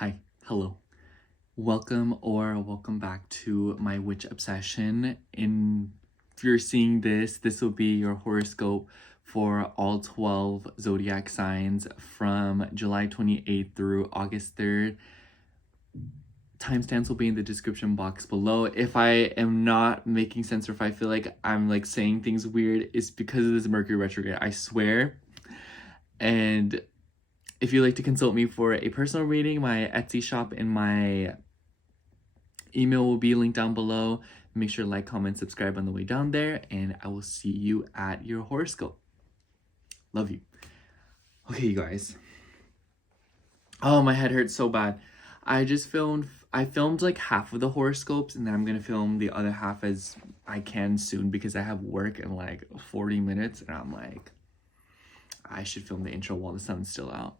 Hi, hello. Welcome back to my witch obsession. If you're seeing this will be your horoscope for all 12 zodiac signs from July 28th through August 3rd. Timestamps will be in the description box below. If I am not making sense or if I feel like I'm like saying things weird, it's because of this Mercury retrograde, I swear. And if you'd like to consult me for a personal reading, my Etsy shop and my email will be linked down below. Make sure to like, comment, subscribe on the way down there, and I will see you at your horoscope. Love you. Okay, you guys. Oh, my head hurts so bad. I filmed like half of the horoscopes, and then I'm gonna film the other half as I can soon because I have work in like 40 minutes, and I'm like, I should film the intro while the sun's still out.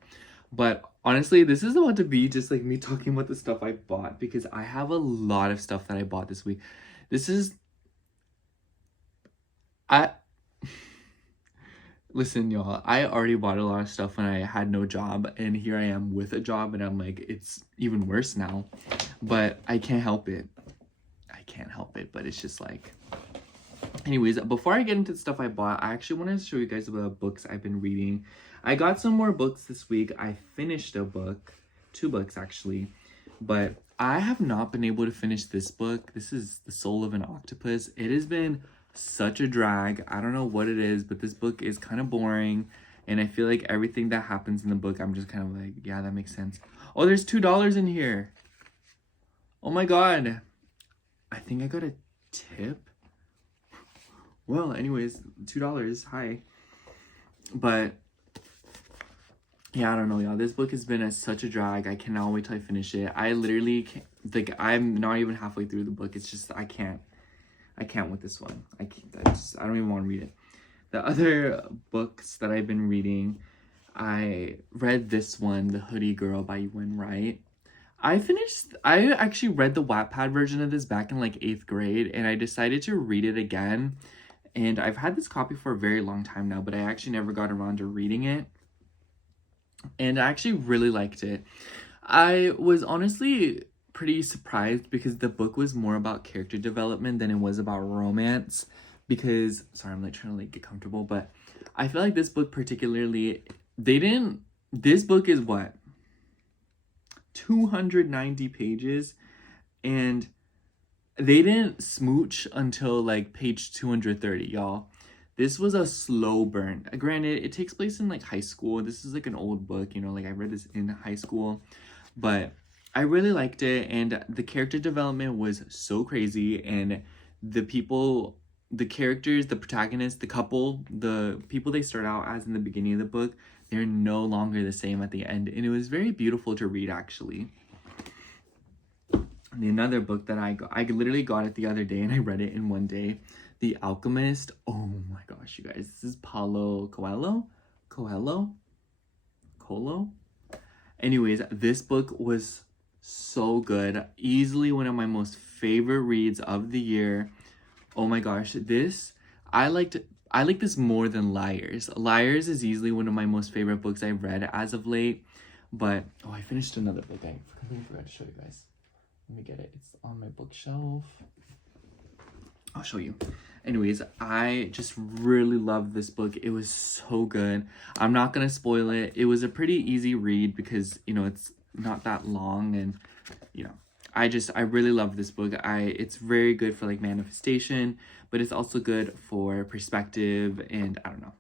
But honestly, this is about to be just like me talking about the stuff I bought because I have a lot of stuff that I bought this week. Listen, y'all, I already bought a lot of stuff when I had no job, and here I am with a job, and I'm like, it's even worse now. But I can't help it. But it's just like... Anyways, before I get into the stuff I bought, I actually wanted to show you guys the books I've been reading. I got some more books this week. I finished a book, 2 books actually, but I have not been able to finish this book. This is The Soul of an Octopus. It has been such a drag. I don't know what it is, but this book is kind of boring, and I feel like everything that happens in the book, I'm just kind of like, yeah, that makes sense. Oh, there's $2 in here. Oh my god. I think I got a tip. Well, anyways, $2. Hi. But yeah, I don't know, y'all. This book has been such a drag. I cannot wait till I finish it. I literally can't, like, I'm not even halfway through the book. It's just I can't with this one. I don't even want to read it. The other books that I've been reading, I read this one, The Hoodie Girl by Yuen Wright. I actually read the Wattpad version of this back in like 8th grade, and I decided to read it again. And I've had this copy for a very long time now, but I actually never got around to reading it. And I actually really liked it. I was honestly pretty surprised because the book was more about character development than it was about romance. Because, sorry, I'm like trying to like get comfortable, but I feel like this book particularly, this book is what? 290 pages, and they didn't smooch until like page 230, y'all. This was a slow burn. Granted, it takes place in like high school. This is like an old book, you know, like I read this in high school, but I really liked it, and the character development was so crazy, and the people, the characters, the protagonists, the couple, the people they start out as in the beginning of the book, they're no longer the same at the end, and it was very beautiful to read actually. Another book that I literally got it the other day and I read it in one day, The Alchemist. Oh my gosh, you guys, this is Paulo Coelho. Anyways, this book was so good. Easily one of my most favorite reads of the year. Oh my gosh, I like this more than Liars. Liars is easily one of my most favorite books I've read as of late. But oh, I finished another book. I completely forgot to show you guys. Let me get it. It's on my bookshelf. I'll show you. Anyways, I just really loved this book. It was so good. I'm not gonna spoil it. It was a pretty easy read because, you know, it's not that long, and, you know, I really love this book. It's very good for like manifestation, but it's also good for perspective, and I don't know.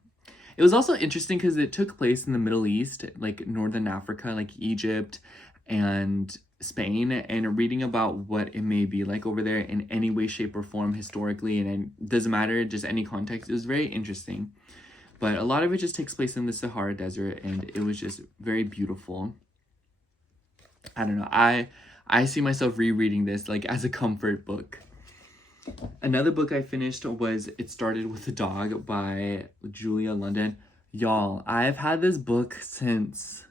It was also interesting because it took place in the Middle East, like Northern Africa, like Egypt and Spain, and reading about what it may be like over there in any way, shape, or form historically, and it doesn't matter, just any context. It was very interesting, but a lot of it just takes place in the Sahara Desert, and it was just very beautiful. I don't know, I see myself rereading this like as a comfort book. Another book I finished was It Started With a Dog by Julia London. Y'all, I've had this book since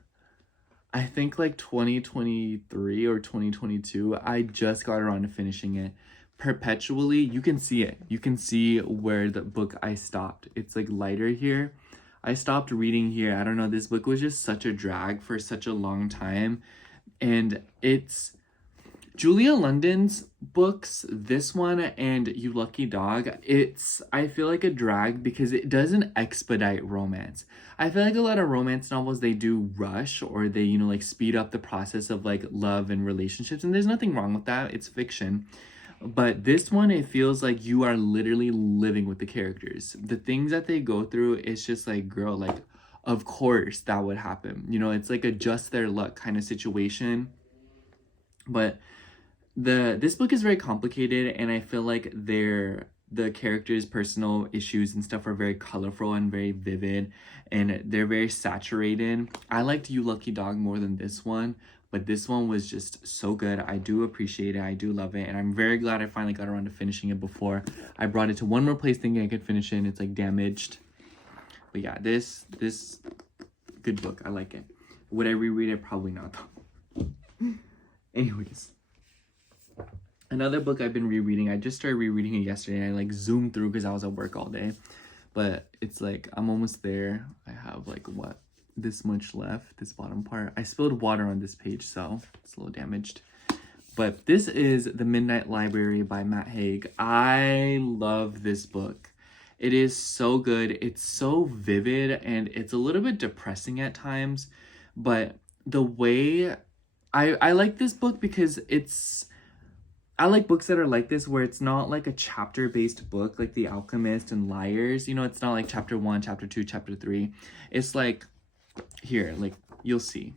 I think like 2023 or 2022. I just got around to finishing it. Perpetually, you can see it. You can see where the book I stopped. It's like lighter here. I stopped reading here. I don't know, this book was just such a drag for such a long time. And it's Julia London's books, this one and You Lucky Dog. I feel like a drag because it doesn't expedite romance. I feel like a lot of romance novels, they do rush, or they, you know, like speed up the process of like love and relationships. And there's nothing wrong with that. It's fiction. But this one, it feels like you are literally living with the characters. The things that they go through, it's just like, girl, like, of course that would happen. You know, it's like a just their luck kind of situation. But this book is very complicated, and I feel like the characters' personal issues and stuff are very colorful and very vivid, and they're very saturated. I liked You Lucky Dog more than this one, but this one was just so good. I do appreciate it. I do love it, and I'm very glad I finally got around to finishing it before I brought it to one more place thinking I could finish it, and it's like damaged. But yeah, this good book. I like it. Would I reread it? Probably not though. Anyways. Another book I've been rereading, I just started rereading it yesterday, and I like zoomed through because I was at work all day. But it's like, I'm almost there. I have like, what, this much left, this bottom part. I spilled water on this page, so it's a little damaged. But this is The Midnight Library by Matt Haig. I love this book. It is so good. It's so vivid, and it's a little bit depressing at times. But the way I like this book because I like books that are like this, where it's not like a chapter-based book like The Alchemist and Liars. You know, it's not like chapter 1, chapter 2, chapter 3. It's like, here, like, you'll see.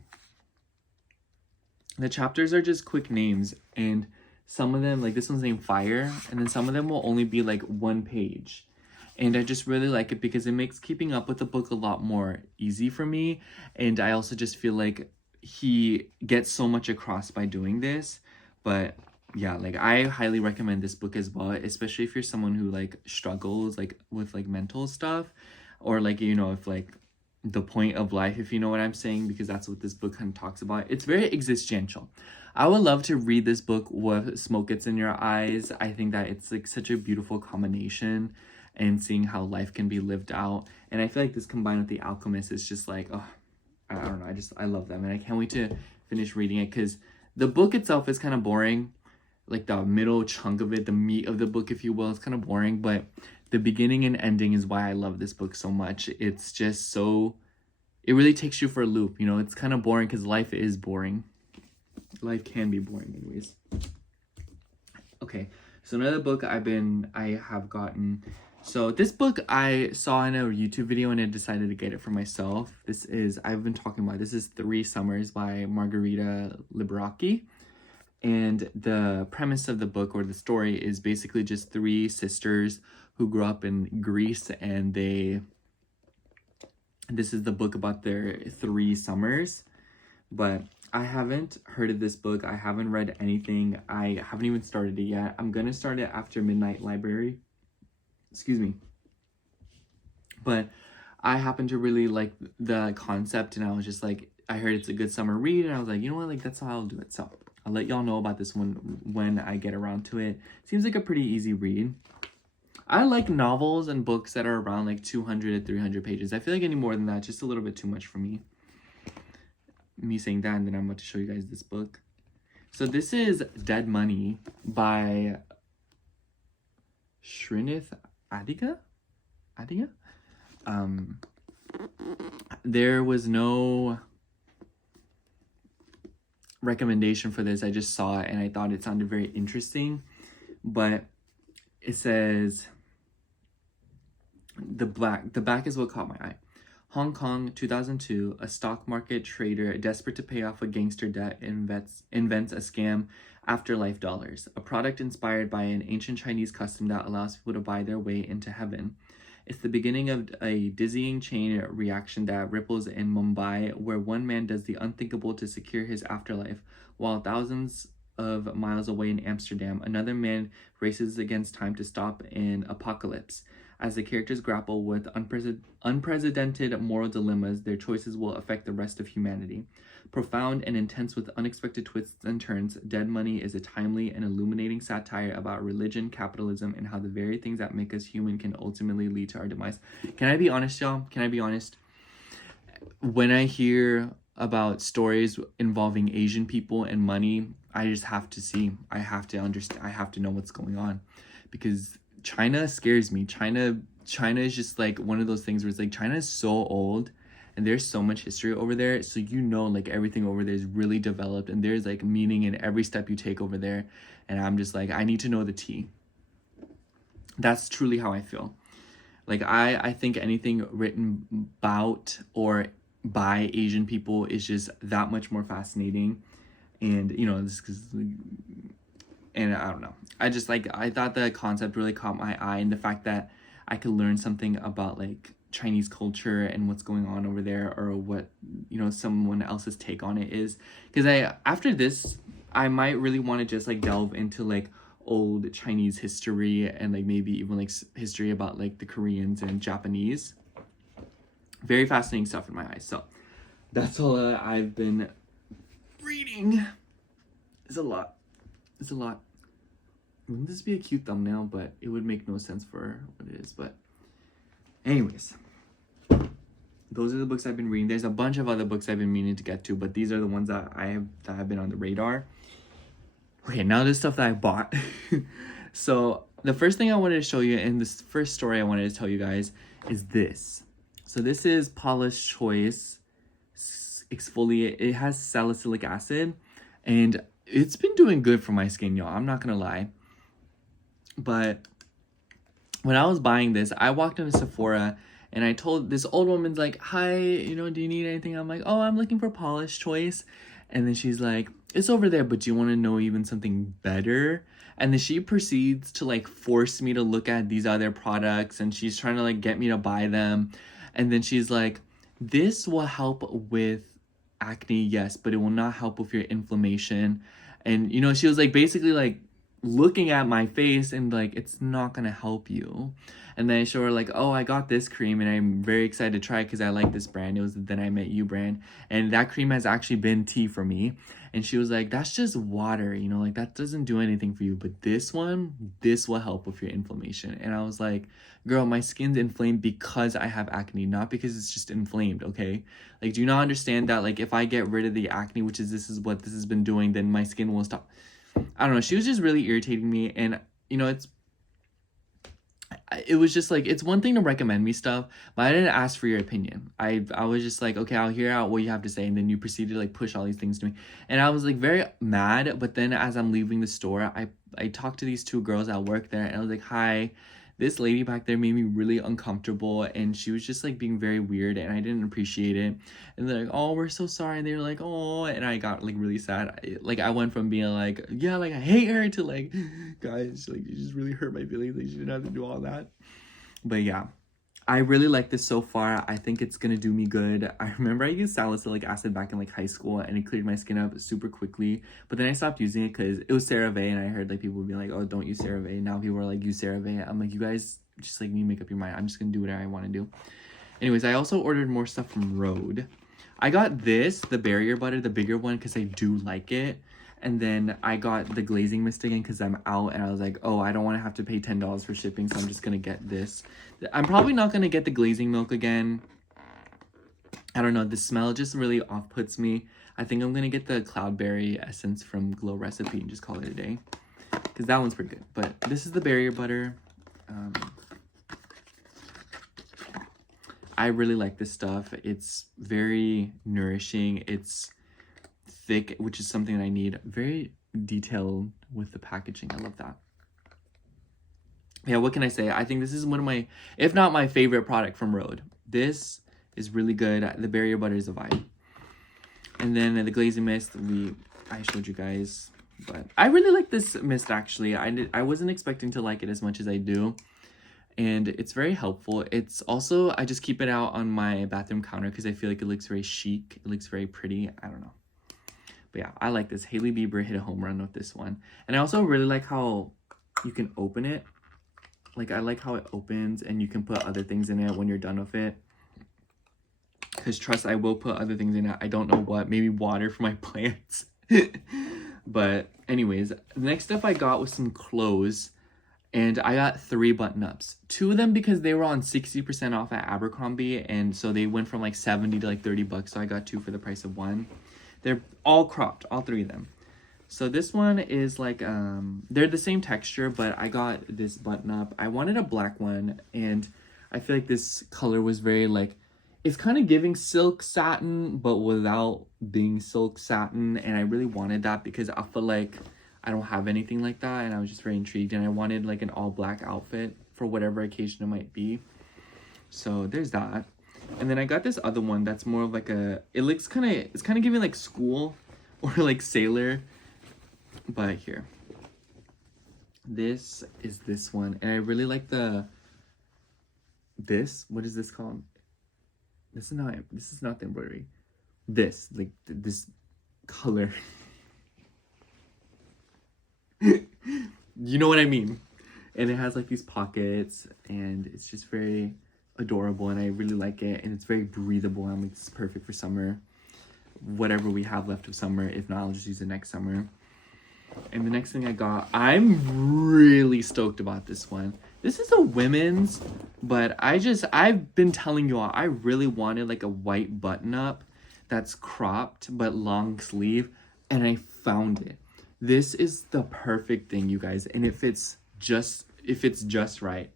The chapters are just quick names, and some of them, like this one's named Fire, and then some of them will only be like one page. And I just really like it because it makes keeping up with the book a lot more easy for me. And I also just feel like he gets so much across by doing this. But yeah, like I highly recommend this book as well, especially if you're someone who like struggles like with like mental stuff, or like, you know, if like the point of life, if you know what I'm saying, because that's what this book kind of talks about. It's very existential. I would love to read this book with Smoke Gets in Your Eyes. I think that it's like such a beautiful combination, and seeing how life can be lived out. And I feel like this combined with The Alchemist is just like, oh, I don't know. I love them. And I can't wait to finish reading it, because the book itself is kind of boring. Like the middle chunk of it, the meat of the book, if you will, it's kind of boring. But the beginning and ending is why I love this book so much. It's just so, it really takes you for a loop. You know, it's kind of boring because life is boring. Life can be boring anyways. Okay, so another book I have gotten. So this book I saw in a YouTube video, and I decided to get it for myself. I've been talking about, this is 3 Summers by Margarita Libracchi. And the premise of the book, or the story, is basically just 3 sisters who grew up in Greece, and this is the book about their 3 summers. But I haven't heard of this book. I haven't read anything. I haven't even started it yet. I'm gonna start it after Midnight Library. Excuse me. But I happen to really like the concept, and I was just like, I heard it's a good summer read, and I was like, you know what, like that's how I'll do it. So I'll let y'all know about this one when I get around to it. Seems like a pretty easy read. I like novels and books that are around like 200 to 300 pages. I feel like any more than that, just a little bit too much for me. Me saying that, and then I'm about to show you guys this book. So this is Dead Money by Srinith Adiga? There was no recommendation for this. I just saw it and I thought it sounded very interesting. But it says, the back is what caught my eye. Hong Kong, 2002, a stock market trader desperate to pay off a gangster debt invents a scam, Afterlife Dollars, a product inspired by an ancient Chinese custom that allows people to buy their way into heaven. It's the beginning of a dizzying chain reaction that ripples in Mumbai, where one man does the unthinkable to secure his afterlife, while thousands of miles away in Amsterdam, another man races against time to stop an apocalypse. As the characters grapple with unprecedented moral dilemmas, their choices will affect the rest of humanity. Profound and intense with unexpected twists and turns, Dead Money is a timely and illuminating satire about religion, capitalism, and how the very things that make us human can ultimately lead to our demise. Can I be honest, y'all? Can I be honest? When I hear about stories involving Asian people and money, I just have to see. I have to understand. I have to know what's going on, because China scares me. China is just like one of those things where it's like China is so old and there's so much history over there. So like everything over there is really developed and there's like meaning in every step you take over there. And I'm just like, I need to know the tea. That's truly how I feel. Like I think anything written about or by Asian people is just that much more fascinating. And and I don't know. I thought the concept really caught my eye, and the fact that I could learn something about like Chinese culture and what's going on over there, or what, someone else's take on it is. Because after this, I might really want to just like delve into like old Chinese history, and like maybe even like history about like the Koreans and Japanese. Very fascinating stuff in my eyes. So that's all I've been reading. It's a lot. Wouldn't this be a cute thumbnail? But it would make no sense for what it is. But anyways, those are the books I've been reading. There's a bunch of other books I've been meaning to get to, but these are the ones that have been on the radar. Okay, now there's stuff that I bought. So the first thing I wanted to show you, and this first story I wanted to tell you guys, is this. So this is Paula's Choice Exfoliate. It has salicylic acid, and it's been doing good for my skin, y'all. I'm not gonna lie. But when I was buying this, I walked into Sephora and I told this old woman's like, hi, do you need anything? I'm like, oh, I'm looking for Paula's Choice. And then she's like, it's over there, but do you want to know even something better? And then she proceeds to like force me to look at these other products, and she's trying to like get me to buy them. And then she's like, this will help with acne, yes, but it will not help with your inflammation. And she was like basically like looking at my face and like, it's not gonna help you. And then I show her like, oh, I got this cream and I'm very excited to try it because I like this brand. It was the Then I Met You brand, and that cream has actually been tea for me. And she was like, that's just water, like that doesn't do anything for you, but this will help with your inflammation. And I was like, girl, my skin's inflamed because I have acne, not because it's just inflamed, okay? Like, do you not understand that like if I get rid of the acne, which is this is what this has been doing, then my skin will stop? I don't know. She was just really irritating me. And it was just like, it's one thing to recommend me stuff, but I didn't ask for your opinion. I was just like, okay, I'll hear out what you have to say. And then you proceeded to like push all these things to me. And I was like very mad. But then as I'm leaving the store, I talked to these two girls that work there, and I was like, hi, this lady back there made me really uncomfortable, and she was just like being very weird, and I didn't appreciate it. And they're like, oh, we're so sorry. And they were like, oh, and I got like really sad. I went from being like, yeah, like I hate her, to like, guys, like you just really hurt my feelings. Like, you didn't have to do all that. But yeah, I really like this so far. I think it's gonna do me good. I remember I used salicylic acid back in like high school, and it cleared my skin up super quickly. But then I stopped using it because it was CeraVe, and I heard like people would be like, oh, don't use CeraVe. Now people are like, use CeraVe. I'm like, you guys just like need to make up your mind. I'm just gonna do whatever I want to do. Anyways, I also ordered more stuff from Rhode. I got the barrier butter, the bigger one, because I do like it. And then I got the glazing mist again because I'm out, and I was like, oh, I don't want to have to pay $10 for shipping, so I'm just going to get this. I'm probably not going to get the glazing milk again. I don't know. The smell just really off-puts me. I think I'm going to get the cloudberry essence from Glow Recipe and just call it a day, because that one's pretty good. But this is the barrier butter. I really like this stuff. It's very nourishing. It's thick, which is something that I need. Very detailed with the packaging. I love that. Yeah, what can I say? I think this is one of my, if not my favorite product from Rhode. This is really good. The barrier butter is a vibe. And then the glazing mist, I showed you guys. But I really like this mist, actually. I wasn't expecting to like it as much as I do. And it's very helpful. It's also, I just keep it out on my bathroom counter because I feel like it looks very chic. It looks very pretty. I don't know. But yeah, I like this. Hailey Bieber hit a home run with this one. And I also really like how you can open it. Like, I like how it opens and you can put other things in it when you're done with it. Because trust, I will put other things in it. I don't know what. Maybe water for my plants. But anyways, the next stuff I got was some clothes. And I got 3 button-ups. 2 of them because they were on 60% off at Abercrombie, and so they went from like 70 to like $30, so I got 2 for the price of 1. They're all cropped, all 3 of them. So this one is like, they're the same texture, but I got this button-up. I wanted a black one, and I feel like this color was very like, it's kind of giving silk satin, but without being silk satin, and I really wanted that because I feel like I don't have anything like that, and I was just very intrigued, and I wanted like an all black outfit for whatever occasion it might be. So there's that. And then I got this other one that's more of like a, it's kind of giving like school or like sailor, but here. This is this one, and I really like what is this called? This is not the embroidery. This color. You know what I mean? And it has like these pockets, and it's just very adorable, and I really like it, and it's very breathable. I'm like, this is perfect for summer, whatever we have left of summer. If not, I'll just use it next summer. And the next thing I got, I'm really stoked about this one. This is a women's, but I've been telling you all, I really wanted like a white button up that's cropped but long sleeve, and I found it. This is the perfect thing, you guys, and if it's just right.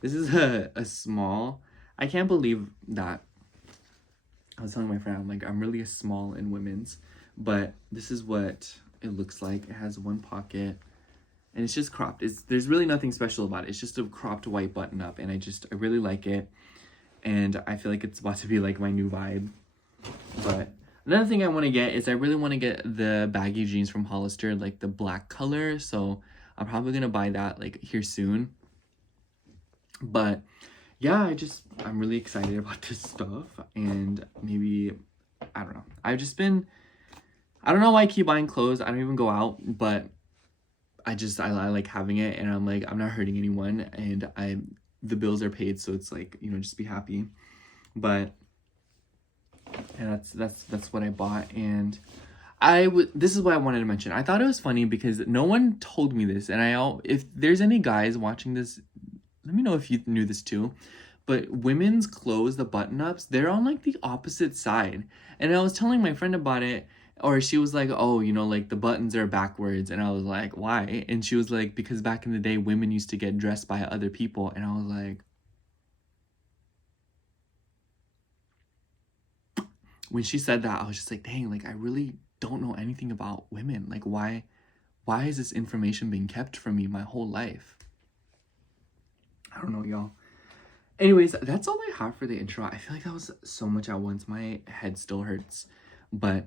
This is a small. I can't believe that. I was telling my friend, I'm like, I'm really a small in women's, but this is what it looks like. It has one pocket, and it's just cropped. There's really nothing special about it. It's just a cropped white button up, and I really like it, and I feel like it's about to be like my new vibe. But another thing I want to get is I really want to get the baggy jeans from Hollister, like the black color. So I'm probably gonna buy that like here soon. But yeah, I'm really excited about this stuff, and maybe, I don't know. I don't know why I keep buying clothes. I don't even go out, but I like having it, and I'm like, I'm not hurting anyone, and the bills are paid, so it's like, just be happy. But, and that's what I bought, and this is what I wanted to mention. I thought it was funny because no one told me this, and if there's any guys watching this, let me know if you knew this too. But women's clothes, the button-ups, they're on like the opposite side. And I was telling my friend about it, or she was like, oh, like the buttons are backwards. And I was like, why? And she was like, because back in the day, women used to get dressed by other people. And I was like, when she said that, I was just like, dang, like I really don't know anything about women. Like why is this information being kept from me my whole life? I don't know, y'all. Anyways, that's all I have for the intro. I feel like that was so much at once. My head still hurts. But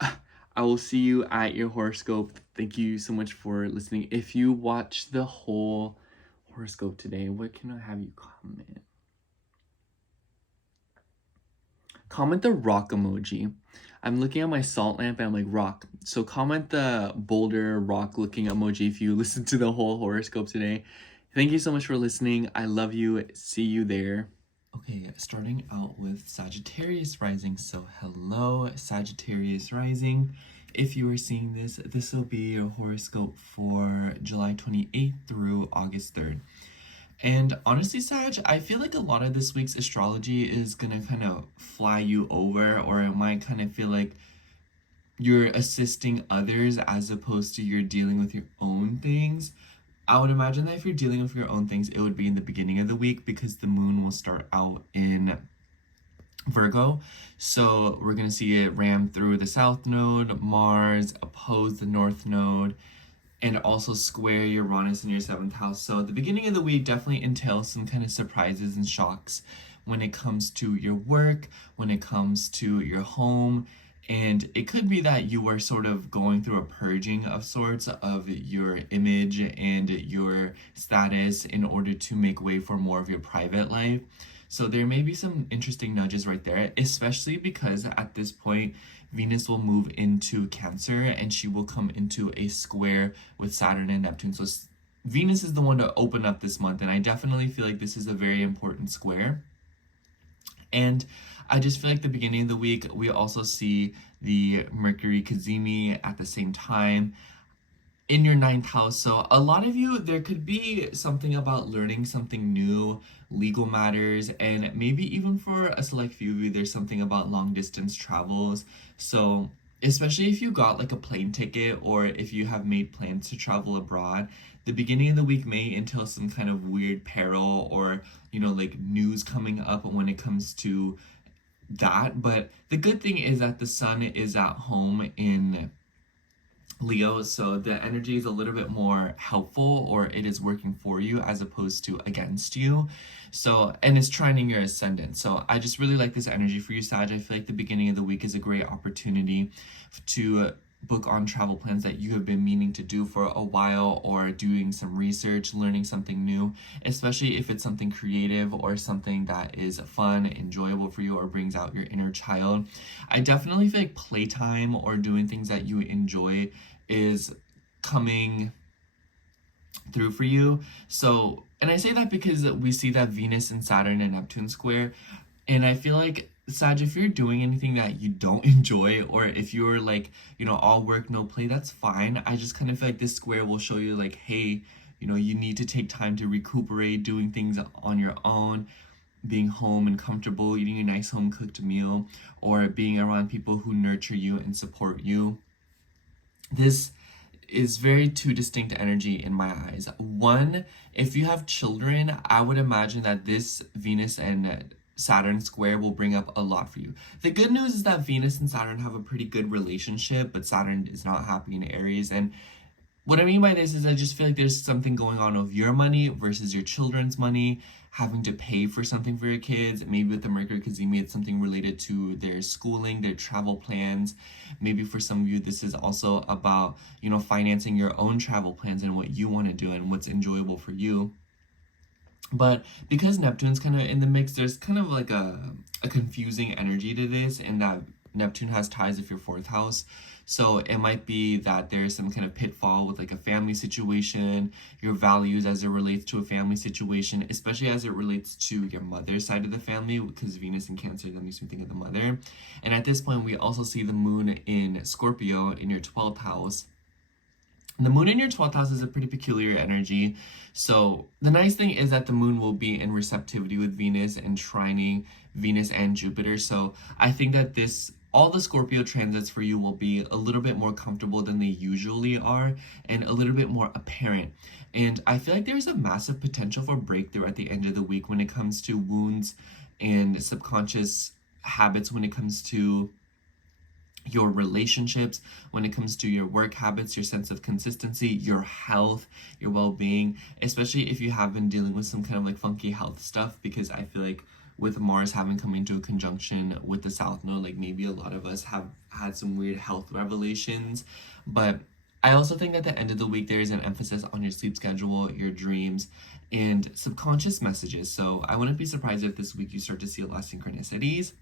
I will see you at your horoscope. Thank you so much for listening. If you watch the whole horoscope today, what can I have you comment? Comment the rock emoji. I'm looking at my salt lamp and I'm like, rock. So comment the boulder rock looking emoji if you listen to the whole horoscope today. Thank you so much for listening. I love you. See you there. Okay, starting out with Sagittarius rising. So hello, Sagittarius rising. If you are seeing this, this will be your horoscope for July 28th through August 3rd. And honestly, Sag, I feel like a lot of this week's astrology is gonna kind of fly you over, or it might kind of feel like you're assisting others as opposed to you're dealing with your own things. I would imagine that if you're dealing with your own things, it would be in the beginning of the week because the moon will start out in Virgo. So we're going to see it ram through the south node, Mars, oppose the north node, and also square Uranus in your 7th house. So the beginning of the week definitely entails some kind of surprises and shocks when it comes to your work, when it comes to your home. And it could be that you are sort of going through a purging of sorts of your image and your status in order to make way for more of your private life. So there may be some interesting nudges right there, especially because at this point, Venus will move into Cancer and she will come into a square with Saturn and Neptune. So Venus is the one to open up this month, and I definitely feel like this is a very important square. And I just feel like the beginning of the week, we also see the Mercury Cazimi at the same time. in your ninth house. So a lot of you, there could be something about learning something new, legal matters, and maybe even for a select few of you, there's something about long distance travels. So especially if you got like a plane ticket or if you have made plans to travel abroad, the beginning of the week may entail some kind of weird peril or, you know, like news coming up when it comes to that. But the good thing is that the sun is at home in Leo, so the energy is a little bit more helpful, or it is working for you as opposed to against you. So, and it's trining your ascendant. So I just really like this energy for you, Sag. I feel like the beginning of the week is a great opportunity to book on travel plans that you have been meaning to do for a while, or doing some research, learning something new, especially if it's something creative or something that is fun, enjoyable for you, or brings out your inner child. I definitely feel like playtime or doing things that you enjoy is coming through for you. So, and I say that because we see that Venus and Saturn and Neptune square, and I feel like, Sag, if you're doing anything that you don't enjoy, or if you're like, you know, all work, no play, that's fine. I just kind of feel like this square will show you like, hey, you know, you need to take time to recuperate, doing things on your own, being home and comfortable, eating a nice home cooked meal, or being around people who nurture you and support you. This is very two distinct energy in my eyes. One, if you have children, I would imagine that this Venus and Saturn square will bring up a lot for you. The good news is that Venus and Saturn have a pretty good relationship, but Saturn is not happy in Aries. And what I mean by this is I just feel like there's something going on of your money versus your children's money, having to pay for something for your kids. Maybe with the Mercury Cazimi, it's something related to their schooling, their travel plans. Maybe for some of you, this is also about, you know, financing your own travel plans and what you want to do and what's enjoyable for you. But because Neptune's kind of in the mix, there's kind of like a confusing energy to this, in that Neptune has ties with your fourth house. So it might be that there's some kind of pitfall with like a family situation, your values as it relates to a family situation, especially as it relates to your mother's side of the family, because Venus in Cancer, that makes me think of the mother. And at this point, we also see the moon in Scorpio in your 12th house. The moon in your 12th house is a pretty peculiar energy. So the nice thing is that the moon will be in receptivity with Venus and trining Venus and Jupiter. So I think that all the Scorpio transits for you will be a little bit more comfortable than they usually are, and a little bit more apparent. And I feel like there's a massive potential for breakthrough at the end of the week when it comes to wounds and subconscious habits, when it comes to your relationships, when it comes to your work habits, your sense of consistency, your health, your well-being, especially if you have been dealing with some kind of like funky health stuff, because I feel like with Mars having come into a conjunction with the South Node, like maybe a lot of us have had some weird health revelations. But I also think at the end of the week, there is an emphasis on your sleep schedule, your dreams, and subconscious messages. So I wouldn't be surprised if this week you start to see a lot of synchronicities.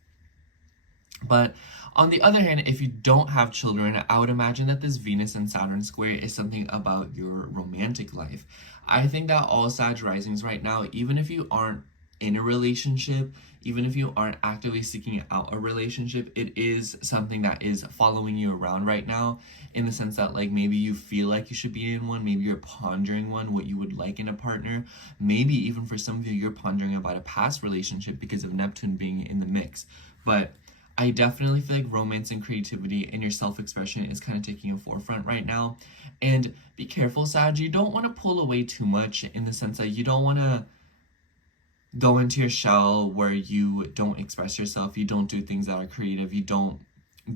But on the other hand, if you don't have children, I would imagine that this Venus and Saturn square is something about your romantic life. I think that all Sag risings right now, even if you aren't in a relationship, even if you aren't actively seeking out a relationship, it is something that is following you around right now, in the sense that like maybe you feel like you should be in one, maybe you're pondering one, what you would like in a partner, maybe even for some of you, you're pondering about a past relationship because of Neptune being in the mix. But I definitely feel like romance and creativity and your self-expression is kind of taking a forefront right now. And be careful, Sag, you don't want to pull away too much, in the sense that you don't want to go into your shell where you don't express yourself, you don't do things that are creative, you don't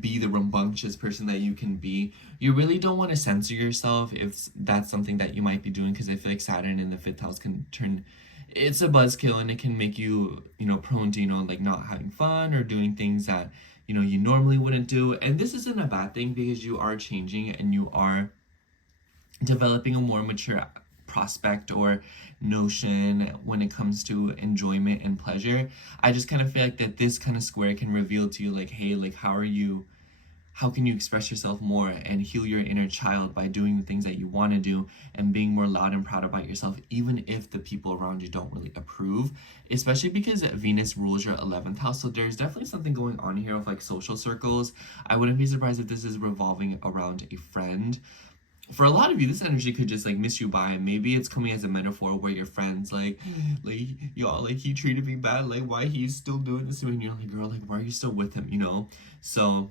be the rambunctious person that you can be. You really don't want to censor yourself if that's something that you might be doing, because I feel like Saturn in the 5th house can turn, it's a buzzkill, and it can make you, you know, prone to, you know, like not having fun or doing things that, you know, you normally wouldn't do. And this isn't a bad thing, because you are changing and you are developing a more mature prospect or notion when it comes to enjoyment and pleasure. I just kind of feel like that this kind of square can reveal to you like, hey, like how can you express yourself more and heal your inner child by doing the things that you want to do and being more loud and proud about yourself, even if the people around you don't really approve, especially because Venus rules your 11th house. So there's definitely something going on here with like social circles. I wouldn't be surprised if this is revolving around a friend, for a lot of you, this energy could just like miss you by. Maybe it's coming as a metaphor where your friends like y'all, like he treated me bad, like why he's still doing this to me, and you're like, girl, like why are you still with him, you know? So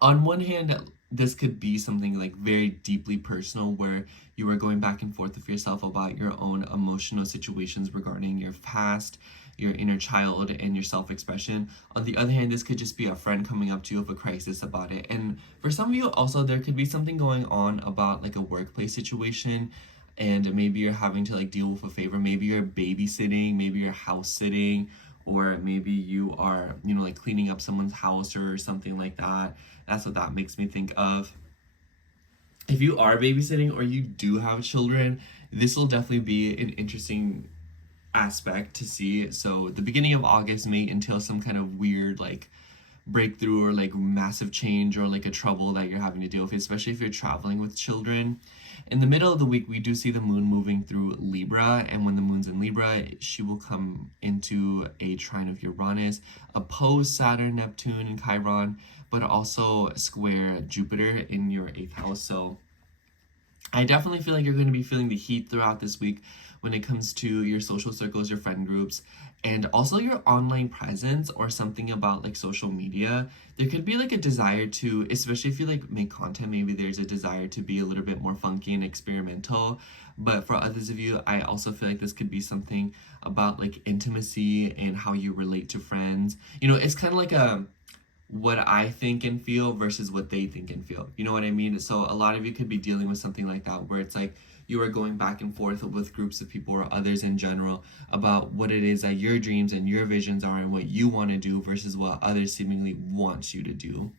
on one hand, this could be something like very deeply personal where you are going back and forth with yourself about your own emotional situations regarding your past, your inner child, and your self-expression. On the other hand, this could just be a friend coming up to you with a crisis about it. And for some of you also, there could be something going on about like a workplace situation, and maybe you're having to like deal with a favor. Maybe you're babysitting, maybe you're house sitting, or maybe you are, you know, like cleaning up someone's house or something like that. That's what that makes me think of. If you are babysitting or you do have children, this will definitely be an interesting aspect to see. So the beginning of August may entail some kind of weird like breakthrough or like massive change or like a trouble that you're having to deal with, especially if you're traveling with children. In the middle of the week, we do see the moon moving through Libra, and when the moon's in Libra, she will come into a trine of Uranus, oppose Saturn, Neptune, and Chiron, but also square Jupiter in your 8th house. So I definitely feel like you're going to be feeling the heat throughout this week when it comes to your social circles, your friend groups, and also your online presence or something about like social media. There could be like a desire to, especially if you like make content, maybe there's a desire to be a little bit more funky and experimental. But for others of you, I also feel like this could be something about like intimacy and how you relate to friends. You know, it's kind of like a what I think and feel versus what they think and feel. You know what I mean? So a lot of you could be dealing with something like that where it's like you are going back and forth with groups of people or others in general about what it is that your dreams and your visions are and what you want to do versus what others seemingly want you to do.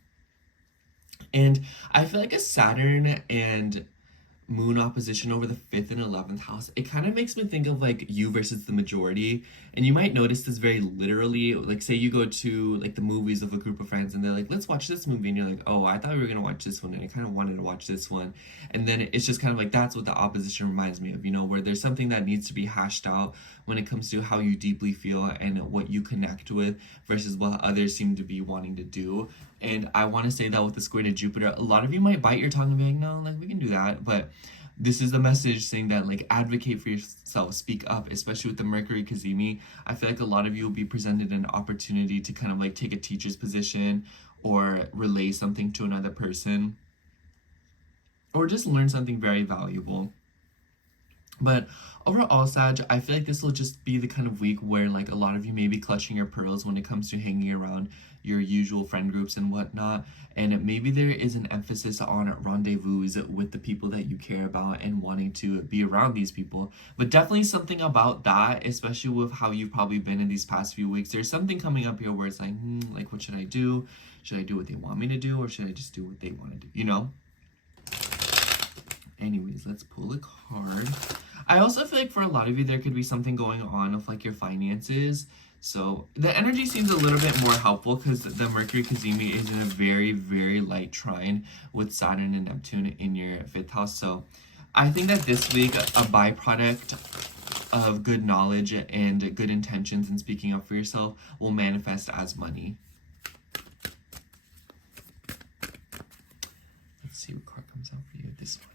And I feel like a Saturn and moon opposition over the 5th and 11th house, it kind of makes me think of like you versus the majority. And you might notice this very literally, like say you go to like the movies of a group of friends and they're like, let's watch this movie, and you're like, oh, I thought we were gonna watch this one and I kind of wanted to watch this one. And then it's just kind of like that's what the opposition reminds me of, you know, where there's something that needs to be hashed out when it comes to how you deeply feel and what you connect with versus what others seem to be wanting to do. And I want to say that with the square to Jupiter, a lot of you might bite your tongue and be like, no, like we can do that. But this is the message saying that like advocate for yourself, speak up, especially with the Mercury Cazimi. I feel like a lot of you will be presented an opportunity to kind of like take a teacher's position or relay something to another person or just learn something very valuable. But overall, Sag, I feel like this will just be the kind of week where like a lot of you may be clutching your pearls when it comes to hanging around your usual friend groups and whatnot. And maybe there is an emphasis on rendezvous with the people that you care about and wanting to be around these people. But definitely something about that, especially with how you've probably been in these past few weeks. There's something coming up here where it's like what should I do? Should I do what they want me to do, or should I just do what they want to do? You know? Anyways, let's pull a card. I also feel like for a lot of you, there could be something going on with like your finances. So the energy seems a little bit more helpful because the Mercury Cazimi is in a very, very light trine with Saturn and Neptune in your 5th house. So I think that this week, a byproduct of good knowledge and good intentions and speaking up for yourself will manifest as money. Let's see what card comes out for you. This one.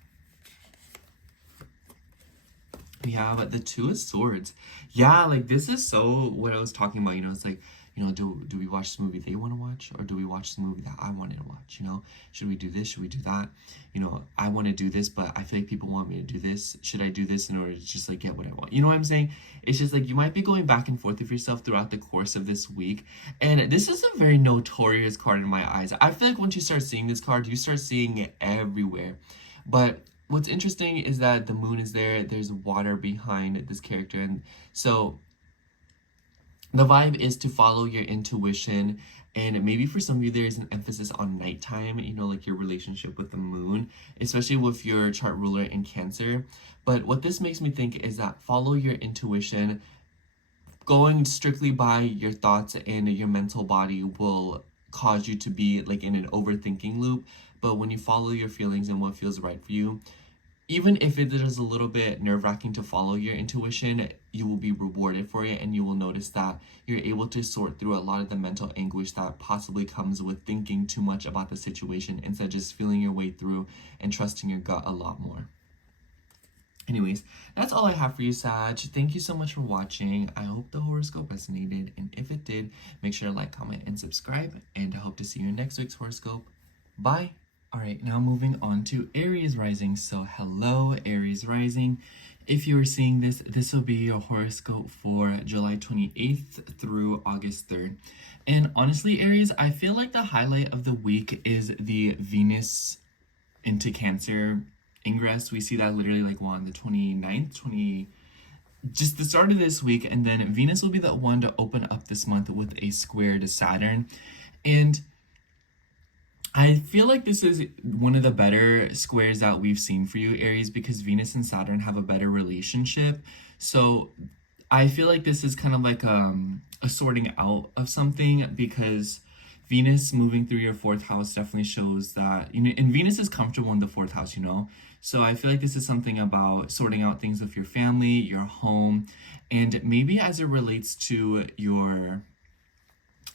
We have the Two of Swords. Yeah, like this is so what I was talking about, you know, it's like, you know, do we watch the movie they want to watch, or do we watch the movie that I wanted to watch, you know? Should we do this? Should we do that? You know, I want to do this, but I feel like people want me to do this. Should I do this in order to just like get what I want? You know what I'm saying? It's just like you might be going back and forth with yourself throughout the course of this week. And this is a very notorious card in my eyes. I feel like once you start seeing this card, you start seeing it everywhere. But what's interesting is that the moon is there, there's water behind this character, and so the vibe is to follow your intuition. And maybe for some of you there's an emphasis on nighttime, you know, like your relationship with the moon, especially with your chart ruler in Cancer. But what this makes me think is that follow your intuition. Going strictly by your thoughts and your mental body will cause you to be like in an overthinking loop. But when you follow your feelings and what feels right for you, even if it is a little bit nerve-wracking to follow your intuition, you will be rewarded for it, and you will notice that you're able to sort through a lot of the mental anguish that possibly comes with thinking too much about the situation instead of just feeling your way through and trusting your gut a lot more. Anyways, that's all I have for you, Sag. Thank you so much for watching. I hope the horoscope resonated, and if it did, make sure to like, comment, and subscribe, and I hope to see you in next week's horoscope. Bye! Alright, now moving on to Aries rising. So hello, Aries rising. If you are seeing this, this will be your horoscope for July 28th through August 3rd. And honestly, Aries, I feel like the highlight of the week is the Venus into Cancer ingress. We see that literally like on the 29th, just the start of this week, and then Venus will be the one to open up this month with a square to Saturn. And I feel like this is one of the better squares that we've seen for you, Aries, because Venus and Saturn have a better relationship. So I feel like this is kind of like a sorting out of something, because Venus moving through your fourth house definitely shows that, you know, and Venus is comfortable in the fourth house, you know. So I feel like this is something about sorting out things with your family, your home, and maybe as it relates to your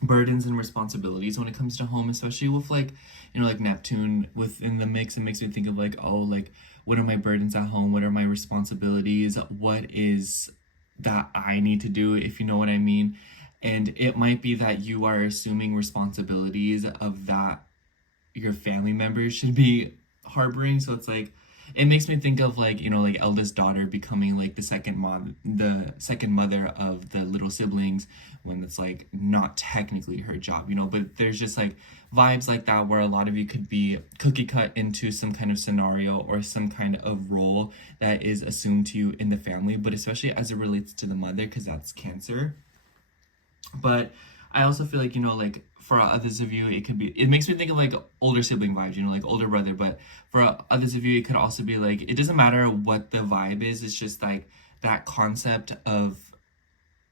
burdens and responsibilities when it comes to home, especially with like, you know, like Neptune within the mix. It makes me think of like, oh, like, what are my burdens at home? What are my responsibilities? What is that I need to do, if you know what I mean? And it might be that you are assuming responsibilities of that your family members should be harboring. So it's like, it makes me think of like, you know, like eldest daughter becoming like the second mother of the little siblings, when it's like not technically her job, you know. But there's just like vibes like that where a lot of you could be cookie cut into some kind of scenario or some kind of role that is assumed to you in the family, but especially as it relates to the mother, because that's Cancer. But I also feel like, you know, like for others of you, it makes me think of like older sibling vibes, you know, like older brother. But for others of you, it could also be like, it doesn't matter what the vibe is. It's just like that concept of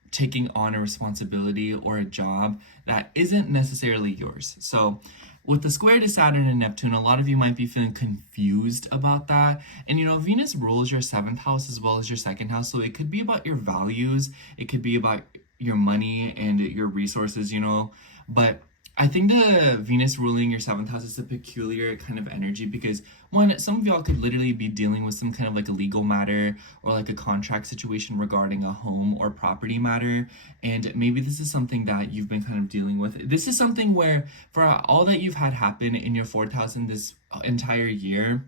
taking on a responsibility or a job that isn't necessarily yours. So with the square to Saturn and Neptune, a lot of you might be feeling confused about that. And, you know, Venus rules your 7th house as well as your 2nd house. So it could be about your values. It could be about your money and your resources, you know. But I think the Venus ruling your 7th house is a peculiar kind of energy, because one, some of y'all could literally be dealing with some kind of like a legal matter or like a contract situation regarding a home or property matter. And maybe this is something that you've been kind of dealing with. This is something where for all that you've had happen in your 4th house in this entire year,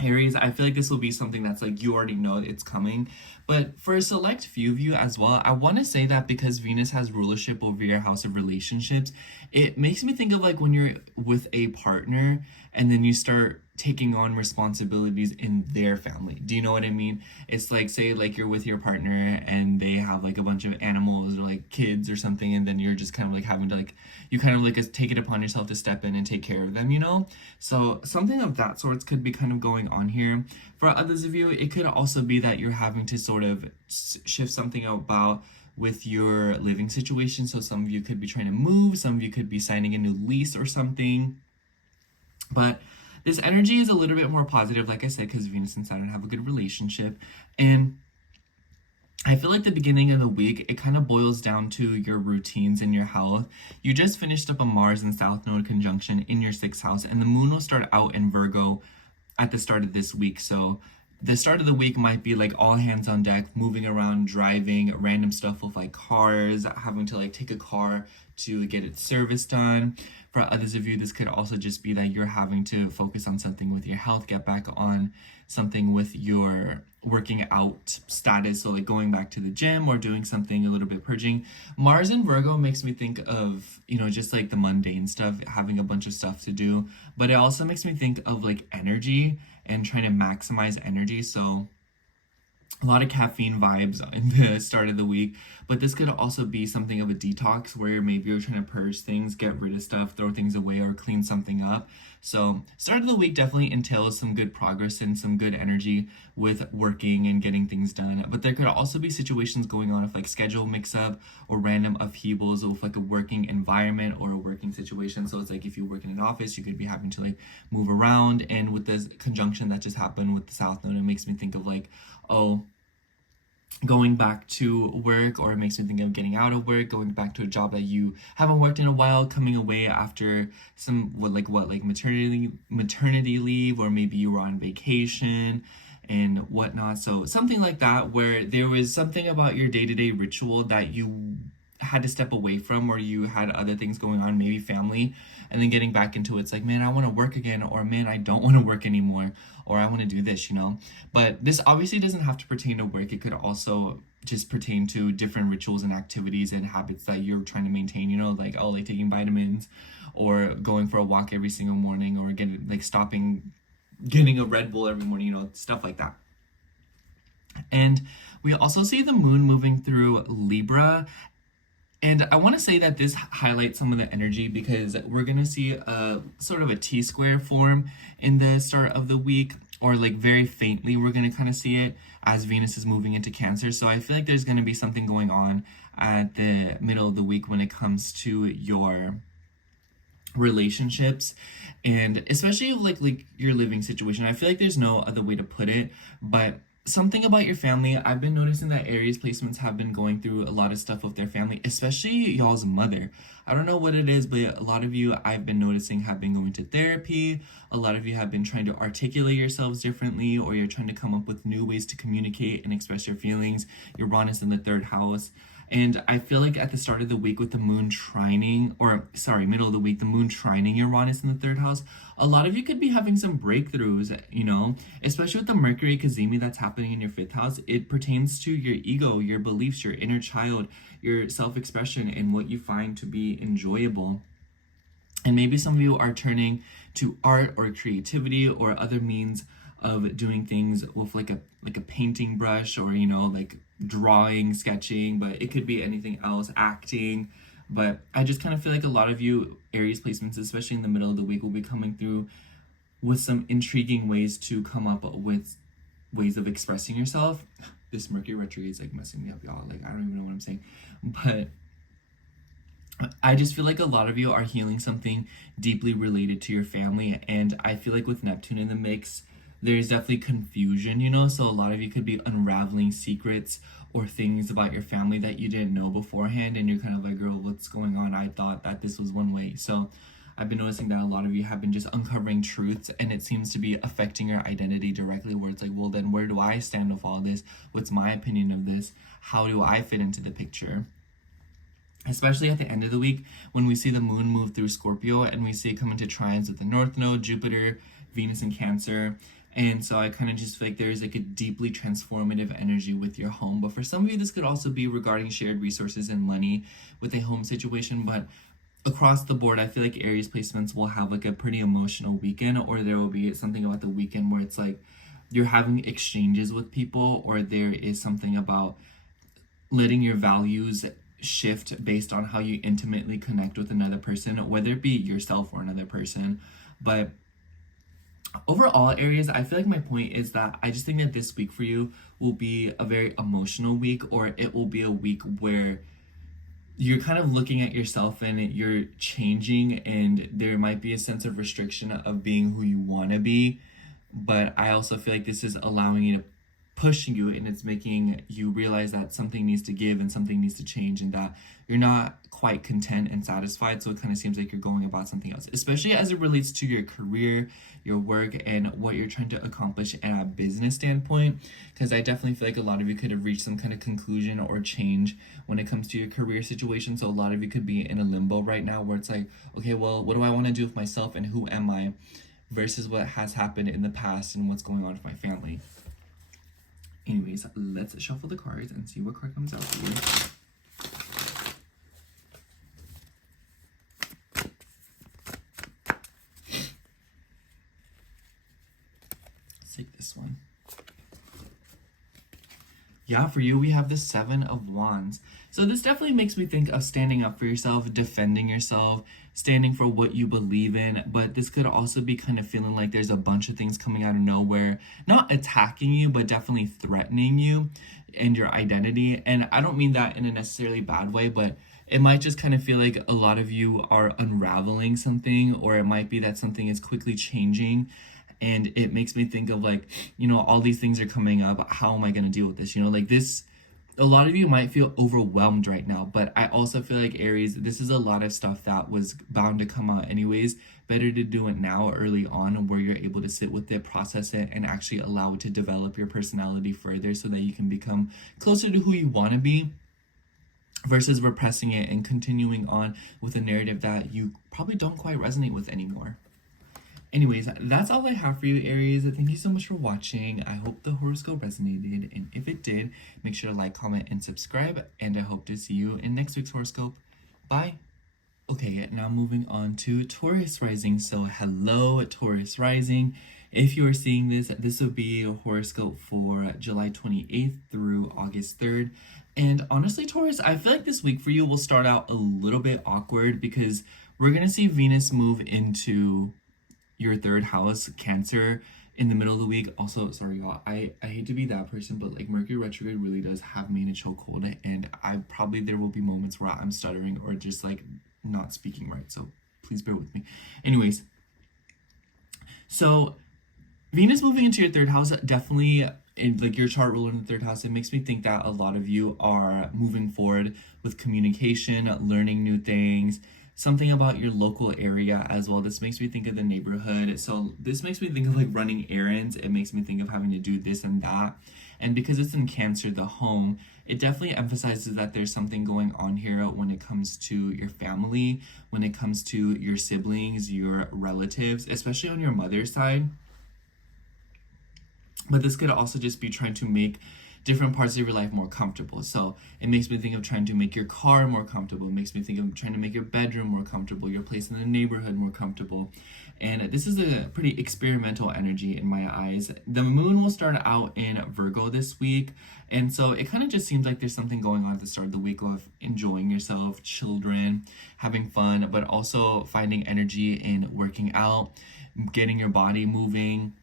Aries, I feel like this will be something that's like you already know it's coming. But for a select few of you as well, I want to say that because Venus has rulership over your house of relationships, it makes me think of like when you're with a partner and then you start taking on responsibilities in their family. Do you know what I mean? It's like, say like you're with your partner and they have like a bunch of animals or like kids or something, and then you're just kind of like having to like, you kind of like take it upon yourself to step in and take care of them, you know? So something of that sorts could be kind of going on here. For others of you, it could also be that you're having to sort of shift something about with your living situation. So some of you could be trying to move, some of you could be signing a new lease or something. But this energy is a little bit more positive, like I said, because Venus and Saturn have a good relationship. And I feel like the beginning of the week, it kind of boils down to your routines and your health. You just finished up a Mars and South Node conjunction in your 6th house, and the moon will start out in Virgo at the start of this week. So the start of the week might be like all hands on deck, moving around, driving, random stuff with like cars, having to like take a car to get its service done. For others of you, this could also just be that you're having to focus on something with your health, get back on something with your working out status, so like going back to the gym or doing something a little bit purging. Mars in Virgo makes me think of, you know, just like the mundane stuff, having a bunch of stuff to do, but it also makes me think of like energy and trying to maximize energy. So a lot of caffeine vibes in the start of the week, but this could also be something of a detox where maybe you're trying to purge things, get rid of stuff, throw things away, or clean something up. So start of the week definitely entails some good progress and some good energy with working and getting things done. But there could also be situations going on of like schedule mix up or random upheavals with like a working environment or a working situation. So it's like if you work in an office, you could be having to like move around. And with this conjunction that just happened with the South Node, it makes me think of like, oh, going back to work, or it makes me think of getting out of work, going back to a job that you haven't worked in a while, coming away after some maternity leave, or maybe you were on vacation and whatnot. So something like that, where there was something about your day-to-day ritual that you had to step away from, or you had other things going on, maybe family, and then getting back into it's like, man, I want to work again, or man, I don't want to work anymore, or I want to do this, But this obviously doesn't have to pertain to work. It could also just pertain to different rituals and activities and habits that you're trying to maintain, like, oh, like taking vitamins or going for a walk every single morning, or getting a Red Bull every morning, stuff like that. And we also see the moon moving through Libra. And I want to say that this highlights some of the energy, because we're going to see a sort of a T-square form in the start of the week, or like very faintly we're going to kind of see it as Venus is moving into Cancer. So I feel like there's going to be something going on at the middle of the week when it comes to your relationships, and especially like your living situation. I feel like there's no other way to put it, but something about your family. I've been noticing that Aries placements have been going through a lot of stuff with their family, especially y'all's mother. I don't know what it is, but a lot of you I've been noticing have been going to therapy. A lot of you have been trying to articulate yourselves differently, or you're trying to come up with new ways to communicate and express your feelings. Uranus in the 3rd house. And I feel like at the start of the week with the moon trining, middle of the week, the moon trining Uranus in the 3rd house, a lot of you could be having some breakthroughs, especially with the Mercury Cazimi that's happening in your 5th house. It pertains to your ego, your beliefs, your inner child, your self-expression, and what you find to be enjoyable. And maybe some of you are turning to art or creativity or other means of doing things with like a painting brush, or like drawing, sketching, but it could be anything else, acting. But I just kind of feel like a lot of you Aries placements, especially in the middle of the week, will be coming through with some intriguing ways to come up with ways of expressing yourself. This Mercury retrograde is like messing me up, y'all. Like, I don't even know what I'm saying, but I just feel like a lot of you are healing something deeply related to your family. And I feel like with Neptune in the mix, there's definitely confusion, so a lot of you could be unraveling secrets or things about your family that you didn't know beforehand, and you're kind of like, girl, what's going on? I thought that this was one way. So I've been noticing that a lot of you have been just uncovering truths, and it seems to be affecting your identity directly, where it's like, well, then where do I stand with all this? What's my opinion of this? How do I fit into the picture? Especially at the end of the week, when we see the moon move through Scorpio, and we see it come into trines with the North Node, Jupiter, Venus in Cancer. And so I kind of just feel like there's like a deeply transformative energy with your home. But for some of you, this could also be regarding shared resources and money with a home situation. But across the board, I feel like Aries placements will have like a pretty emotional weekend, or there will be something about the weekend where it's like you're having exchanges with people, or there is something about letting your values shift based on how you intimately connect with another person, whether it be yourself or another person. But overall, Aries, I feel like my point is that I just think that this week for you will be a very emotional week, or it will be a week where you're kind of looking at yourself and you're changing, and there might be a sense of restriction of being who you want to be. But I also feel like this is allowing you to pushing you, and it's making you realize that something needs to give and something needs to change, and that you're not quite content and satisfied. So it kind of seems like you're going about something else, especially as it relates to your career, your work, and what you're trying to accomplish in a business standpoint. Because I definitely feel like a lot of you could have reached some kind of conclusion or change when it comes to your career situation. So a lot of you could be in a limbo right now where it's like, okay, well, what do I want to do with myself, and who am I, versus what has happened in the past and what's going on with my family. Anyways, let's shuffle the cards and see what card comes out for you. Let's take this one. Yeah, for you, we have the Seven of Wands. So this definitely makes me think of standing up for yourself, defending yourself, standing for what you believe in. But this could also be kind of feeling like there's a bunch of things coming out of nowhere, not attacking you, but definitely threatening you and your identity. And I don't mean that in a necessarily bad way, but it might just kind of feel like a lot of you are unraveling something, or it might be that something is quickly changing. And it makes me think of like, all these things are coming up. How am I going to deal with this? Like this, a lot of you might feel overwhelmed right now, but I also feel like Aries, this is a lot of stuff that was bound to come out anyways. Better to do it now early on where you're able to sit with it, process it, and actually allow it to develop your personality further so that you can become closer to who you want to be, versus repressing it and continuing on with a narrative that you probably don't quite resonate with anymore. Anyways, that's all I have for you, Aries. Thank you so much for watching. I hope the horoscope resonated, and if it did, make sure to like, comment, and subscribe, and I hope to see you in next week's horoscope. Bye! Okay, now moving on to Taurus rising. So hello, Taurus rising. If you are seeing this, this will be a horoscope for July 28th through August 3rd. And honestly, Taurus, I feel like this week for you will start out a little bit awkward because we're going to see Venus move into your third house, Cancer, in the middle of the week. Also, sorry y'all, I hate to be that person, but like Mercury retrograde really does have me in a chokehold, and there will be moments where I'm stuttering or just like not speaking right, so please bear with me. Anyways, so Venus moving into your third house, definitely in like your chart ruler in the third house, it makes me think that a lot of you are moving forward with communication, learning new things, something about your local area as well. This makes me think of the neighborhood. So this makes me think of like running errands. It makes me think of having to do this and that. And because it's in Cancer, the home, it definitely emphasizes that there's something going on here when it comes to your family, when it comes to your siblings, your relatives, especially on your mother's side. But this could also just be trying to make different parts of your life more comfortable. So it makes me think of trying to make your car more comfortable. It makes me think of trying to make your bedroom more comfortable, your place in the neighborhood more comfortable. And this is a pretty experimental energy in my eyes. The moon will start out in Virgo this week. And so it kind of just seems like there's something going on at the start of the week of enjoying yourself, children, having fun, but also finding energy in working out, getting your body moving.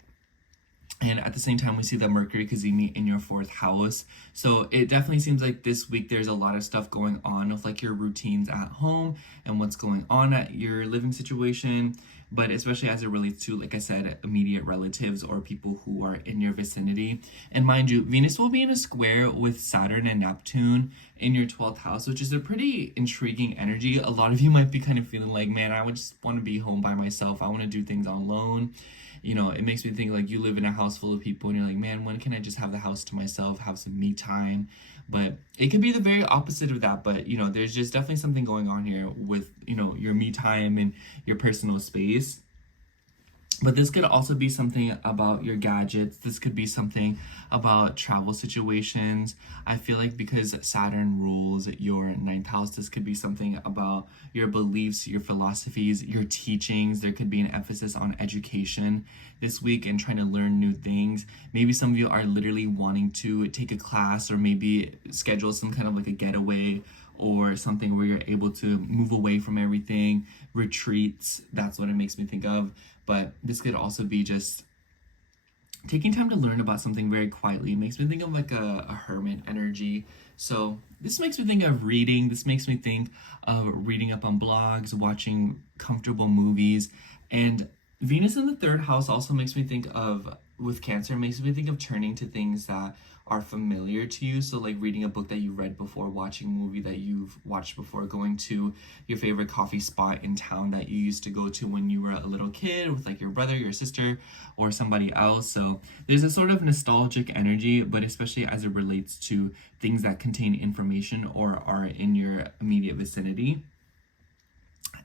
And at the same time, we see the Mercury cazimi in your fourth house. So it definitely seems like this week there's a lot of stuff going on with like your routines at home and what's going on at your living situation. But especially as it relates to, like I said, immediate relatives or people who are in your vicinity. And mind you, Venus will be in a square with Saturn and Neptune in your 12th house, which is a pretty intriguing energy. A lot of you might be kind of feeling like, man, I would just want to be home by myself. I want to do things alone. It makes me think like you live in a house full of people and you're like, man, when can I just have the house to myself, have some me time? But it could be the very opposite of that. But, there's just definitely something going on here with, your me time and your personal space. But this could also be something about your gadgets. This could be something about travel situations. I feel like because Saturn rules your 9th house, this could be something about your beliefs, your philosophies, your teachings. There could be an emphasis on education this week and trying to learn new things. Maybe some of you are literally wanting to take a class or maybe schedule some kind of like a getaway or something where you're able to move away from everything, retreats. That's what it makes me think of. But this could also be just taking time to learn about something very quietly. It makes me think of like a hermit energy. So this makes me think of reading. This makes me think of reading up on blogs, watching comfortable movies. And Venus in the third house also makes me think of, with Cancer, it makes me think of turning to things that are familiar to you. So like reading a book that you read before, watching a movie that you've watched before, going to your favorite coffee spot in town that you used to go to when you were a little kid with like your brother, your sister, or somebody else. So there's a sort of nostalgic energy, but especially as it relates to things that contain information or are in your immediate vicinity.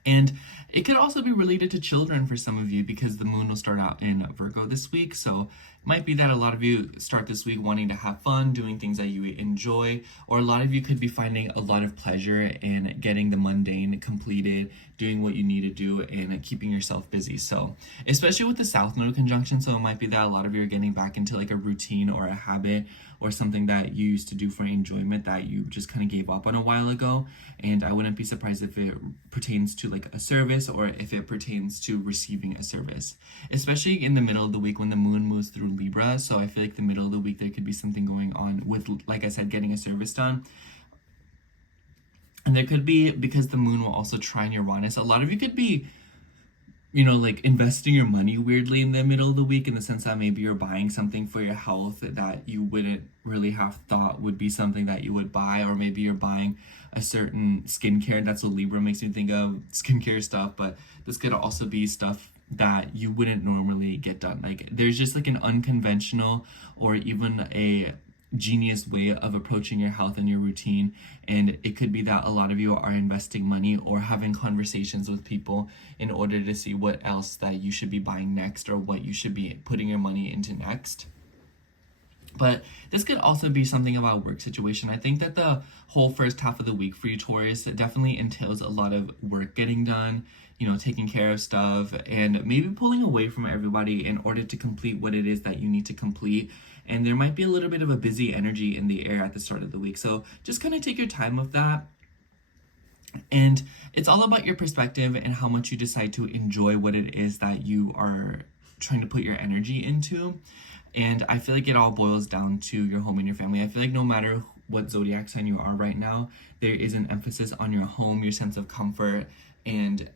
And it could also be related to children for some of you because the moon will start out in Virgo this week. So Might be that a lot of you start this week wanting to have fun, doing things that you enjoy, or a lot of you could be finding a lot of pleasure in getting the mundane completed, doing what you need to do, and keeping yourself busy. So, especially with the South Node conjunction, so it might be that a lot of you are getting back into like a routine or a habit or something that you used to do for enjoyment that you just kind of gave up on a while ago. And I wouldn't be surprised if it pertains to like a service or if it pertains to receiving a service, especially in the middle of the week when the moon moves through Libra. So I feel like the middle of the week there could be something going on with, like I said, getting a service done. And there could be, because the moon will also trine Uranus, a lot of you could be, you know, like investing your money weirdly in the middle of the week, in the sense that maybe you're buying something for your health that you wouldn't really have thought would be something that you would buy, or maybe you're buying a certain skincare. That's what Libra makes me think of, skincare stuff, but this could also be stuff that you wouldn't normally get done. Like there's just like an unconventional or even a genius way of approaching your health and your routine, and it could be that a lot of you are investing money or having conversations with people in order to see what else that you should be buying next or what you should be putting your money into next. But this could also be something about work situation. I think that the whole first half of the week for you, Taurus, definitely entails a lot of work getting done, you know, taking care of stuff, and maybe pulling away from everybody in order to complete what it is that you need to complete. And there might be a little bit of a busy energy in the air at the start of the week. So just kind of take your time with that. And it's all about your perspective and how much you decide to enjoy what it is that you are trying to put your energy into. And I feel like it all boils down to your home and your family. I feel like no matter what zodiac sign you are right now, there is an emphasis on your home, your sense of comfort, and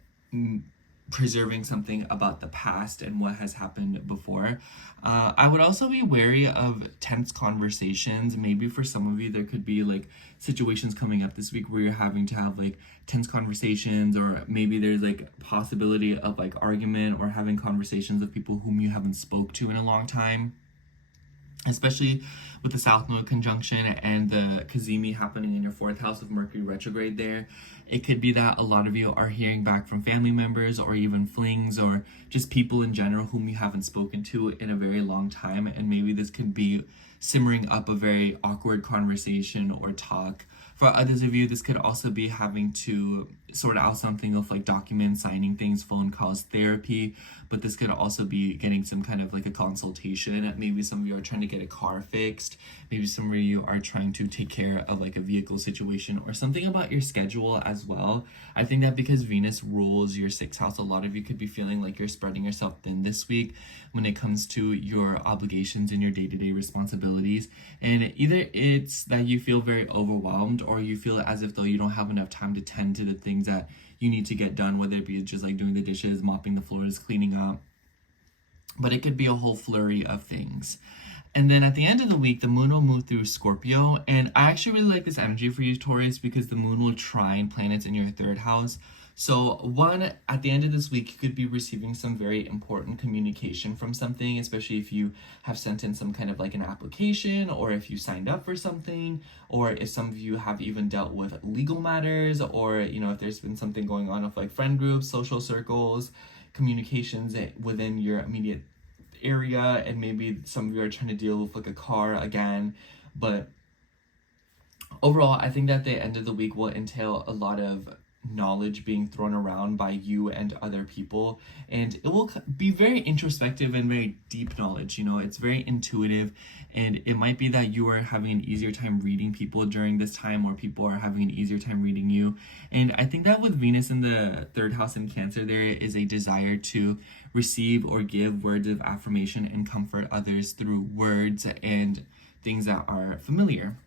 preserving something about the past and what has happened before. I would also be wary of tense conversations. Maybe for some of you, there could be like situations coming up this week where you're having to have like tense conversations, or maybe there's like possibility of like argument or having conversations with people whom you haven't spoke to in a long time. Especially with the South Node conjunction and the Cazimi happening in your 4th house with Mercury retrograde there. It could be that a lot of you are hearing back from family members or even flings or just people in general whom you haven't spoken to in a very long time. And maybe this could be simmering up a very awkward conversation or talk. For others of you, this could also be having to sort out something of like documents, signing things, phone calls, therapy. But this could also be getting some kind of like a consultation. Maybe some of you are trying to get a car fixed. Maybe some of you are trying to take care of like a vehicle situation or something about your schedule as well. I think that because Venus rules your 6th house, a lot of you could be feeling like you're spreading yourself thin this week when it comes to your obligations and your day-to-day responsibilities. And either it's that you feel very overwhelmed, or you feel as if though you don't have enough time to tend to the things that you need to get done, whether it be just like doing the dishes, mopping the floors, cleaning up. But it could be a whole flurry of things. And then at the end of the week, the moon will move through Scorpio. And I actually really like this energy for you, Taurus, because the moon will trine planets in your 3rd house. So one, at the end of this week, you could be receiving some very important communication from something, especially if you have sent in some kind of like an application, or if you signed up for something, or if some of you have even dealt with legal matters, or, you know, if there's been something going on with like friend groups, social circles, communications within your immediate area, and maybe some of you are trying to deal with like a car again. But overall, I think that the end of the week will entail a lot of knowledge being thrown around by you and other people, and it will be very introspective and very deep knowledge. You know, it's very intuitive, and it might be that you are having an easier time reading people during this time, or people are having an easier time reading you. And I think that with Venus in the 3rd house in Cancer, there is a desire to receive or give words of affirmation and comfort others through words and things that are familiar.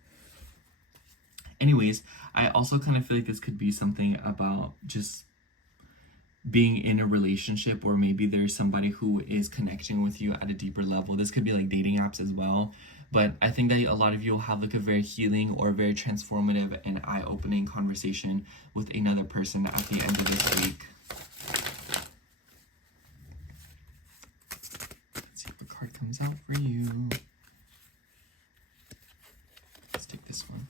Anyways, I also kind of feel like this could be something about just being in a relationship, or maybe there's somebody who is connecting with you at a deeper level. This could be like dating apps as well. But I think that a lot of you will have like a very healing or very transformative and eye-opening conversation with another person at the end of this week. Let's see if a card comes out for you. Let's take this one.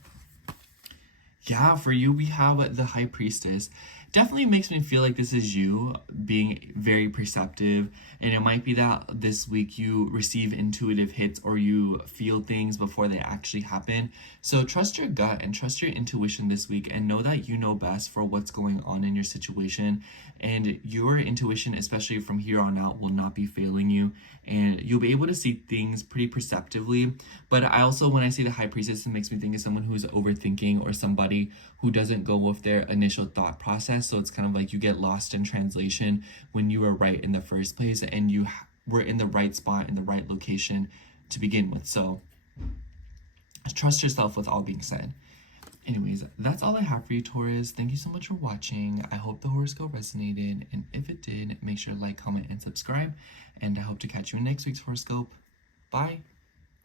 Yeah, for you, we have the High Priestess. definitely makes me feel like this is you being very perceptive, and it might be that this week you receive intuitive hits or you feel things before they actually happen. So trust your gut and trust your intuition this week, and know that you know best for what's going on in your situation, and your intuition, especially from here on out, will not be failing you, and you'll be able to see things pretty perceptively. But I also, when I see the High Priestess, it makes me think of someone who's overthinking or somebody who doesn't go with their initial thought process. So it's kind of like you get lost in translation when you were right in the first place and you were in the right spot in the right location to begin with. So trust yourself with all being said. Anyways, that's all I have for you, Taurus. Thank you so much for watching. I hope the horoscope resonated, and if it did, make sure to like, comment, and subscribe, and I hope to catch you in next week's horoscope. Bye!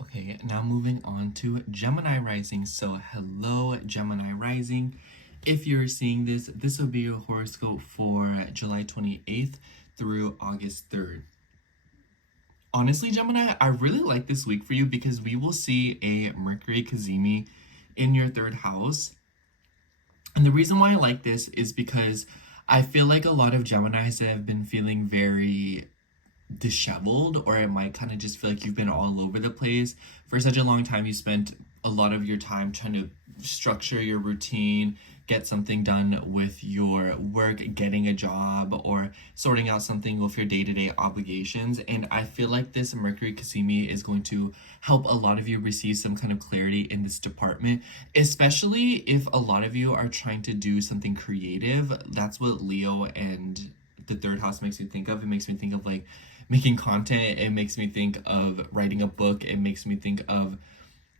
Okay, now moving on to Gemini rising. So hello, Gemini rising. If you're seeing this, this will be your horoscope for July 28th through August 3rd. Honestly, Gemini, I really like this week for you because we will see a Mercury Cazimi in your 3rd house. And the reason why I like this is because I feel like a lot of Geminis have been feeling very disheveled, or it might kind of just feel like you've been all over the place for such a long time. You spent a lot of your time trying to structure your routine, get something done with your work, getting a job, or sorting out something with your day-to-day obligations. And I feel like this Mercury Cazimi is going to help a lot of you receive some kind of clarity in this department, especially if a lot of you are trying to do something creative. That's what Leo and the 3rd house makes me think of. It makes me think of like making content. It makes me think of writing a book. It makes me think of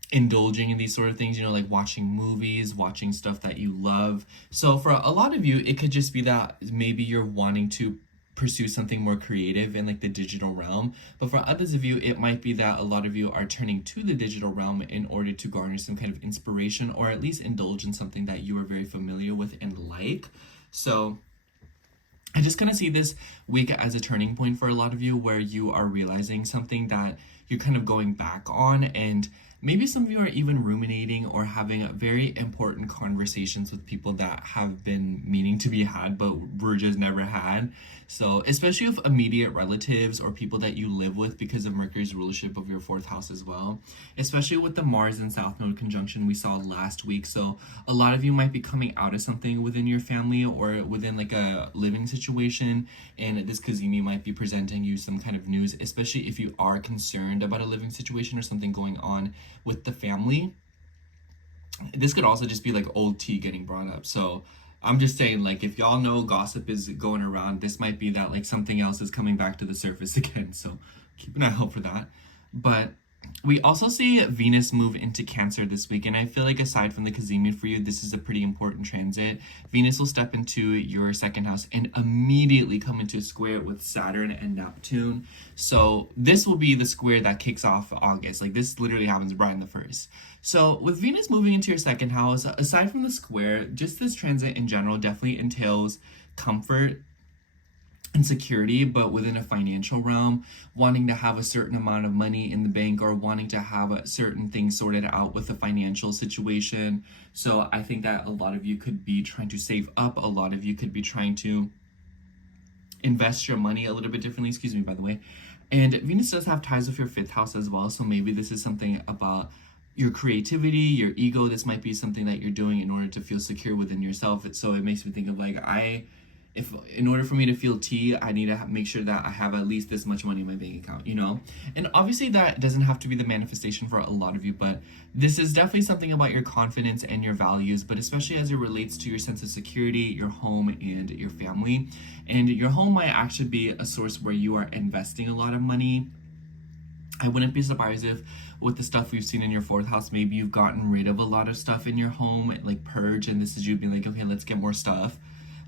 indulging in these sort of things, you know, like watching movies, watching stuff that you love. So for a lot of you, it could just be that maybe you're wanting to pursue something more creative in like the digital realm. But for others of you, it might be that a lot of you are turning to the digital realm in order to garner some kind of inspiration, or at least indulge in something that you are very familiar with and like. So I just kind of see this week as a turning point for a lot of you, where you are realizing something that you're kind of going back on, and maybe some of you are even ruminating or having very important conversations with people that have been meaning to be had but were just never had. So especially with immediate relatives or people that you live with, because of Mercury's rulership of your 4th house as well, especially with the Mars and South Node conjunction we saw last week. So a lot of you might be coming out of something within your family or within like a living situation, and this Cazimi might be presenting you some kind of news, especially if you are concerned about a living situation or something going on with the family. This could also just be like old tea getting brought up. So I'm just saying, like, if y'all know gossip is going around, this might be that like something else is coming back to the surface again. So keep an eye out for that. But we also see Venus move into Cancer this week, and I feel like aside from the Cazimi for you, this is a pretty important transit. Venus will step into your 2nd house and immediately come into a square with Saturn and Neptune. So this will be the square that kicks off August. Like, this literally happens right in the 1st. So with Venus moving into your 2nd house, aside from the square, just this transit in general definitely entails comfort and security, but within a financial realm, wanting to have a certain amount of money in the bank, or wanting to have certain things sorted out with a financial situation. So I think that a lot of you could be trying to save up. A lot of you could be trying to invest your money a little bit differently. Excuse me, by the way. And Venus does have ties with your 5th house as well. So maybe this is something about your creativity, your ego. This might be something that you're doing in order to feel secure within yourself. So it makes me think of like, if in order for me to feel tea, I need to make sure that I have at least this much money in my bank account, you know? And obviously that doesn't have to be the manifestation for a lot of you, but this is definitely something about your confidence and your values, but especially as it relates to your sense of security, your home, and your family. And your home might actually be a source where you are investing a lot of money. I wouldn't be surprised if with the stuff we've seen in your 4th house, maybe you've gotten rid of a lot of stuff in your home, like purge, and this is you being like, okay, let's get more stuff.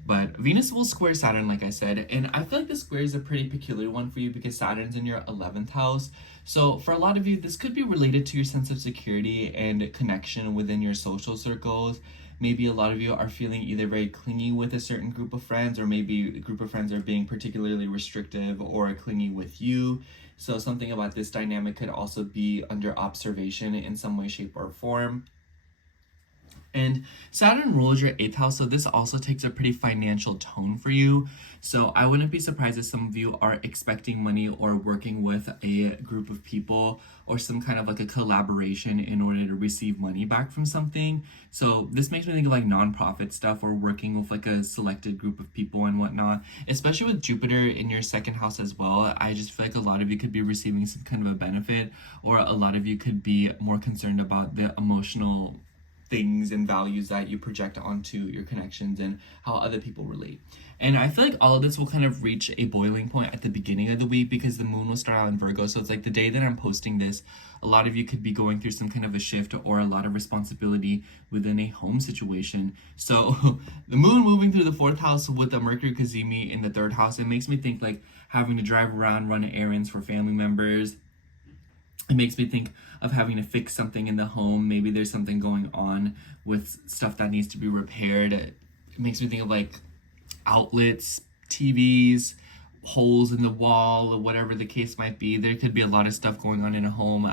But Venus will square Saturn, like I said, and I feel like this square is a pretty peculiar one for you because Saturn's in your 11th house. So for a lot of you, this could be related to your sense of security and connection within your social circles. Maybe a lot of you are feeling either very clingy with a certain group of friends, or maybe a group of friends are being particularly restrictive or clingy with you. So something about this dynamic could also be under observation in some way, shape, or form. And Saturn rules your 8th house, so this also takes a pretty financial tone for you. So I wouldn't be surprised if some of you are expecting money or working with a group of people or some kind of like a collaboration in order to receive money back from something. So this makes me think of like nonprofit stuff or working with like a selected group of people and whatnot, especially with Jupiter in your 2nd house as well. I just feel like a lot of you could be receiving some kind of a benefit, or a lot of you could be more concerned about the emotional things and values that you project onto your connections and how other people relate. And I feel like all of this will kind of reach a boiling point at the beginning of the week because the moon will start out in Virgo. So it's like the day that I'm posting this, a lot of you could be going through some kind of a shift or a lot of responsibility within a home situation. So the moon moving through the 4th house with the Mercury Cazimi in the 3rd house, it makes me think like having to drive around, run errands for family members. It makes me think of having to fix something in the home. Maybe there's something going on with stuff that needs to be repaired. It makes me think of like outlets, TVs, holes in the wall, or whatever the case might be. There could be a lot of stuff going on in a home.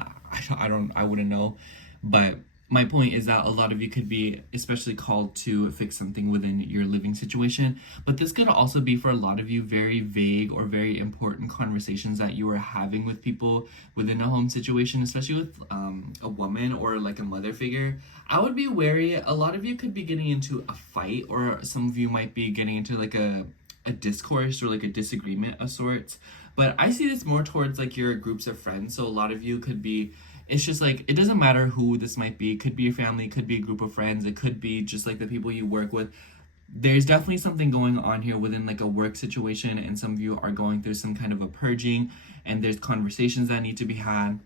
I wouldn't know. But my point is that a lot of you could be especially called to fix something within your living situation. But this could also be for a lot of you very vague or very important conversations that you are having with people within a home situation, especially with a woman or like a mother figure. I would be wary. A lot of you could be getting into a fight, or some of you might be getting into like a discourse or like a disagreement of sorts. But I see this more towards like your groups of friends. So a lot of you could be, it's just like, it doesn't matter who this might be. It could be your family, it could be a group of friends, it could be just like the people you work with. There's definitely something going on here within like a work situation, and some of you are going through some kind of a purging, and there's conversations that need to be had.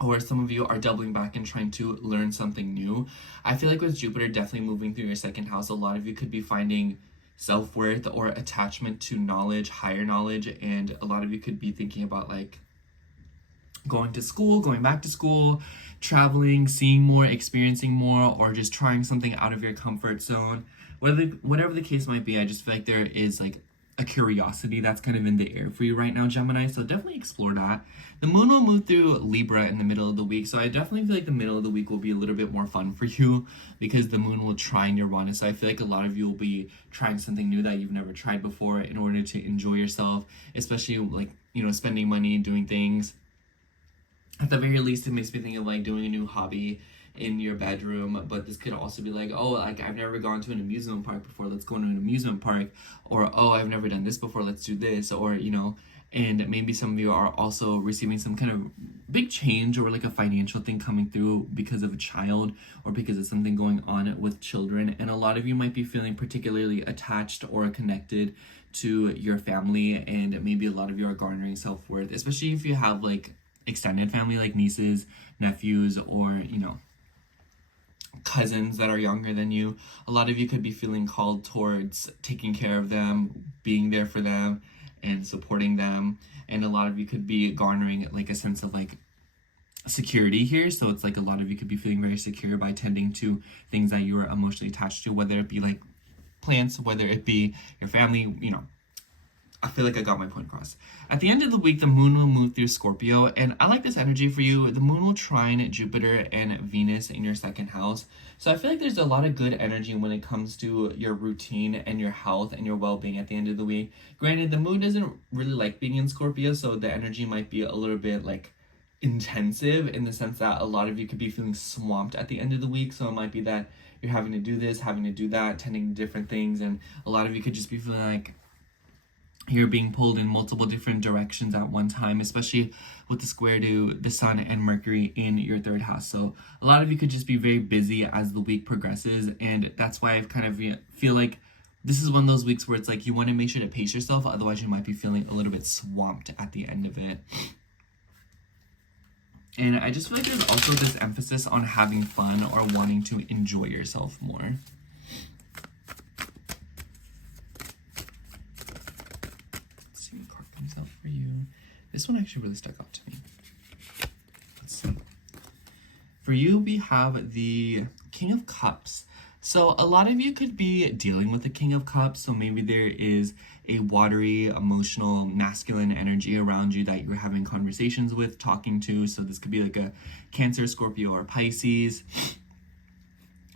Or some of you are doubling back and trying to learn something new. I feel like with Jupiter definitely moving through your 2nd house, a lot of you could be finding self-worth or attachment to knowledge, higher knowledge, and a lot of you could be thinking about like going to school, going back to school, traveling, seeing more, experiencing more, or just trying something out of your comfort zone. Whatever the case might be, I just feel like there is like a curiosity that's kind of in the air for you right now, Gemini, so definitely explore that. The moon will move through Libra in the middle of the week, so I definitely feel like the middle of the week will be a little bit more fun for you because the moon will trine Uranus. So I feel like a lot of you will be trying something new that you've never tried before in order to enjoy yourself, especially like, you know, spending money, doing things. At the very least, it makes me think of like doing a new hobby in your bedroom, but this could also be like, oh, like I've never gone to an amusement park before, let's go to an amusement park, or oh, I've never done this before, let's do this, or you know. And maybe some of you are also receiving some kind of big change or like a financial thing coming through because of a child or because of something going on with children. And a lot of you might be feeling particularly attached or connected to your family, and maybe a lot of you are garnering self-worth, especially if you have like extended family like nieces, nephews, or you know, cousins that are younger than you. A lot of you could be feeling called towards taking care of them, being there for them, and supporting them. And a lot of you could be garnering like a sense of like security here. So it's like a lot of you could be feeling very secure by tending to things that you are emotionally attached to, whether it be like plants, whether it be your family, you know. I feel like I got my point across. At the end of the week, the moon will move through Scorpio, and I like this energy for you. The moon will trine Jupiter and Venus in your 2nd house. So I feel like there's a lot of good energy when it comes to your routine and your health and your well-being at the end of the week. Granted, the moon doesn't really like being in Scorpio, so the energy might be a little bit like intensive in the sense that a lot of you could be feeling swamped at the end of the week. So it might be that you're having to do this, having to do that, tending to different things, and a lot of you could just be feeling like you're being pulled in multiple different directions at one time, especially with the square to the Sun and Mercury in your 3rd house. So a lot of you could just be very busy as the week progresses, and that's why I kind of feel like this is one of those weeks where it's like you want to make sure to pace yourself, otherwise you might be feeling a little bit swamped at the end of it. And I just feel like there's also this emphasis on having fun or wanting to enjoy yourself more. Out for you. This one actually really stuck out to me. Let's see. For you, we have the King of Cups. So a lot of you could be dealing with the King of Cups. So maybe there is a watery, emotional, masculine energy around you that you're having conversations with, talking to. So this could be like a Cancer, Scorpio, or Pisces.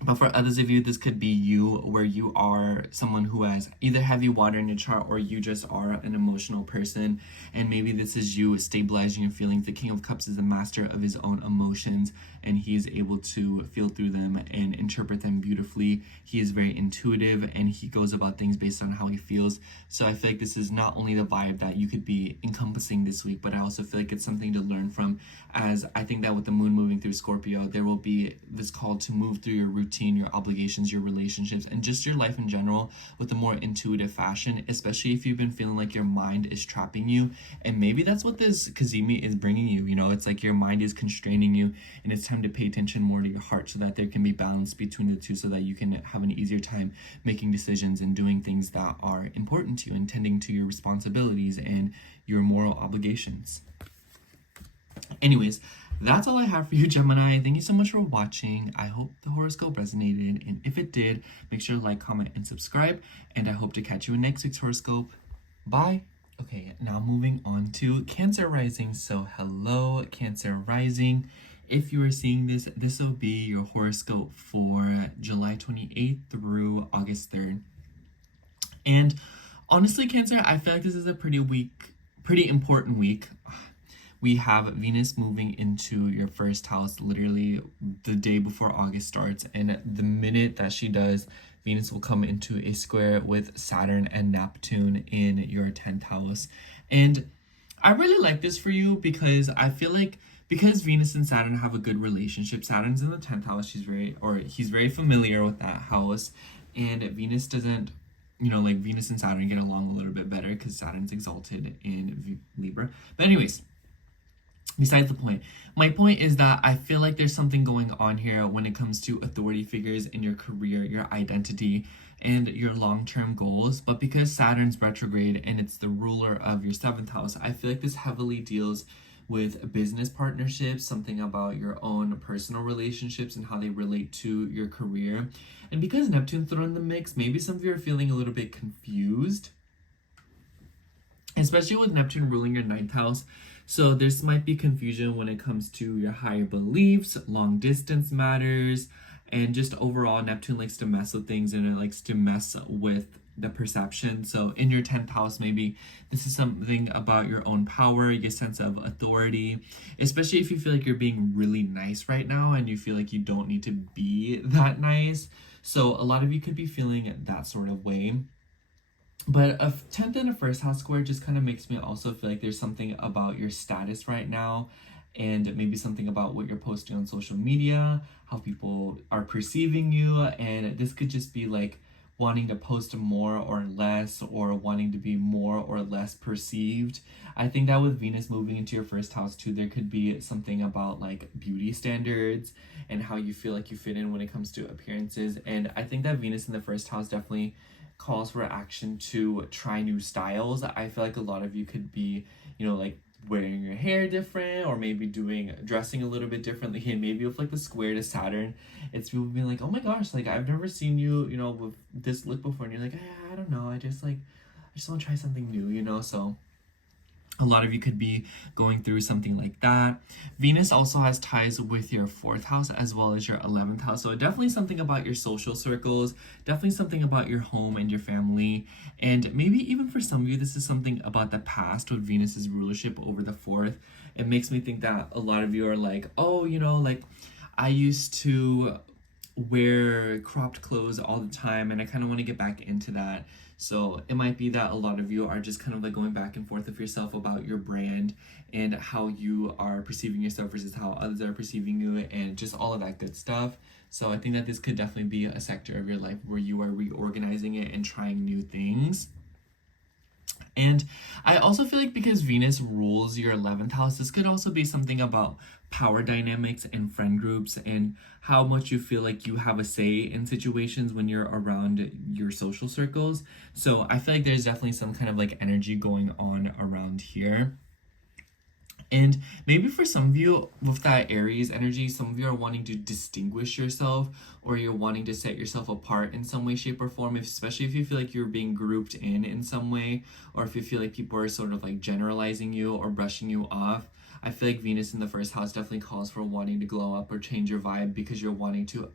But for others of you, this could be you, where you are someone who has either heavy water in your chart, or you just are an emotional person. And maybe this is you stabilizing your feelings. The King of Cups is the master of his own emotions, and he is able to feel through them and interpret them beautifully. He is very intuitive, and he goes about things based on how he feels. So I feel like this is not only the vibe that you could be encompassing this week, but I also feel like it's something to learn from, as I think that with the moon moving through Scorpio, there will be this call to move through your routine, your obligations, your relationships, and just your life in general with a more intuitive fashion, especially if you've been feeling like your mind is trapping you. And maybe that's what this Kazemi is bringing you. You know, it's like your mind is constraining you, and it's time to pay attention more to your heart, so that there can be balance between the two, so that you can have an easier time making decisions and doing things that are important to you, and tending to your responsibilities and your moral obligations. Anyways, that's all I have for you, Gemini. Thank you so much for watching. I hope the horoscope resonated, and if it did, make sure to like, comment, and subscribe, and I hope to catch you in next week's horoscope. Bye. Okay, now moving on to Cancer rising. So hello, Cancer rising. If you are seeing this, this will be your horoscope for July 28th through August 3rd. And honestly, Cancer, I feel like this is a pretty important week. We have Venus moving into your first house literally the day before August starts. And the minute that she does, Venus will come into a square with Saturn and Neptune in your 10th house. And I really like this for you, because I feel like because Venus and Saturn have a good relationship, Saturn's in the 10th house, he's very familiar with that house. And Venus doesn't, you know, like Venus and Saturn get along a little bit better because Saturn's exalted in Libra. But anyways, besides the point, my point is that I feel like there's something going on here when it comes to authority figures in your career, your identity, and your long-term goals. But because Saturn's retrograde and it's the ruler of your 7th house, I feel like this heavily deals with business partnerships, something about your own personal relationships and how they relate to your career. And because Neptune's thrown in the mix, maybe some of you are feeling a little bit confused, especially with Neptune ruling your 9th house. So this might be confusion when it comes to your higher beliefs, long distance matters, and just overall Neptune likes to mess with things, and it likes to mess with the perception. So in your 10th house, maybe this is something about your own power, your sense of authority, especially if you feel like you're being really nice right now and you feel like you don't need to be that nice. So a lot of you could be feeling that sort of way. But a 10th and a first house square just kind of makes me also feel like there's something about your status right now, and maybe something about what you're posting on social media, how people are perceiving you. And this could just be like wanting to post more or less, or wanting to be more or less perceived. I think that with Venus moving into your first house too, there could be something about like beauty standards and how you feel like you fit in when it comes to appearances. And I think that Venus in the first house definitely calls for action to try new styles. I feel like a lot of you could be, you know, like wearing your hair different, or maybe dressing a little bit differently. And maybe with like the square to Saturn, it's people being like, oh my gosh, like I've never seen you, you know, with this look before. And you're like, I don't know, I just want to try something new, you know. So a lot of you could be going through something like that. Venus also has ties with your 4th house as well as your 11th house. So definitely something about your social circles, definitely something about your home and your family. And maybe even for some of you, this is something about the past with Venus's rulership over the 4th. It makes me think that a lot of you are like, oh, you know, like I used to wear cropped clothes all the time and I kind of want to get back into that. So it might be that a lot of you are just kind of like going back and forth with yourself about your brand and how you are perceiving yourself versus how others are perceiving you, and just all of that good stuff. So I think that this could definitely be a sector of your life where you are reorganizing it and trying new things. And I also feel like because Venus rules your 11th house, this could also be something about power dynamics and friend groups, and how much you feel like you have a say in situations when you're around your social circles. So I feel like there's definitely some kind of like energy going on around here. And maybe for some of you with that Aries energy, some of you are wanting to distinguish yourself, or you're wanting to set yourself apart in some way, shape, or form, especially if you feel like you're being grouped in some way, or if you feel like people are sort of like generalizing you or brushing you off. I feel like Venus in the first house definitely calls for wanting to glow up or change your vibe, because you're wanting to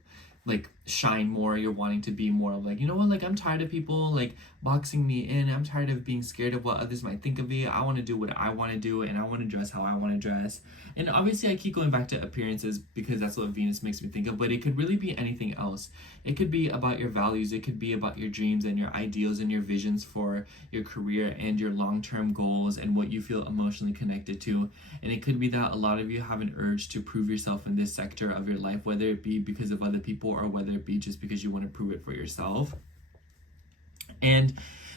like shine more. You're wanting to be more of like, you know what, like I'm tired of people like boxing me in. I'm tired of being scared of what others might think of me. I want to do what I want to do, and I want to dress how I want to dress. And obviously I keep going back to appearances because that's what Venus makes me think of, but it could really be anything else. It could be about your values, it could be about your dreams and your ideals and your visions for your career and your long-term goals and what you feel emotionally connected to. And it could be that a lot of you have an urge to prove yourself in this sector of your life, whether it be because of other people or whether it be just because you want to prove it for yourself. And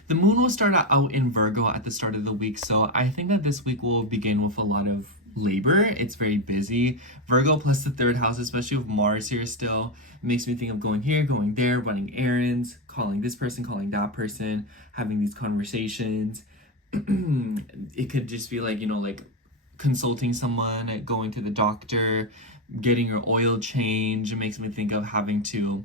the moon will start out in Virgo at the start of the week, so I think that this week will begin with a lot of labor. It's very busy. Virgo plus the third house, especially with Mars here still, makes me think of going here, going there, running errands, calling this person, calling that person, having these conversations. It could just be like, you know, like consulting someone, going to the doctor, getting your oil change. It makes me think of having to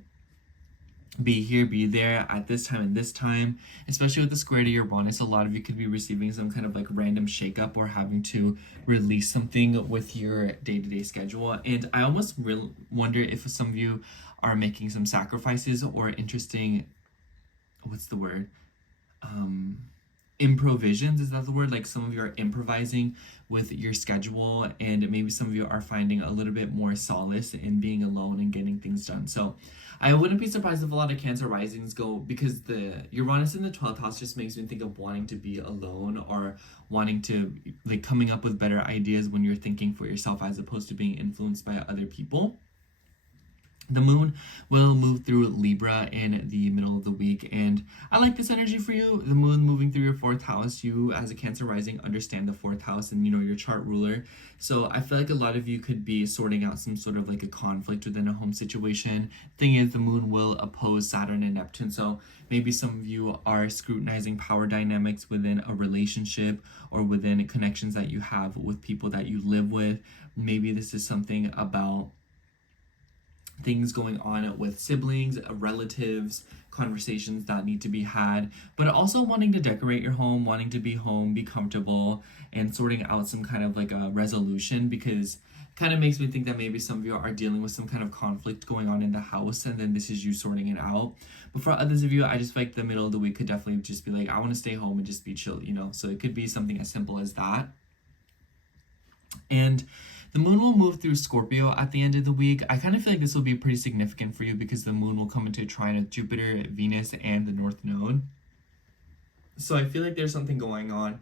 be here, be there at this time and this time, especially with the square to Uranus. A lot of you could be receiving some kind of like random shakeup or having to release something with your day-to-day schedule. And I almost wonder if some of you are making some sacrifices or interesting, what's the word? Improvisions, is that the word? Like some of you are improvising with your schedule, and maybe some of you are finding a little bit more solace in being alone and getting things done. So I wouldn't be surprised if a lot of Cancer risings go, because the Uranus in the 12th house just makes me think of wanting to be alone or wanting to like coming up with better ideas when you're thinking for yourself as opposed to being influenced by other people. The moon will move through Libra in the middle of the week, and I like this energy for you. The moon moving through your 4th house, you as a Cancer rising understand the 4th house and, you know, your chart ruler. So I feel like a lot of you could be sorting out some sort of like a conflict within a home situation. Thing is, the moon will oppose Saturn and Neptune, so maybe some of you are scrutinizing power dynamics within a relationship or within connections that you have with people that you live with. Maybe this is something about things going on with siblings, relatives, conversations that need to be had, but also wanting to decorate your home, wanting to be home, be comfortable, and sorting out some kind of like a resolution, because kind of makes me think that maybe some of you are dealing with some kind of conflict going on in the house, and then this is you sorting it out. But for others of you, I just feel like the middle of the week could definitely just be like, I want to stay home and just be chill, you know? So it could be something as simple as that. And the moon will move through Scorpio at the end of the week. I kind of feel like this will be pretty significant for you because the moon will come into a trine with Jupiter, Venus, and the North Node. So I feel like there's something going on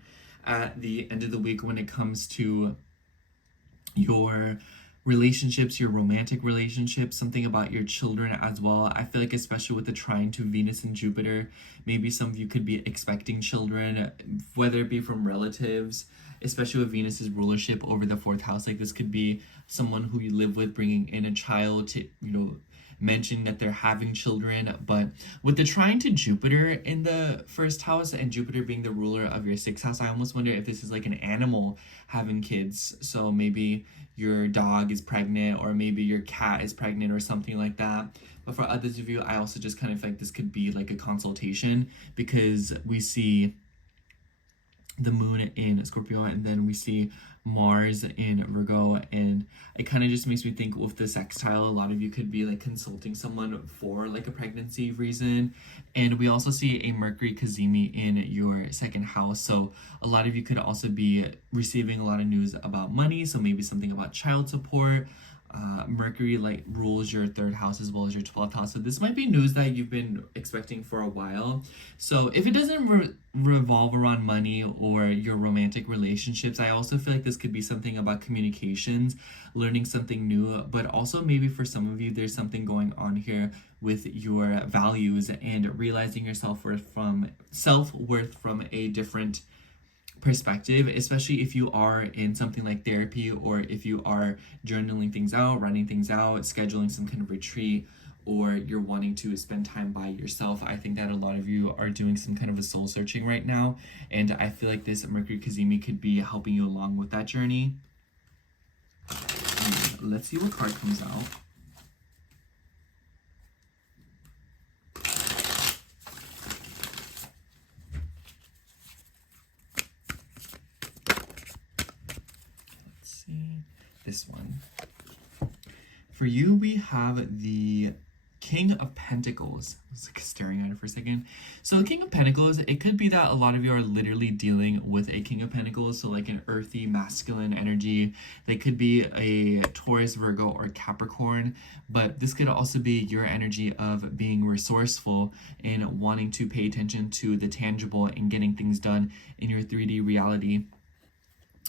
at the end of the week when it comes to your relationships, your romantic relationships, something about your children as well. I feel like especially with the trine to Venus and Jupiter, maybe some of you could be expecting children, whether it be from relatives, especially with Venus's rulership over the 4th house. Like this could be someone who you live with bringing in a child to, you know, mention that they're having children. But with the trine to Jupiter in the 1st house and Jupiter being the ruler of your 6th house, I almost wonder if this is like an animal having kids. So maybe your dog is pregnant, or maybe your cat is pregnant or something like that. But for others of you, I also just kind of feel like this could be like a consultation, because we see the moon in Scorpio and then we see Mars in Virgo, and it kind of just makes me think with the sextile, a lot of you could be like consulting someone for like a pregnancy reason. And we also see a Mercury Cazimi in your 2nd house, so a lot of you could also be receiving a lot of news about money, so maybe something about child support. Mercury like rules your 3rd house as well as your 12th house, so this might be news that you've been expecting for a while. So if it doesn't revolve around money or your romantic relationships, I also feel like this could be something about communications, learning something new. But also maybe for some of you, there's something going on here with your values and realizing your self-worth from a different perspective, especially if you are in something like therapy, or if you are journaling things out, writing things out, scheduling some kind of retreat, or you're wanting to spend time by yourself. I think that a lot of you are doing some kind of a soul searching right now, and I feel like this Mercury Cazimi could be helping you along with that journey. Let's see what card comes out. This one. For you, we have the King of Pentacles. I was like staring at it for a second. So the King of Pentacles, it could be that a lot of you are literally dealing with a King of Pentacles, so like an earthy, masculine energy. They could be a Taurus, Virgo, or Capricorn, but this could also be your energy of being resourceful and wanting to pay attention to the tangible and getting things done in your 3D reality.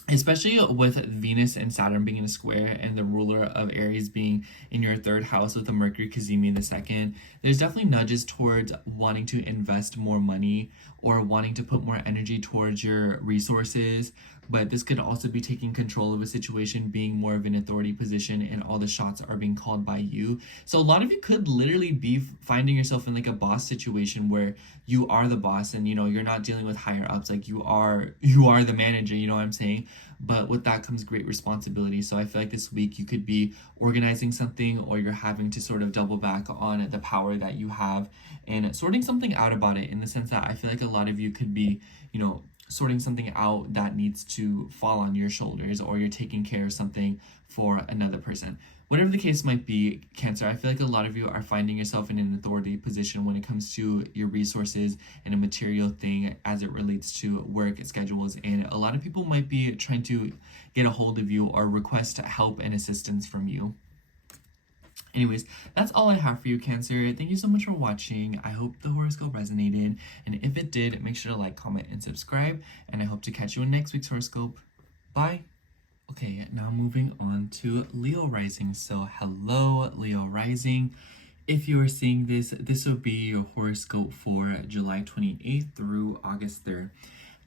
Especially with Venus and Saturn being in a square and the ruler of Aries being in your third house with the Mercury Cazimi in the second, there's definitely nudges towards wanting to invest more money or wanting to put more energy towards your resources. But this could also be taking control of a situation, being more of an authority position, and all the shots are being called by you. So a lot of you could literally be finding yourself in like a boss situation where you are the boss and, you know, you're not dealing with higher ups. Like you are the manager, you know what I'm saying? But with that comes great responsibility. So I feel like this week you could be organizing something, or you're having to sort of double back on the power that you have and sorting something out about it, in the sense that I feel like a lot of you could be, you know, sorting something out that needs to fall on your shoulders, or you're taking care of something for another person. Whatever the case might be, Cancer, I feel like a lot of you are finding yourself in an authority position when it comes to your resources and a material thing as it relates to work schedules. And a lot of people might be trying to get a hold of you or request help and assistance from you. Anyways, that's all I have for you, Cancer. Thank you so much for watching. I hope the horoscope resonated. And if it did, make sure to like, comment, and subscribe. And I hope to catch you in next week's horoscope. Bye. Okay, now moving on to Leo rising. So hello, Leo rising. If you are seeing this, this will be your horoscope for July 28th through August 3rd.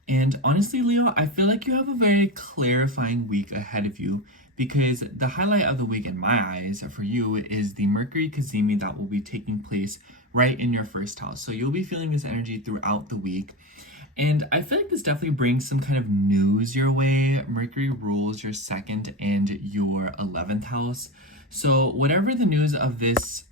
And honestly, Leo, I feel like you have a very clarifying week ahead of you, because the highlight of the week in my eyes for you is the Mercury Cazimi that will be taking place right in your first house. So you'll be feeling this energy throughout the week. And I feel like this definitely brings some kind of news your way. Mercury rules your 2nd and your 11th house. So whatever the news of this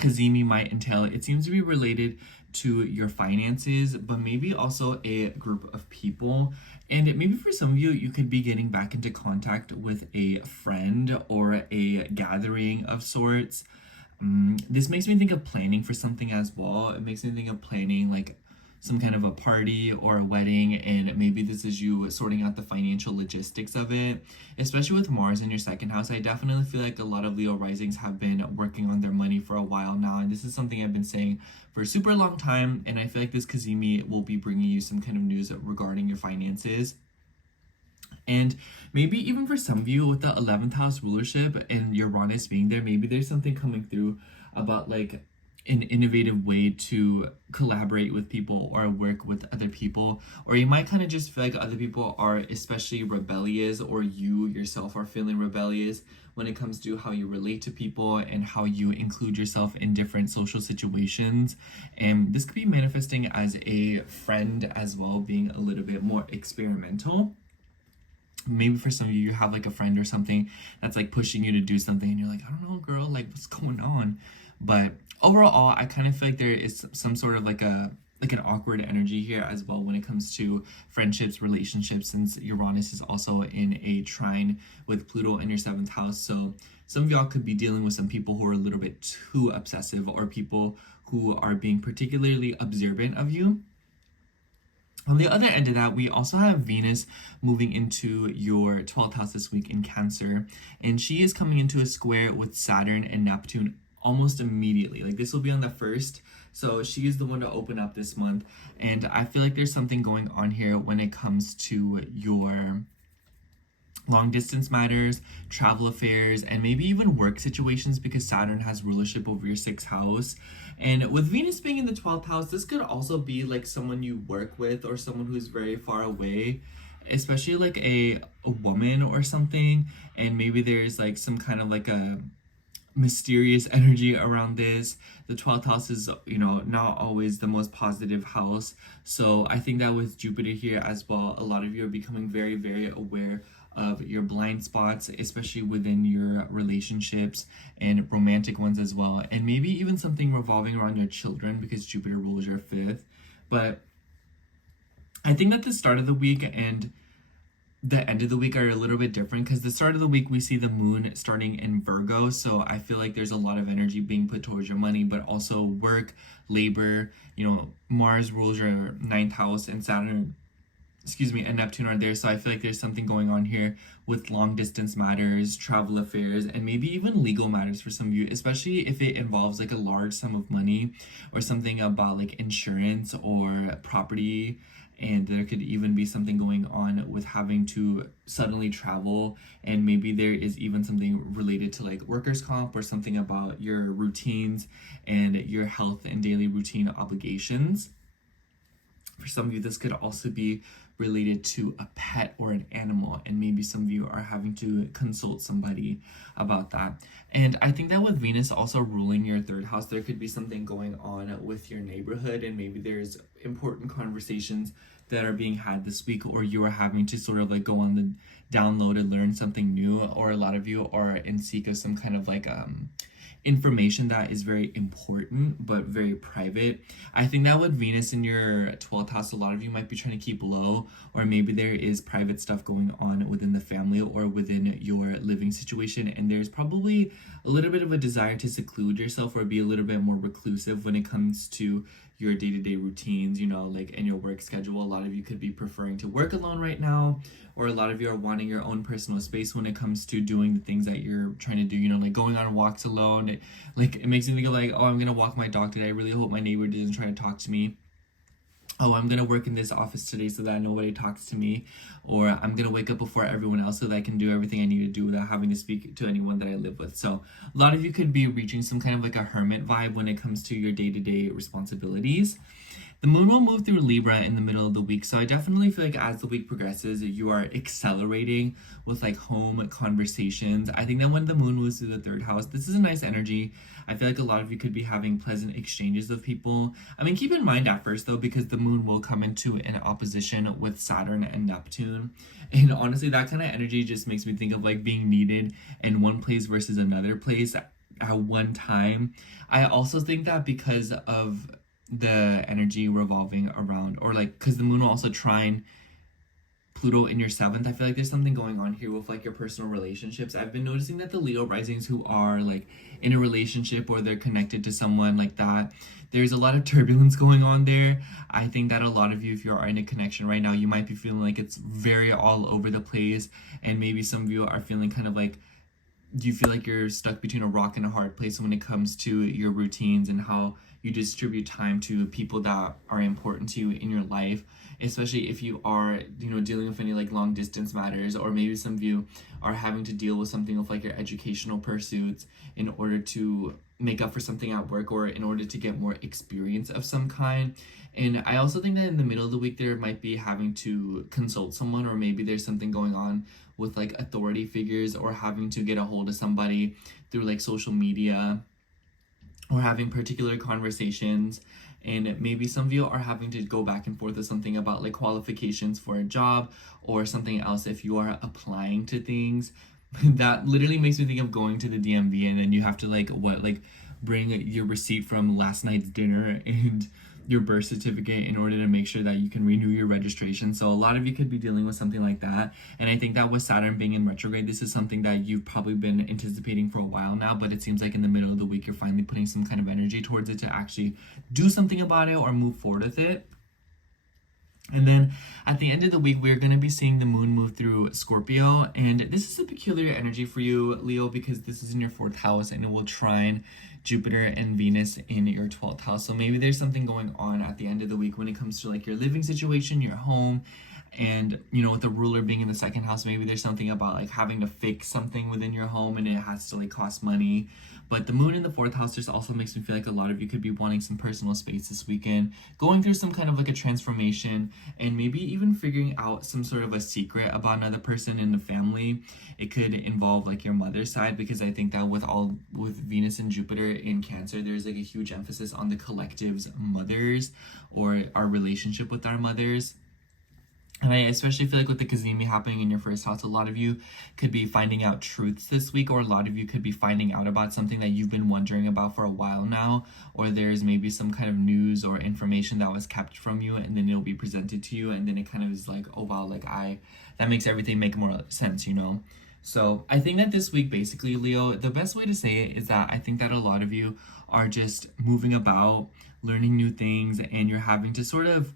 Cazimi might entail, it seems to be related to your finances, but maybe also a group of people. And maybe for some of you, you could be getting back into contact with a friend or a gathering of sorts. This makes me think of planning for something as well. It makes me think of planning like some kind of a party or a wedding, and maybe this is you sorting out the financial logistics of it. Especially with Mars in your 2nd house, I definitely feel like a lot of Leo risings have been working on their money for a while now, and this is something I've been saying for a super long time, and I feel like this Cazimi will be bringing you some kind of news regarding your finances. And maybe even for some of you with the 11th house rulership and Uranus being there, maybe there's something coming through about like an innovative way to collaborate with people or work with other people. Or you might kind of just feel like other people are especially rebellious, or you yourself are feeling rebellious when it comes to how you relate to people and how you include yourself in different social situations. And this could be manifesting as a friend as well, being a little bit more experimental. Maybe for some of you, you have like a friend or something that's like pushing you to do something and you're like, I don't know, girl, like what's going on? But overall, I kind of feel like there is some sort of like an awkward energy here as well when it comes to friendships, relationships, since Uranus is also in a trine with Pluto in your 7th house. So some of y'all could be dealing with some people who are a little bit too obsessive, or people who are being particularly observant of you. On the other end of that, we also have Venus moving into your 12th house this week in Cancer, and she is coming into a square with Saturn and Neptune almost immediately. Like this will be on the 1st, so she is the one to open up this month. And I feel like there's something going on here when it comes to your long distance matters, travel affairs, and maybe even work situations, because Saturn has rulership over your 6th house. And with Venus being in the 12th house, this could also be like someone you work with or someone who's very far away, especially like a woman or something. And maybe there's like some kind of like a mysterious energy around this. The 12th house is, you know, not always the most positive house. So I think that with Jupiter here as well, a lot of you are becoming very, very aware of your blind spots, especially within your relationships and romantic ones as well. And maybe even something revolving around your children, because Jupiter rules your 5th. But I think at the start of the week, and the end of the week are a little bit different because the start of the week we see the moon starting in Virgo, so I feel like there's a lot of energy being put towards your money, but also work, labor. Mars rules your ninth house, and Saturn, excuse me, and Neptune are there. So I feel like there's something going on here with long distance matters, travel affairs, and maybe even legal matters for some of you, especially if it involves like a large sum of money or something about like insurance or property. And there could even be something going on with having to suddenly travel, and maybe there is even something related to like workers' comp or something about your routines and your health and daily routine obligations. For some of you, this could also be related to a pet or an animal, and maybe some of you are having to consult somebody about that. And I think that with Venus also ruling your third house, there could be something going on with your neighborhood, and maybe there's important conversations that are being had this week, or you are having to sort of like go on the download and learn something new, or a lot of you are in seek of some kind of like information that is very important but very private. I think that with Venus in your 12th house, a lot of you might be trying to keep low, or maybe there is private stuff going on within the family or within your living situation, and there's probably a little bit of a desire to seclude yourself or be a little bit more reclusive when it comes to your day-to-day routines, like in your work schedule. A lot of you could be preferring to work alone right now, or a lot of you are wanting your own personal space when it comes to doing the things that you're trying to do, like going on walks alone. It makes me think of like, oh, I'm gonna walk my dog today. I really hope my neighbor doesn't try to talk to me. Oh, I'm gonna work in this office today so that nobody talks to me, or I'm gonna wake up before everyone else so that I can do everything I need to do without having to speak to anyone that I live with. So a lot of you could be reaching some kind of like a hermit vibe when it comes to your day-to-day responsibilities. The moon will move through Libra in the middle of the week, so I definitely feel like as the week progresses, you are accelerating with like home conversations. I think that when the moon moves through the third house, this is a nice energy. I feel like a lot of you could be having pleasant exchanges with people. I mean, keep in mind at first though, because the moon will come into an opposition with Saturn and Neptune. And honestly, that kind of energy just makes me think of like being needed in one place versus another place at one time. I also think that because of the energy revolving around, or like because the moon will also trine Pluto in your 7th, I feel like there's something going on here with like your personal relationships. I've been noticing that the Leo risings who are like in a relationship or they're connected to someone like that, there's a lot of turbulence going on there. I think that a lot of you, if you're in a connection right now, you might be feeling like it's very all over the place, and maybe some of you are feeling kind of like you feel like you're stuck between a rock and a hard place when it comes to your routines and how you distribute time to people that are important to you in your life, especially if you are, dealing with any like long distance matters, or maybe some of you are having to deal with something with like your educational pursuits in order to make up for something at work, or in order to get more experience of some kind. And I also think that in the middle of the week there might be having to consult someone, or maybe there's something going on with like authority figures, or having to get a hold of somebody through like social media, or having particular conversations. And maybe some of you are having to go back and forth with something about like qualifications for a job or something else if you are applying to things. That literally makes me think of going to the DMV, and then you have to bring your receipt from last night's dinner and your birth certificate in order to make sure that you can renew your registration. So a lot of you could be dealing with something like that. And I think that with Saturn being in retrograde, this is something that you've probably been anticipating for a while now, but it seems like in the middle of the week, you're finally putting some kind of energy towards it to actually do something about it or move forward with it. And then at the end of the week, we're going to be seeing the moon move through Scorpio. And this is a peculiar energy for you, Leo, because this is in your 4th house and it will trine Jupiter and Venus in your 12th house. So maybe there's something going on at the end of the week when it comes to like your living situation, your home, and with the ruler being in the 2nd house, maybe there's something about like having to fix something within your home and it has to like cost money. But the moon in the 4th house just also makes me feel like a lot of you could be wanting some personal space this weekend, going through some kind of like a transformation, and maybe even figuring out some sort of a secret about another person in the family. It could involve like your mother's side, because I think that with Venus and Jupiter in Cancer, there's like a huge emphasis on the collective's mothers or our relationship with our mothers. And I especially feel like with the Kazemi happening in your first house, a lot of you could be finding out truths this week, or a lot of you could be finding out about something that you've been wondering about for a while now, or there's maybe some kind of news or information that was kept from you, and then it'll be presented to you, and then it kind of is like, oh wow, like that makes everything make more sense, you know? So I think that this week, basically, Leo, the best way to say it is that I think that a lot of you are just moving about, learning new things, and you're having to sort of,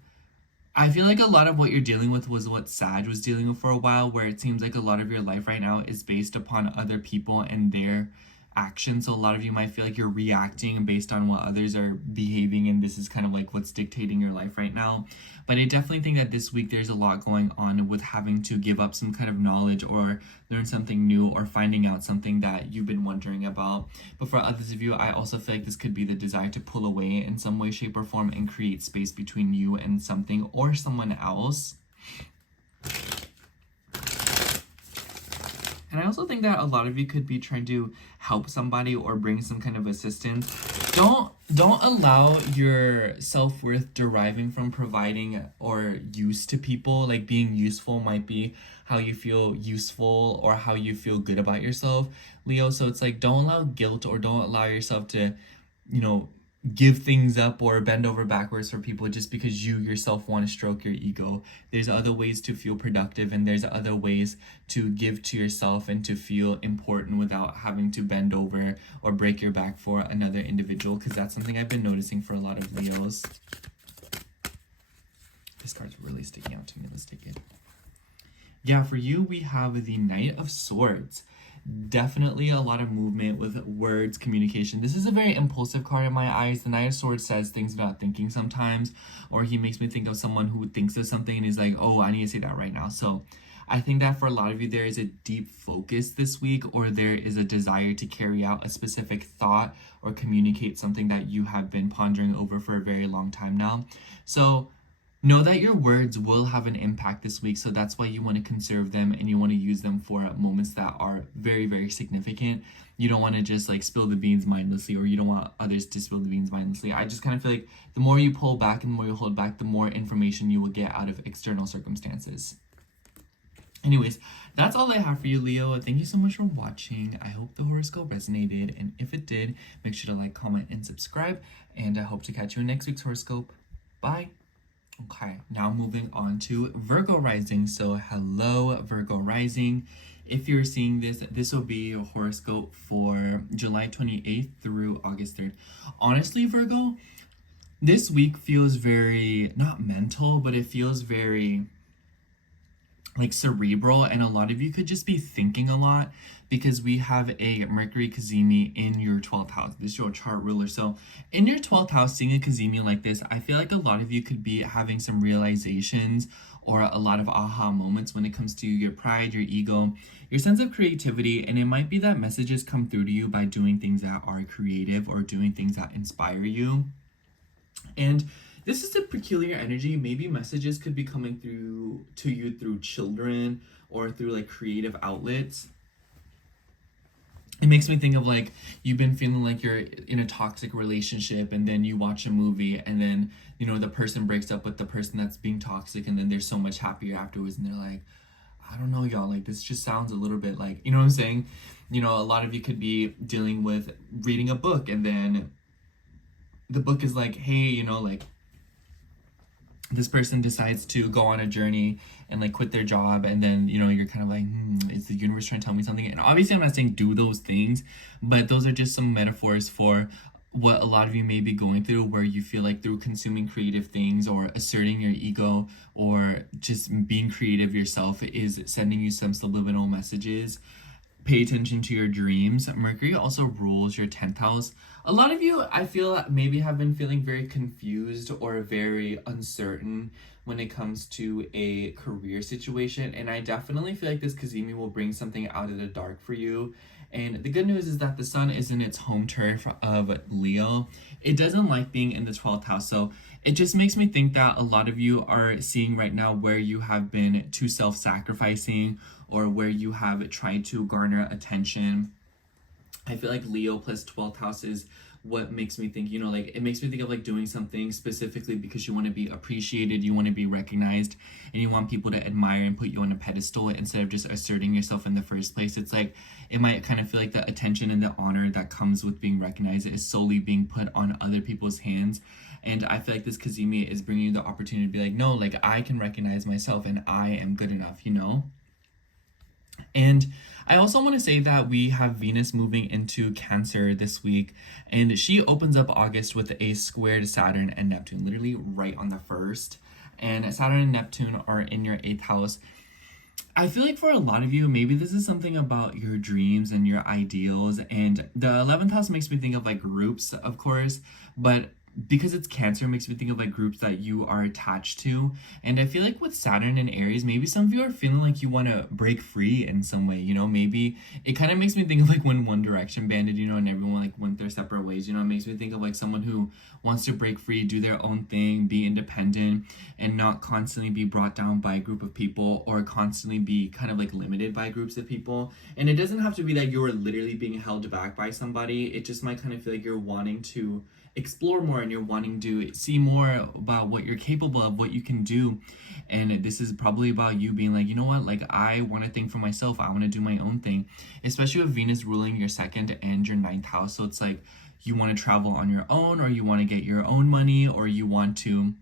I feel like a lot of what you're dealing with was what Sag was dealing with for a while, where it seems like a lot of your life right now is based upon other people and their actions. So a lot of you might feel like you're reacting based on what others are behaving, and this is kind of like what's dictating your life right now. But I definitely think that this week there's a lot going on with having to give up some kind of knowledge or learn something new or finding out something that you've been wondering about. But for others of you, I also feel like this could be the desire to pull away in some way, shape, or form and create space between you and something or someone else. And I also think that a lot of you could be trying to help somebody or bring some kind of assistance. Don't allow your self-worth deriving from providing or use to people. Like being useful might be how you feel useful or how you feel good about yourself, Leo. So it's like, don't allow guilt or don't allow yourself to, you know, give things up or bend over backwards for people just because you yourself want to stroke your ego. There's other ways to feel productive, and there's other ways to give to yourself and to feel important without having to bend over or break your back for another individual, because that's something I've been noticing for a lot of Leos. This card's really sticking out to me. Let's take it. Yeah, for you, we have the Knight of Swords. Definitely a lot of movement with words, communication. This is a very impulsive card in my eyes. The Knight of Swords says things without thinking sometimes, or he makes me think of someone who thinks of something and is like, oh, I need to say that right now. So I think that for a lot of you, there is a deep focus this week, or there is a desire to carry out a specific thought or communicate something that you have been pondering over for a very long time now. So know that your words will have an impact this week, so that's why you want to conserve them and you want to use them for moments that are very, very significant. You don't want to just like spill the beans mindlessly, or you don't want others to spill the beans mindlessly. I just kind of feel like the more you pull back and the more you hold back, the more information you will get out of external circumstances. Anyways, that's all I have for you, Leo. Thank you so much for watching. I hope the horoscope resonated, and if it did, make sure to like, comment, and subscribe, and I hope to catch you in next week's horoscope. Bye. Okay, now moving on to Virgo rising. So hello, Virgo rising. If you're seeing this, this will be a horoscope for July 28th through August 3rd. Honestly, Virgo, this week feels very, not mental, but it feels very like cerebral, and a lot of you could just be thinking a lot because we have a Mercury Kazemi in your 12th house. This is your chart ruler. So in your 12th house, seeing a Kazemi like this, I feel like a lot of you could be having some realizations or a lot of aha moments when it comes to your pride, your ego, your sense of creativity. And it might be that messages come through to you by doing things that are creative or doing things that inspire you. And this is a peculiar energy. Maybe messages could be coming through to you through children or through like creative outlets. It makes me think of like you've been feeling like you're in a toxic relationship, and then you watch a movie, and then, you know, the person breaks up with the person that's being toxic, and then they're so much happier afterwards, and they're like, I don't know, y'all, like this just sounds a little bit like, you know what I'm saying? You know, a lot of you could be dealing with reading a book, and then the book is like, hey, you know, like this person decides to go on a journey and like quit their job, and then, you know, you're kind of like, is the universe trying to tell me something? And obviously I'm not saying do those things, but those are just some metaphors for what a lot of you may be going through, where you feel like through consuming creative things or asserting your ego or just being creative yourself is sending you some subliminal messages. Pay attention to your dreams. Mercury also rules your 10th house. A lot of you, I feel, maybe have been feeling very confused or very uncertain when it comes to a career situation. And I definitely feel like this Kazemi will bring something out of the dark for you. And the good news is that the sun is in its home turf of Leo. It doesn't like being in the 12th house. So it just makes me think that a lot of you are seeing right now where you have been too self-sacrificing, or where you have tried to garner attention. I feel like Leo plus 12th house is what makes me think, you know, like, it makes me think of like doing something specifically because you want to be appreciated, you want to be recognized, and you want people to admire and put you on a pedestal instead of just asserting yourself in the first place. It's like, it might kind of feel like the attention and the honor that comes with being recognized is solely being put on other people's hands. And I feel like this Kazemi is bringing you the opportunity to be like, no, like, I can recognize myself and I am good enough, you know? And I also want to say that we have Venus moving into Cancer this week, and she opens up August with a squared Saturn and Neptune, literally right on the 1st. And Saturn and Neptune are in your 8th house. I feel like for a lot of you, maybe this is something about your dreams and your ideals. And the 11th house makes me think of like groups, of course, but because it's Cancer, it makes me think of like groups that you are attached to. And I feel like with Saturn and Aries, maybe some of you are feeling like you want to break free in some way, you know? Maybe it kind of makes me think of like when One Direction banded, you know, and everyone like went their separate ways, you know? It makes me think of like someone who wants to break free, do their own thing, be independent, and not constantly be brought down by a group of people or constantly be kind of like limited by groups of people. And it doesn't have to be that you're literally being held back by somebody. It just might kind of feel like you're wanting to explore more and you're wanting to see more about what you're capable of, what you can do. And this is probably about you being like, you know what, like, I want to think for myself, I want to do my own thing, especially with Venus ruling your 2nd and your 9th house. So it's like you want to travel on your own, or you want to get your own money, or you want to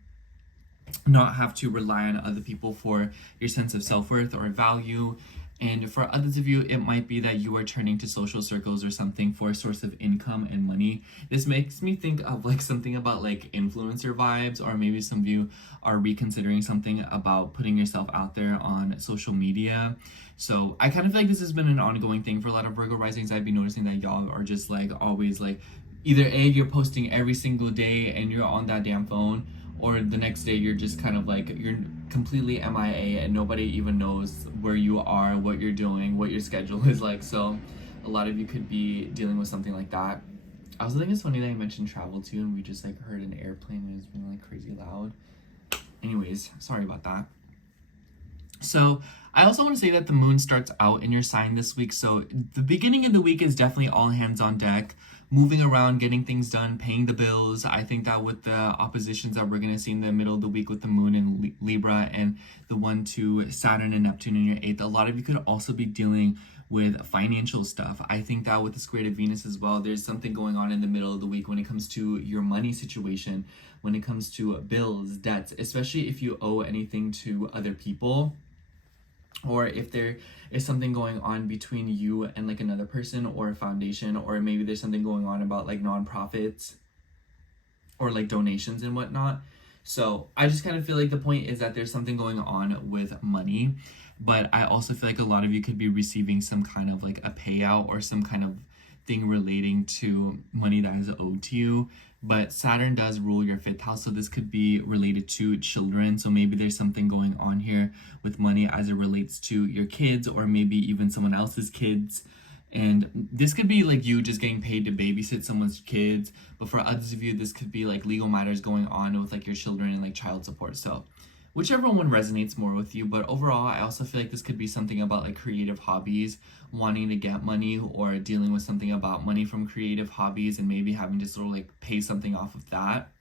not have to rely on other people for your sense of self-worth or value. And for others of you, it might be that you are turning to social circles or something for a source of income and money. This makes me think of like something about like influencer vibes, or maybe some of you are reconsidering something about putting yourself out there on social media. So I kind of feel like this has been an ongoing thing for a lot of Virgo risings. I've been noticing that y'all are just like always like, either A, you're posting every single day and you're on that damn phone, or the next day you're just kind of like, you're completely MIA and nobody even knows where you are, what you're doing, what your schedule is like. So a lot of you could be dealing with something like that. I also think it's funny that I mentioned travel too, and we just like heard an airplane and it was being like crazy loud. Anyways, sorry about that. So I also want to say that the moon starts out in your sign this week. So the beginning of the week is definitely all hands on deck, moving around, getting things done, paying the bills. I think that with the oppositions that we're going to see in the middle of the week with the moon in Libra and the one to Saturn and Neptune in your 8th, a lot of you could also be dealing with financial stuff. I think that with the square to Venus as well, there's something going on in the middle of the week when it comes to your money situation, when it comes to bills, debts, especially if you owe anything to other people, or if there is something going on between you and like another person or a foundation, or maybe there's something going on about like nonprofits or like donations and whatnot. So I just kind of feel like the point is that there's something going on with money, but I also feel like a lot of you could be receiving some kind of like a payout or some kind of thing relating to money that is owed to you. But Saturn does rule your 5th house, so this could be related to children. So maybe there's something going on here with money as it relates to your kids, or maybe even someone else's kids. And this could be like you just getting paid to babysit someone's kids. But for others of you, this could be like legal matters going on with like your children and like child support. So whichever one resonates more with you. But overall, I also feel like this could be something about like creative hobbies, wanting to get money, or dealing with something about money from creative hobbies and maybe having to sort of like pay something off of that.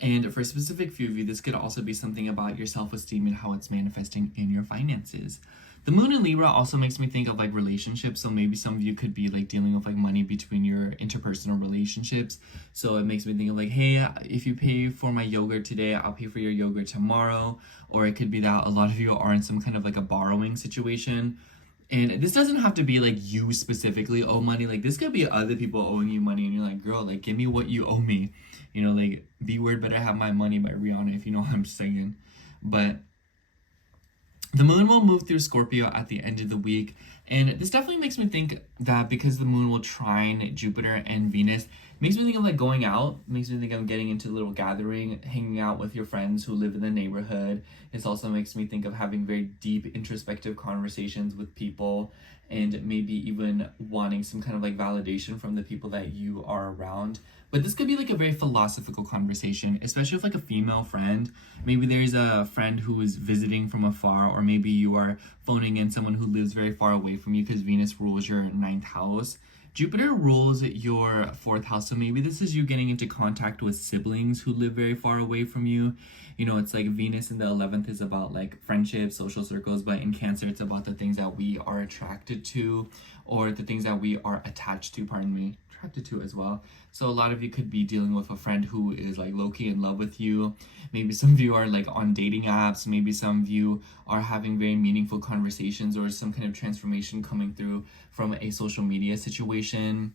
And for a specific few of you, this could also be something about your self-esteem and how it's manifesting in your finances. The moon in Libra also makes me think of like relationships. So maybe some of you could be like dealing with like money between your interpersonal relationships. So it makes me think of like, hey, if you pay for my yogurt today, I'll pay for your yogurt tomorrow. Or it could be that a lot of you are in some kind of like a borrowing situation. And this doesn't have to be like you specifically owe money. Like this could be other people owing you money and you're like, girl, like give me what you owe me. You know, like B Word Better Have My Money by Rihanna, if you know what I'm saying. But the moon will move through Scorpio at the end of the week, and this definitely makes me think that because the moon will trine Jupiter and Venus, makes me think of like going out, makes me think of getting into a little gathering, hanging out with your friends who live in the neighborhood. This also makes me think of having very deep introspective conversations with people, and maybe even wanting some kind of like validation from the people that you are around. But this could be like a very philosophical conversation, especially with like a female friend. Maybe there's a friend who is visiting from afar, or maybe you are phoning in someone who lives very far away from you because Venus rules your 9th house. Jupiter rules your 4th house, so maybe this is you getting into contact with siblings who live very far away from you. You know, it's like Venus in the 11th is about like friendships, social circles, but in Cancer, it's about the things that we are attracted to, or the things that we are attached to, attracted to as well. So a lot of you could be dealing with a friend who is like low-key in love with you. Maybe some of you are like on dating apps. Maybe some of you are having very meaningful conversations or some kind of transformation coming through from a social media situation.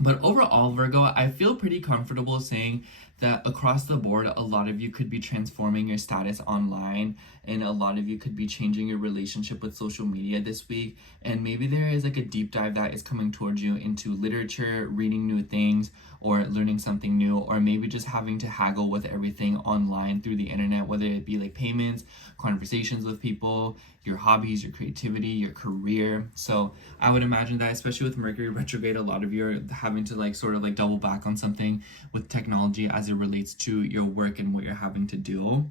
But overall, Virgo, I feel pretty comfortable saying that across the board, a lot of you could be transforming your status online, and a lot of you could be changing your relationship with social media this week. And maybe there is like a deep dive that is coming towards you into literature, reading new things, or learning something new, or maybe just having to haggle with everything online through the internet, whether it be like payments, conversations with people, your hobbies, your creativity, your career. So I would imagine that, especially with Mercury retrograde, a lot of you are having to like sort of like double back on something with technology as it relates to your work and what you're having to do.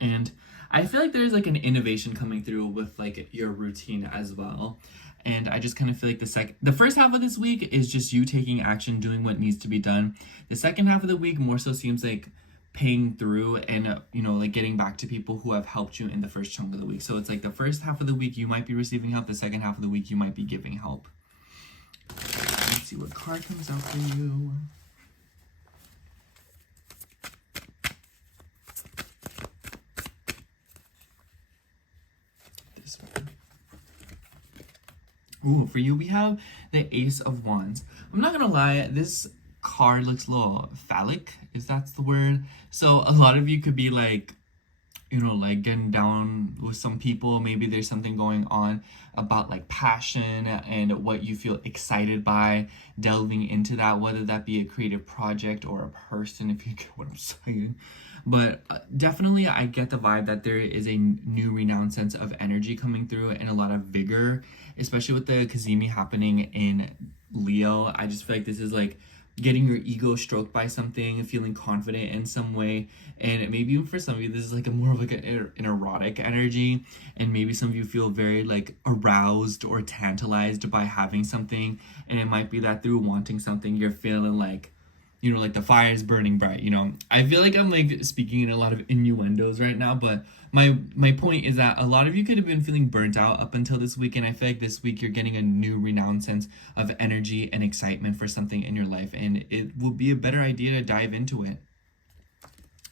And I feel like there's like an innovation coming through with like your routine as well. And I just kind of feel like the first half of this week is just you taking action, doing what needs to be done. The second half of the week more so seems like paying through and, you know, like getting back to people who have helped you in the first chunk of the week. So it's like the first half of the week you might be receiving help. The second half of the week you might be giving help. Let's see what card comes out for you. This one. Ooh, for you we have the Ace of Wands. I'm not gonna lie, this card looks a little phallic, if that's the word. So a lot of you could be like, you know, like getting down with some people. Maybe there's something going on about like passion and what you feel excited by, delving into that, whether that be a creative project or a person, if you get what I'm saying. But definitely I get the vibe that there is a new renowned sense of energy coming through and a lot of vigor, especially with the Kazemi happening in Leo. I just feel like this is like getting your ego stroked by something, feeling confident in some way. And maybe even for some of you, this is like a more of like an erotic energy. And maybe some of you feel very like aroused or tantalized by having something. And it might be that through wanting something, you're feeling like, you know, like the fire is burning bright, you know. I feel like I'm like speaking in a lot of innuendos right now, but my point is that a lot of you could have been feeling burnt out up until this week, and I feel like this week you're getting a new renowned sense of energy and excitement for something in your life, and it will be a better idea to dive into it.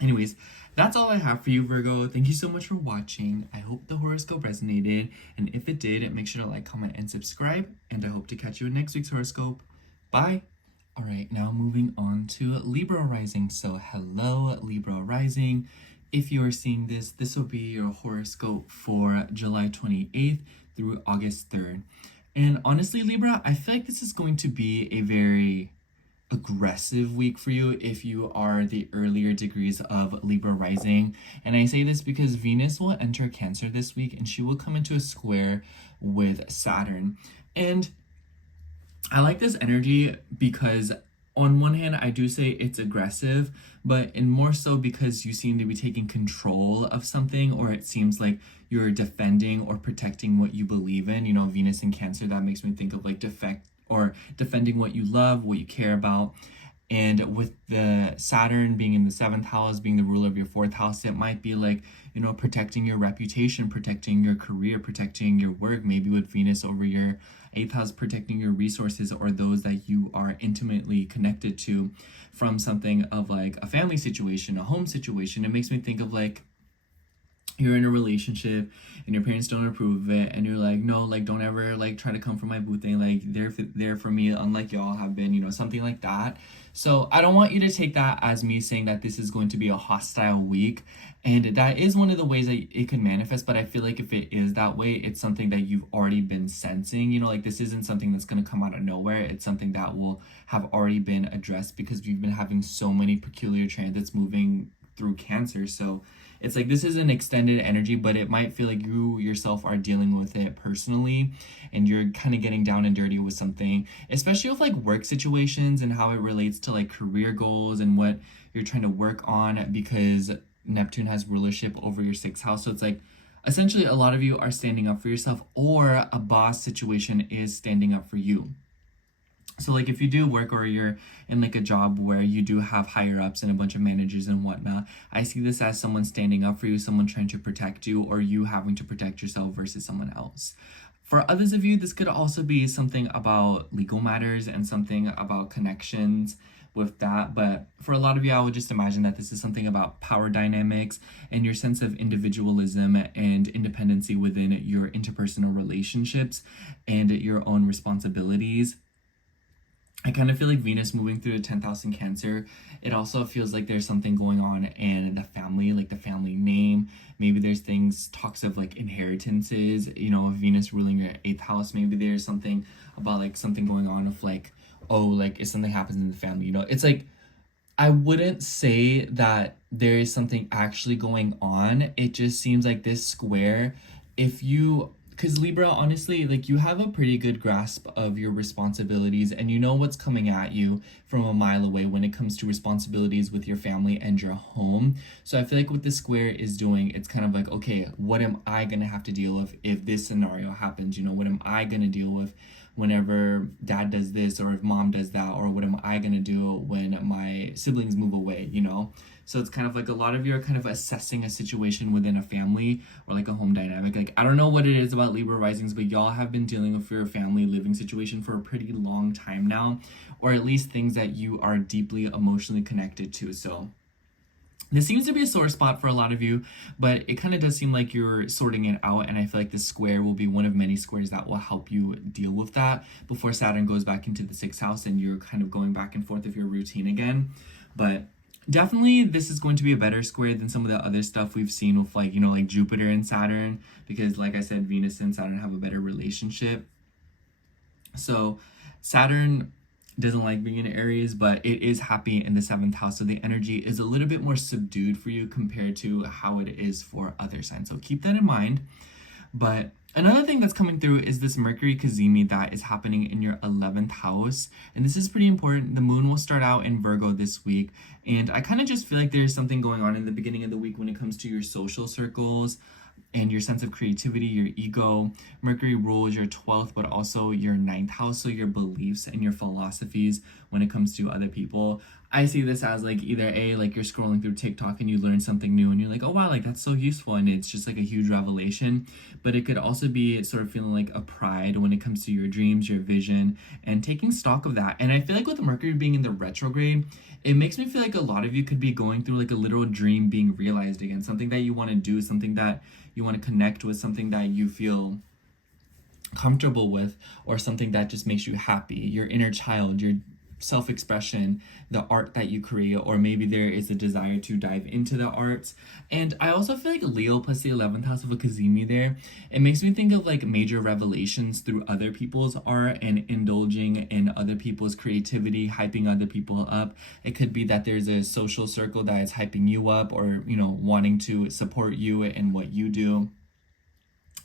Anyways, that's all I have for you, Virgo. Thank you so much for watching. I hope the horoscope resonated, and if it did, make sure to like, comment, and subscribe, and I hope to catch you in next week's horoscope. Bye! All right, now moving on to Libra rising. So hello, Libra rising. If you are seeing this, this will be your horoscope for July 28th through August 3rd. And honestly, Libra, I feel like this is going to be a very aggressive week for you if you are the earlier degrees of Libra rising. And I say this because Venus will enter Cancer this week and she will come into a square with Saturn. And I like this energy because on one hand, I do say it's aggressive, but and more so because you seem to be taking control of something, or it seems like you're defending or protecting what you believe in. You know, Venus in Cancer, that makes me think of like defending what you love, what you care about. And with the Saturn being in the 7th house, being the ruler of your 4th house, it might be like, you know, protecting your reputation, protecting your career, protecting your work, maybe with Venus over your 8th house, protecting your resources or those that you are intimately connected to from something of like a family situation, a home situation. It makes me think of like, you're in a relationship and your parents don't approve of it and you're like, no, like don't ever like try to come for my boo thing, like they're there for me unlike y'all have been, you know, something like that. So I don't want you to take that as me saying that this is going to be a hostile week, and that is one of the ways that it can manifest. But I feel like if it is that way, it's something that you've already been sensing, you know, like this isn't something that's going to come out of nowhere. It's something that will have already been addressed because we've been having so many peculiar transits moving through Cancer. So it's like this is an extended energy, but it might feel like you yourself are dealing with it personally and you're kind of getting down and dirty with something, especially with like work situations and how it relates to like career goals and what you're trying to work on, because Neptune has rulership over your 6th house. So it's like essentially a lot of you are standing up for yourself, or a boss situation is standing up for you. So like if you do work or you're in like a job where you do have higher ups and a bunch of managers and whatnot, I see this as someone standing up for you, someone trying to protect you, or you having to protect yourself versus someone else. For others of you, this could also be something about legal matters and something about connections with that. But for a lot of you, I would just imagine that this is something about power dynamics and your sense of individualism and independency within your interpersonal relationships and your own responsibilities. I kind of feel like Venus moving through the 10th house in Cancer, it also feels like there's something going on in the family, like the family name. Maybe there's things, talks of like inheritances, you know, Venus ruling your 8th house. Maybe there's something about like something going on of like, oh, like if something happens in the family, you know, it's like, I wouldn't say that there is something actually going on. It just seems like this square, if you, because Libra, honestly, like you have a pretty good grasp of your responsibilities and you know what's coming at you from a mile away when it comes to responsibilities with your family and your home. So I feel like what this square is doing, it's kind of like, okay, what am I going to have to deal with if this scenario happens? You know, what am I going to deal with whenever dad does this, or if mom does that, or what am I going to do when my siblings move away, you know? So it's kind of like a lot of you are kind of assessing a situation within a family or like a home dynamic. Like, I don't know what it is about Libra risings, but y'all have been dealing with your family living situation for a pretty long time now, or at least things that you are deeply emotionally connected to. So this seems to be a sore spot for a lot of you, but it kind of does seem like you're sorting it out. And I feel like this square will be one of many squares that will help you deal with that before Saturn goes back into the 6th house and you're kind of going back and forth of your routine again. But definitely this is going to be a better square than some of the other stuff we've seen with like, you know, like Jupiter and Saturn, because like I said, Venus and Saturn have a better relationship. So Saturn doesn't like being in Aries, but it is happy in the 7th house. So the energy is a little bit more subdued for you compared to how it is for other signs. So keep that in mind. But another thing that's coming through is this Mercury Cazimi that is happening in your 11th house. And this is pretty important. The moon will start out in Virgo this week. And I kind of just feel like there's something going on in the beginning of the week when it comes to your social circles and your sense of creativity, your ego. Mercury rules your 12th, but also your 9th house, so your beliefs and your philosophies when it comes to other people. I see this as like either A, like you're scrolling through TikTok and you learn something new and you're like, oh wow, like that's so useful, and it's just like a huge revelation. But it could also be sort of feeling like a pride when it comes to your dreams, your vision, and taking stock of that. And I feel like with Mercury being in the retrograde, it makes me feel like a lot of you could be going through like a literal dream being realized again, something that you want to do, something that you want to connect with, something that you feel comfortable with, or something that just makes you happy, your inner child, your self-expression, the art that you create, or maybe there is a desire to dive into the arts. And I also feel like Leo plus the 11th house of a Cazimi there, it makes me think of like major revelations through other people's art and indulging in other people's creativity, hyping other people up. It could be that there's a social circle that is hyping you up, or, you know, wanting to support you in what you do.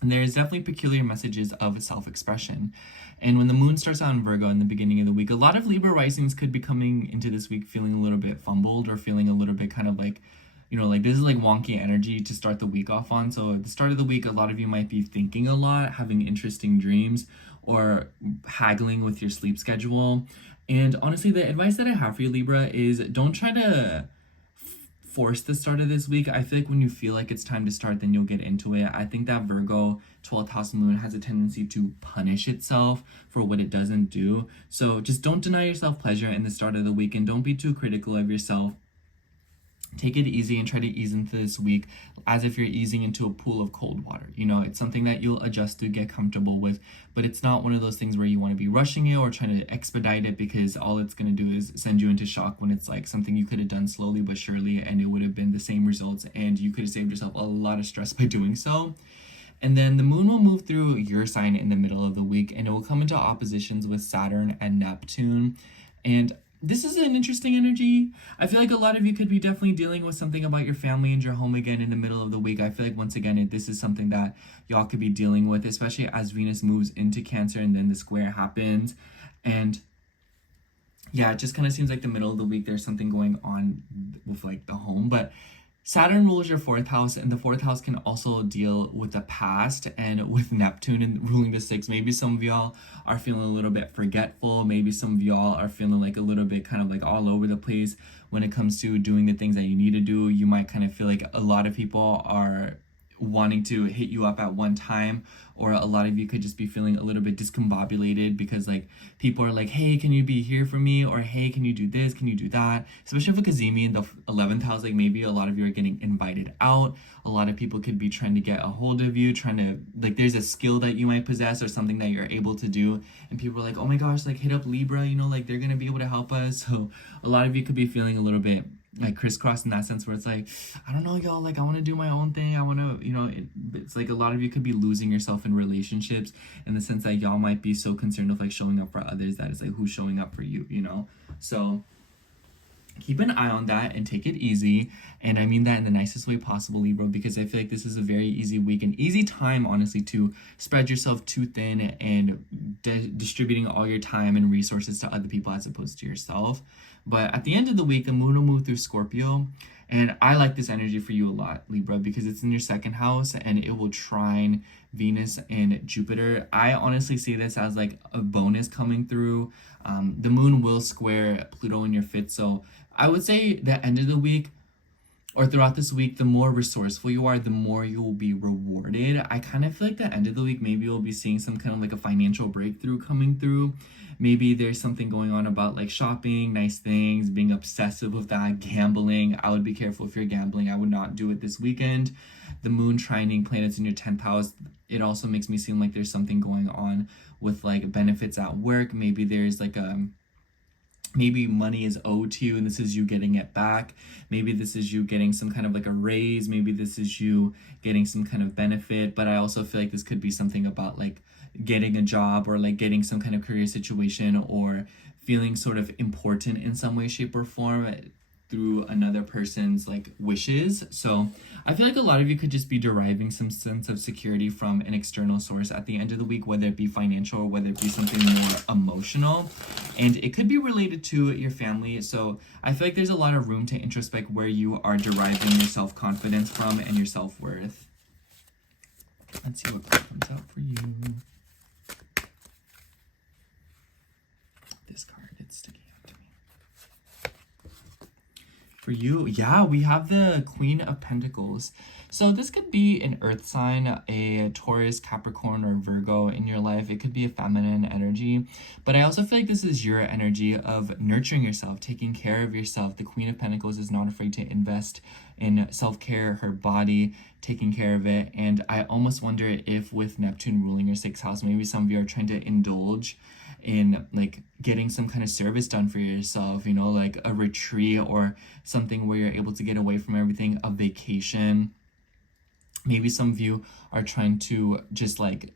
And there's definitely peculiar messages of self-expression. And when the moon starts out in Virgo in the beginning of the week, a lot of Libra risings could be coming into this week feeling a little bit fumbled, or feeling a little bit kind of like, you know, like this is like wonky energy to start the week off on. So at the start of the week, a lot of you might be thinking a lot, having interesting dreams, or haggling with your sleep schedule. And honestly, the advice that I have for you, Libra, is don't try to force the start of this week. I feel like when you feel like it's time to start, then you'll get into it. I think that Virgo 12th house moon has a tendency to punish itself for what it doesn't do. So just don't deny yourself pleasure in the start of the week, and don't be too critical of yourself. Take it easy and try to ease into this week as if you're easing into a pool of cold water. You know, it's something that you'll adjust to, get comfortable with, but it's not one of those things where you want to be rushing it or trying to expedite it, because all it's going to do is send you into shock when it's like something you could have done slowly but surely and it would have been the same results, and you could have saved yourself a lot of stress by doing so. And then the moon will move through your sign in the middle of the week, and it will come into oppositions with Saturn and Neptune. And this is an interesting energy. I feel like a lot of you could be definitely dealing with something about your family and your home again in the middle of the week. I feel like once again, this is something that y'all could be dealing with, especially as Venus moves into Cancer and then the square happens. And yeah, it just kind of seems like the middle of the week, there's something going on with like the home. But Saturn rules your fourth house, and the fourth house can also deal with the past, and with Neptune and ruling the sixth. Maybe some of y'all are feeling a little bit forgetful. Maybe some of y'all are feeling like a little bit kind of like all over the place when it comes to doing the things that you need to do. You might kind of feel like a lot of people are wanting to hit you up at one time, or a lot of you could just be feeling a little bit discombobulated because like people are like, hey, can you be here for me? Or hey, can you do this? Can you do that? Especially for Kazemi in the 11th house, like maybe a lot of you are getting invited out. A lot of people could be trying to get a hold of you, trying to, like, there's a skill that you might possess or something that you're able to do, and people are like, oh my gosh, like hit up Libra, you know, like they're gonna be able to help us. So a lot of you could be feeling a little bit like crisscross in that sense, where it's like, I don't know, y'all, like I want to do my own thing. I want to, you know, it's like a lot of you could be losing yourself in relationships in the sense that y'all might be so concerned with like showing up for others that it's like, who's showing up for you, you know? So keep an eye on that and take it easy. And I mean that in the nicest way possible, Libra, because I feel like this is a very easy week, an easy time, honestly, to spread yourself too thin and distributing all your time and resources to other people as opposed to yourself. But at the end of the week, the moon will move through Scorpio. And I like this energy for you a lot, Libra, because it's in your second house and it will trine Venus and Jupiter. I honestly see this as like a bonus coming through. The moon will square Pluto in your fifth. So I would say the end of the week or throughout this week, the more resourceful you are, the more you will be rewarded. I kind of feel like the end of the week, maybe you'll be seeing some kind of like a financial breakthrough coming through. Maybe there's something going on about like shopping, nice things, being obsessive with that, gambling. I would be careful if you're gambling. I would not do it this weekend. The moon trining planets in your 10th house, it also makes me seem like there's something going on with like benefits at work. Maybe there's like maybe money is owed to you and this is you getting it back. Maybe this is you getting some kind of like a raise. Maybe this is you getting some kind of benefit. But I also feel like this could be something about like getting a job or like getting some kind of career situation or feeling sort of important in some way, shape, or form through another person's like wishes. So I feel like a lot of you could just be deriving some sense of security from an external source at the end of the week, whether it be financial or whether it be something more emotional. And it could be related to your family. So I feel like there's a lot of room to introspect where you are deriving your self-confidence from and your self-worth. Let's see what comes out for you. This card, it's sticking out to me. For you, yeah, we have the Queen of Pentacles. So this could be an earth sign, a Taurus, Capricorn, or Virgo in your life. It could be a feminine energy. But I also feel like this is your energy of nurturing yourself, taking care of yourself. The Queen of Pentacles is not afraid to invest in self-care, her body, taking care of it. And I almost wonder if with Neptune ruling your 6th house, maybe some of you are trying to indulge in like getting some kind of service done for yourself, you know, like a retreat or something where you're able to get away from everything, a vacation. Maybe some of you are trying to just like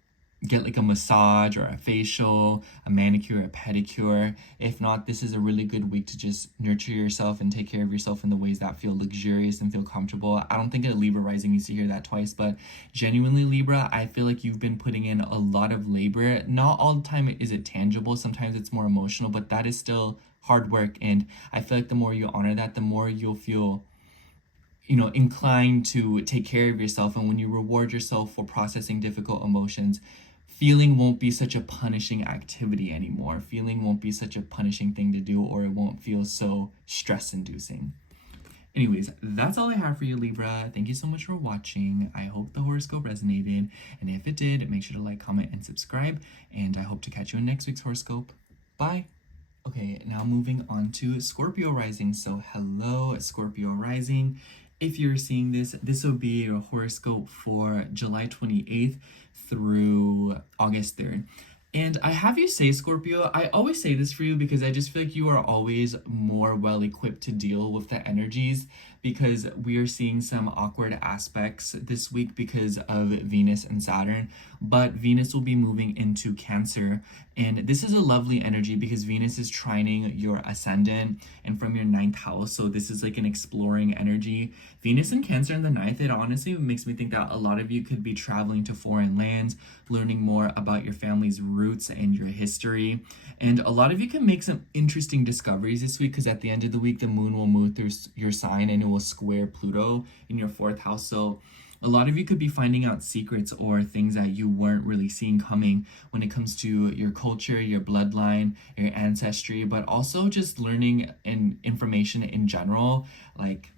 get like a massage or a facial, a manicure, a pedicure. If not, this is a really good week to just nurture yourself and take care of yourself in the ways that feel luxurious and feel comfortable. I don't think a Libra rising needs to hear that twice, but genuinely, Libra, I feel like you've been putting in a lot of labor. Not all the time is it tangible. Sometimes it's more emotional, but that is still hard work. And I feel like the more you honor that, the more you'll feel, you know, inclined to take care of yourself. And when you reward yourself for processing difficult emotions, feeling won't be such a punishing activity anymore. Feeling won't be such a punishing thing to do, or it won't feel so stress-inducing. Anyways, that's all I have for you, Libra. Thank you so much for watching. I hope the horoscope resonated. And if it did, make sure to like, comment, and subscribe. And I hope to catch you in next week's horoscope. Bye. Okay, now moving on to Scorpio rising. So hello, Scorpio rising. If you're seeing this, this will be your horoscope for July 28th through August 3rd. And I have you say, Scorpio, I always say this for you because I just feel like you are always more well equipped to deal with the energies, because we are seeing some awkward aspects this week because of Venus and Saturn. But Venus will be moving into Cancer, and this is a lovely energy because Venus is trining your ascendant and from your 9th house. So this is like an exploring energy. Venus and Cancer in the 9th, it honestly makes me think that a lot of you could be traveling to foreign lands, learning more about your family's roots and your history. And a lot of you can make some interesting discoveries this week because at the end of the week, the moon will move through your sign and it will square Pluto in your 4th house. So a lot of you could be finding out secrets or things that you weren't really seeing coming when it comes to your culture, your bloodline, your ancestry, but also just learning and information in general. Like,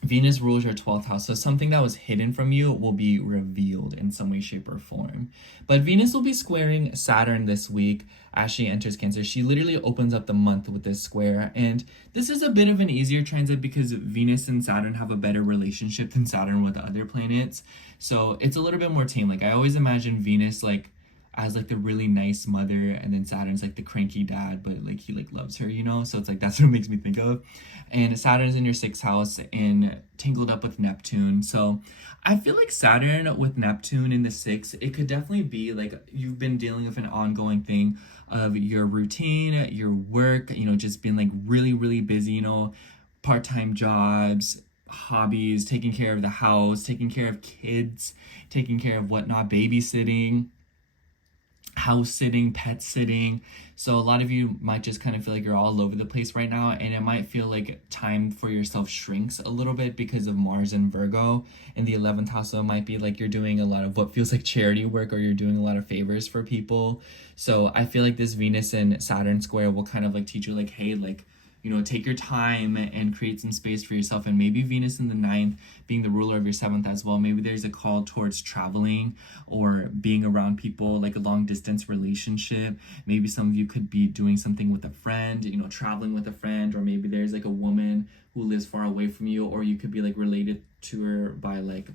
Venus rules your 12th house, so something that was hidden from you will be revealed in some way, shape, or form. But Venus will be squaring Saturn this week as she enters Cancer. She literally opens up the month with this square, and this is a bit of an easier transit because Venus and Saturn have a better relationship than Saturn with the other planets. So it's a little bit more tame. Like, I always imagine Venus like as like the really nice mother, and then Saturn's like the cranky dad, but like he like loves her, you know? So it's like, that's what it makes me think of. And Saturn's in your 6th house and tangled up with Neptune. So I feel like Saturn with Neptune in the 6th, it could definitely be like you've been dealing with an ongoing thing of your routine, your work, you know, just being like really, really busy, you know, part-time jobs, hobbies, taking care of the house, taking care of kids, taking care of whatnot, babysitting, house sitting, pet sitting. So a lot of you might just kind of feel like you're all over the place right now, and it might feel like time for yourself shrinks a little bit because of Mars and Virgo in the 11th house. So it might be like you're doing a lot of what feels like charity work, or you're doing a lot of favors for people. So I feel like this Venus and Saturn square will kind of like teach you like, hey, like, you know, take your time and create some space for yourself. And maybe Venus in the 9th being the ruler of your 7th as well, maybe there's a call towards traveling or being around people, like a long distance relationship. Maybe some of you could be doing something with a friend, you know, traveling with a friend, or maybe there's like a woman who lives far away from you, or you could be like related to her by like,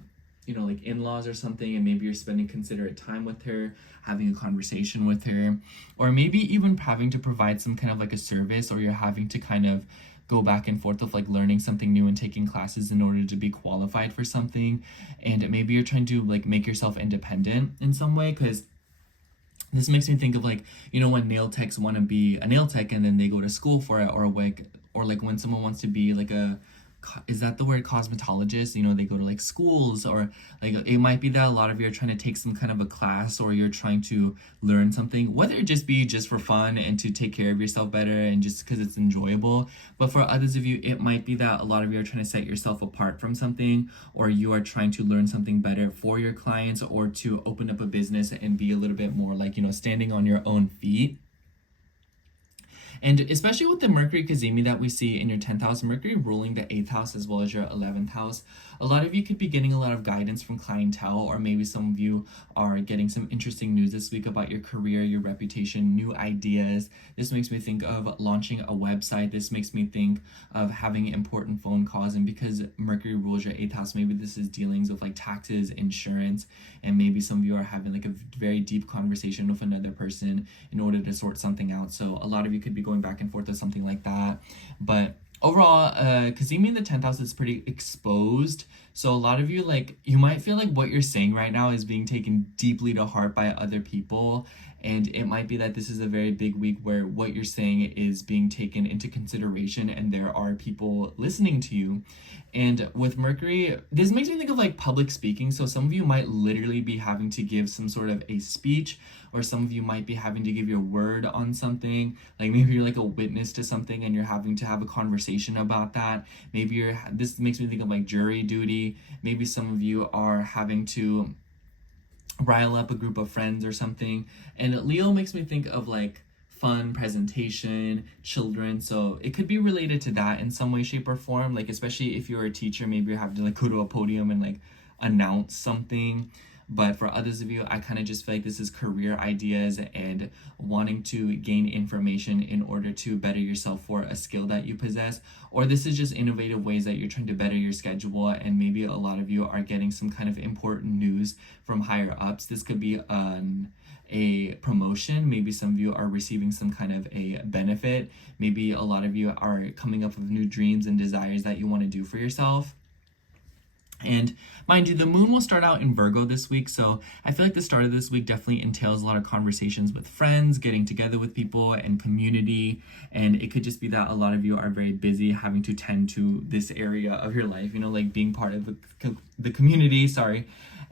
you know, like in-laws or something, and maybe you're spending considerate time with her, having a conversation with her, or maybe even having to provide some kind of like a service, or you're having to kind of go back and forth of like learning something new and taking classes in order to be qualified for something. And maybe you're trying to like make yourself independent in some way, because this makes me think of like, you know, when nail techs want to be a nail tech and then they go to school for it, or like when someone wants to be like a, is that the word, cosmetologist? You know, they go to like schools, or like it might be that a lot of you are trying to take some kind of a class, or you're trying to learn something, whether it just be just for fun and to take care of yourself better and just because it's enjoyable. But for others of you, it might be that a lot of you are trying to set yourself apart from something, or you are trying to learn something better for your clients, or to open up a business and be a little bit more like, you know, standing on your own feet. And especially with the Mercury Cazimi that we see in your 10th house, Mercury ruling the 8th house as well as your 11th house, a lot of you could be getting a lot of guidance from clientele, or maybe some of you are getting some interesting news this week about your career, your reputation, new ideas. This makes me think of launching a website. This makes me think of having important phone calls. And because Mercury rules your 8th house, maybe this is dealings with like taxes, insurance, and maybe some of you are having like a very deep conversation with another person in order to sort something out. So a lot of you could be going back and forth with something like that. But overall, Cazimi in the 10th house is pretty exposed. So a lot of you, like, you might feel like what you're saying right now is being taken deeply to heart by other people. And it might be that this is a very big week where what you're saying is being taken into consideration and there are people listening to you. And with Mercury, this makes me think of like public speaking. So some of you might literally be having to give some sort of a speech, or some of you might be having to give your word on something. Like maybe you're like a witness to something and you're having to have a conversation about that. Maybe this makes me think of like jury duty. Maybe some of you are having to rile up a group of friends or something. And Leo makes me think of like fun presentation, children. So it could be related to that in some way, shape, or form. Like, especially if you're a teacher, maybe you have to like go to a podium and like announce something. But for others of you, I kind of just feel like this is career ideas and wanting to gain information in order to better yourself for a skill that you possess. Or this is just innovative ways that you're trying to better your schedule, and maybe a lot of you are getting some kind of important news from higher ups. This could be a promotion. Maybe some of you are receiving some kind of a benefit. Maybe a lot of you are coming up with new dreams and desires that you want to do for yourself. And mind you, the moon will start out in Virgo this week, so I feel like the start of this week definitely entails a lot of conversations with friends, getting together with people and community, and it could just be that a lot of you are very busy having to tend to this area of your life, you know, like being part of the community,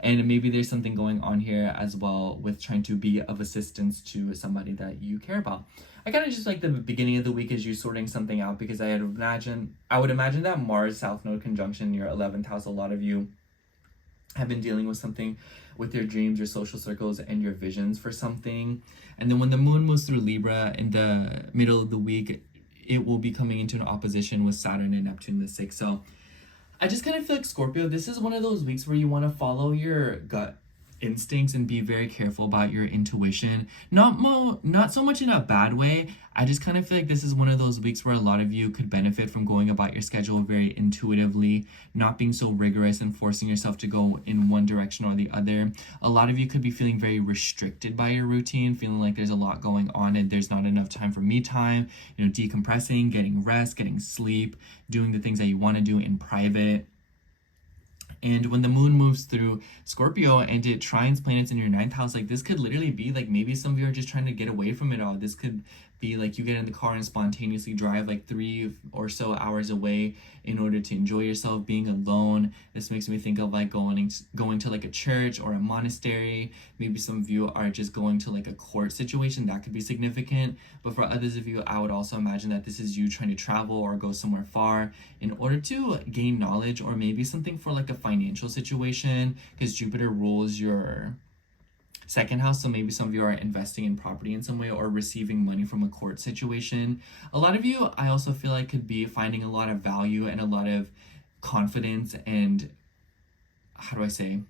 And maybe there's something going on here as well with trying to be of assistance to somebody that you care about. I kind of just like the beginning of the week as you sorting something out, because I would imagine that Mars South Node conjunction in your 11th house, a lot of you have been dealing with something with your dreams, your social circles, and your visions for something. And then when the moon moves through Libra in the middle of the week, it will be coming into an opposition with Saturn and Neptune the 6th. So I just kind of feel like, Scorpio, this is one of those weeks where you want to follow your gut instincts and be very careful about your intuition. Not so much in a bad way. I just kind of feel like this is one of those weeks where a lot of you could benefit from going about your schedule very intuitively, not being so rigorous and forcing yourself to go in one direction or the other. A lot of you could be feeling very restricted by your routine, feeling like there's a lot going on and there's not enough time for me time, decompressing, getting rest, getting sleep, doing the things that you want to do in private. And when the moon moves through Scorpio and it trines planets in your 9th house, like this could literally be like maybe some of you are just trying to get away from it all. This could be like you get in the car and spontaneously drive like 3 or so hours away in order to enjoy yourself, being alone. This makes me think of like going to like a church or a monastery. Maybe some of you are just going to like a court situation. That could be significant. But for others of you, I would also imagine that this is you trying to travel or go somewhere far in order to gain knowledge, or maybe something for like a financial situation, because Jupiter rules your 2nd house. So maybe some of you are investing in property in some way or receiving money from a court situation. A lot of you, I also feel like, could be finding a lot of value and a lot of confidence and, how do I say,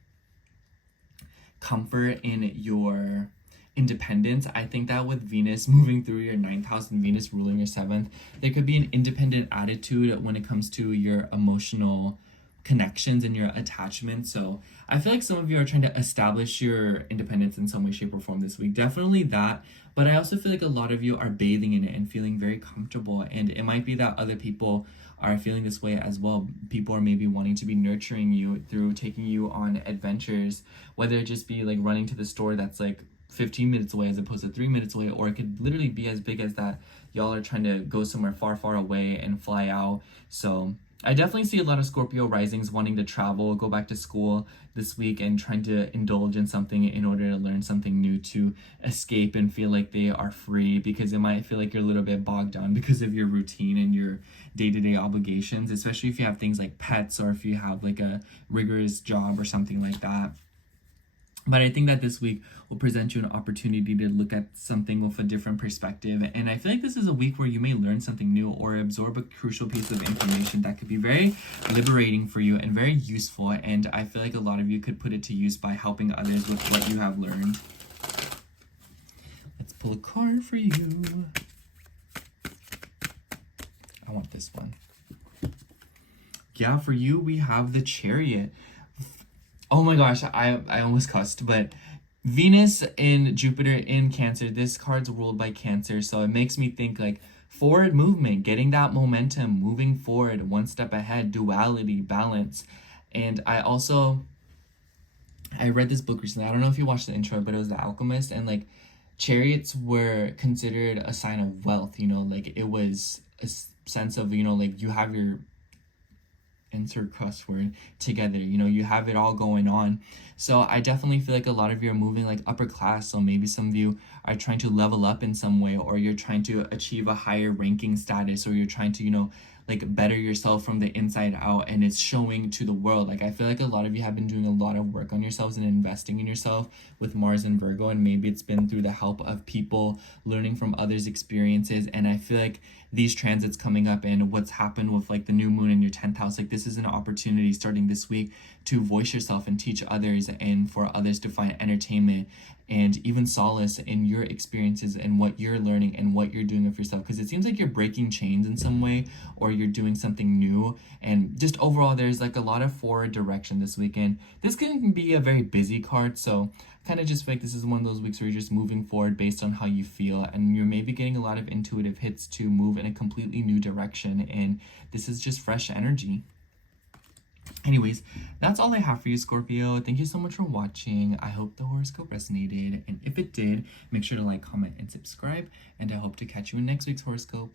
comfort in your independence. I think that with Venus moving through your 9th house and Venus ruling your 7th, there could be an independent attitude when it comes to your emotional connections and your attachment. So I feel like some of you are trying to establish your independence in some way, shape, or form this week. Definitely that. But I also feel like a lot of you are bathing in it and feeling very comfortable. And it might be that other people are feeling this way as well. People are maybe wanting to be nurturing you through taking you on adventures, whether it just be like running to the store that's like 15 minutes away as opposed to 3 minutes away, or it could literally be as big as that y'all are trying to go somewhere far, far away and fly out. So I definitely see a lot of Scorpio risings wanting to travel, go back to school this week and trying to indulge in something in order to learn something new, to escape and feel like they are free, because it might feel like you're a little bit bogged down because of your routine and your day-to-day obligations, especially if you have things like pets or if you have like a rigorous job or something like that. But I think that this week will present you an opportunity to look at something with a different perspective. And I feel like this is a week where you may learn something new or absorb a crucial piece of information that could be very liberating for you and very useful. And I feel like a lot of you could put it to use by helping others with what you have learned. Let's pull a card for you. I want this one. Yeah, for you, we have the Chariot. Oh my gosh, I almost cussed, but Venus and Jupiter in Cancer, this card's ruled by Cancer, so it makes me think like forward movement, getting that momentum, moving forward, one step ahead, duality, balance. And I read this book recently. I don't know if you watched the intro, but it was The Alchemist, and like chariots were considered a sign of wealth, like it was a sense of, like you have your insert cuss word together, you have it all going on. So I definitely feel like a lot of you are moving like upper class. So maybe some of you are trying to level up in some way, or you're trying to achieve a higher ranking status, or you're trying to like better yourself from the inside out, and it's showing to the world. Like I feel like a lot of you have been doing a lot of work on yourselves and investing in yourself with Mars and Virgo, and maybe it's been through the help of people, learning from others' experiences. And I feel like these transits coming up and what's happened with like the new moon in your 10th house, like this is an opportunity starting this week to voice yourself and teach others, and for others to find entertainment and even solace in your experiences and what you're learning and what you're doing with yourself. Because it seems like you're breaking chains in some way, or you're doing something new. And just overall, there's like a lot of forward direction this weekend. This can be a very busy card, so kind of just feel like this is one of those weeks where you're just moving forward based on how you feel, and you're maybe getting a lot of intuitive hits to move in a completely new direction, and this is just fresh energy. Anyways, that's all I have for you, Scorpio. Thank you so much for watching. I hope the horoscope resonated, and if it did, make sure to like, comment, and subscribe, and I hope to catch you in next week's horoscope.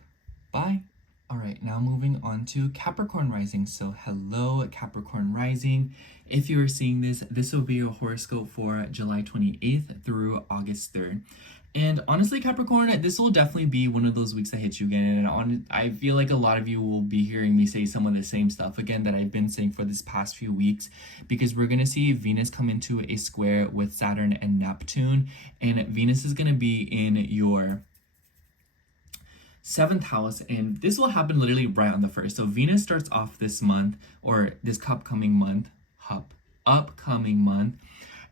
Bye! All right, now moving on to Capricorn rising. So hello, Capricorn rising. If you are seeing this, this will be your horoscope for July 28th through August 3rd. And honestly, Capricorn, this will definitely be one of those weeks that hits you again. And I feel like a lot of you will be hearing me say some of the same stuff again that I've been saying for this past few weeks, because we're going to see Venus come into a square with Saturn and Neptune. And Venus is going to be in your 7th house, and this will happen literally right on the 1st. So Venus starts off this month, or this upcoming month,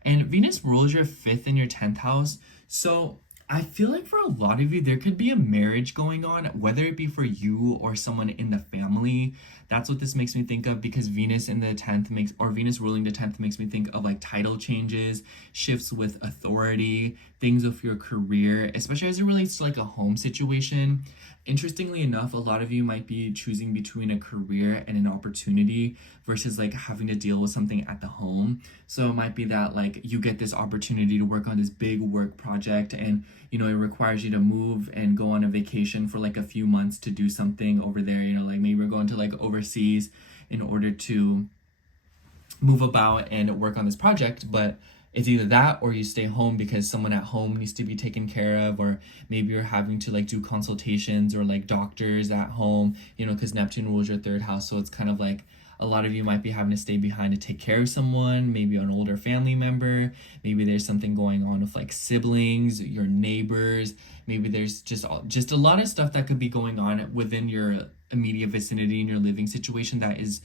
and Venus rules your 5th and your 10th house. So I feel like for a lot of you, there could be a marriage going on, whether it be for you or someone in the family. That's what this makes me think of, because Venus in the 10th Venus ruling the 10th makes me think of like title changes, shifts with authority, things with your career, especially as it relates to like a home situation. Interestingly enough, a lot of you might be choosing between a career and an opportunity versus like having to deal with something at the home. So it might be that like you get this opportunity to work on this big work project, and it requires you to move and go on a vacation for like a few months to do something over there. Like maybe we're going to like overseas in order to move about and work on this project, but it's either that or you stay home because someone at home needs to be taken care of, or maybe you're having to like do consultations or like doctors at home, because Neptune rules your 3rd house. So it's kind of like a lot of you might be having to stay behind to take care of someone, maybe an older family member. Maybe there's something going on with like siblings, your neighbors. Maybe there's just a lot of stuff that could be going on within your immediate vicinity in your living situation that is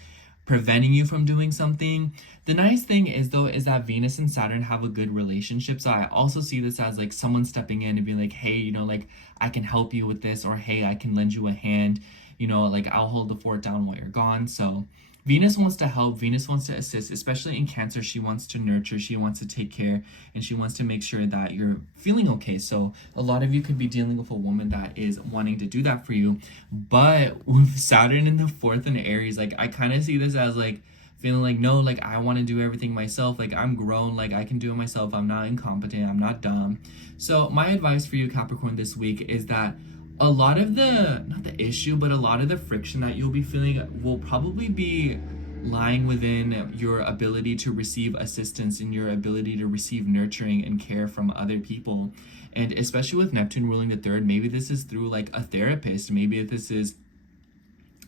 preventing you from doing something. The nice thing is that Venus and Saturn have a good relationship. So I also see this as like someone stepping in and being like, hey, like I can help you with this, or hey, I can lend you a hand, like I'll hold the fort down while you're gone. So Venus wants to help, Venus wants to assist, especially in Cancer. She wants to nurture, she wants to take care, and she wants to make sure that you're feeling okay. So a lot of you could be dealing with a woman that is wanting to do that for you. But with Saturn in the 4th in Aries, like I kind of see this as like feeling like, no, like I want to do everything myself. Like I'm grown, like I can do it myself. I'm not incompetent, I'm not dumb. So my advice for you, Capricorn, this week is that a lot of not the issue, but a lot of the friction that you'll be feeling will probably be lying within your ability to receive assistance and your ability to receive nurturing and care from other people. And especially with Neptune ruling the 3rd, maybe this is through like a therapist. Maybe this is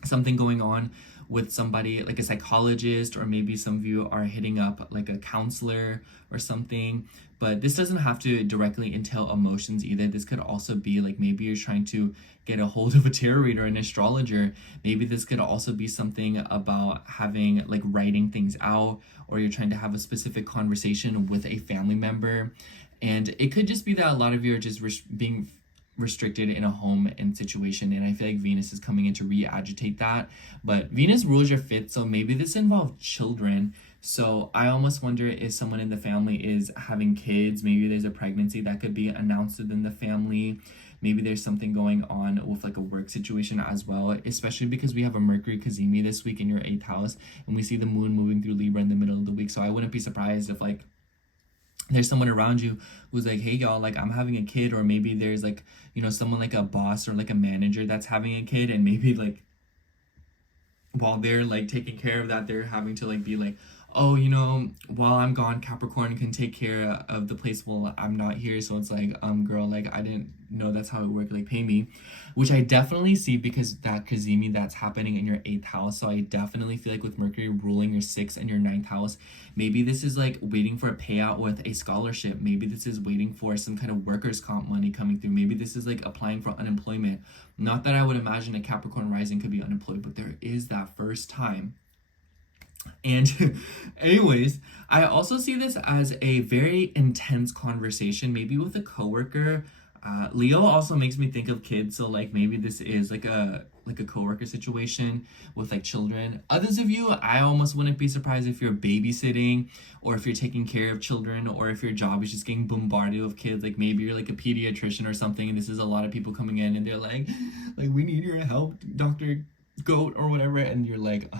something going on with somebody like a psychologist, or maybe some of you are hitting up like a counselor or something. But this doesn't have to directly entail emotions either. This could also be like maybe you're trying to get a hold of a tarot reader, an astrologer. Maybe this could also be something about having like writing things out, or you're trying to have a specific conversation with a family member. And it could just be that a lot of you are just being restricted in a home and situation, and I feel like Venus is coming in to re-agitate that. But Venus rules your 5th, so maybe this involves children. So I almost wonder if someone in the family is having kids. Maybe there's a pregnancy that could be announced within the family. Maybe there's something going on with like a work situation as well, especially because we have a Mercury Cazimi this week in your 8th house, and we see the moon moving through Libra in the middle of the week. So I wouldn't be surprised if like there's someone around you who's like, hey y'all, like I'm having a kid. Or maybe there's like, someone like a boss or like a manager that's having a kid, and maybe like while they're like taking care of that, they're having to like be like, oh, while I'm gone, Capricorn can take care of the place while I'm not here. So it's like, girl, like I didn't know that's how it worked, like pay me. Which I definitely see, because that Kazimi that's happening in your 8th house. So I definitely feel like with Mercury ruling your 6th and your 9th house, maybe this is like waiting for a payout with a scholarship. Maybe this is waiting for some kind of workers' comp money coming through. Maybe this is like applying for unemployment. Not that I would imagine a Capricorn rising could be unemployed, but there is that first time. And anyways, I also see this as a very intense conversation, maybe with a coworker. Leo also makes me think of kids, so like maybe this is like a coworker situation with like children. Others of you, I almost wouldn't be surprised if you're babysitting, or if you're taking care of children, or if your job is just getting bombarded with kids. Like maybe you're like a pediatrician or something, and this is a lot of people coming in, and they're like we need your help, Dr. Goat or whatever, and you're like,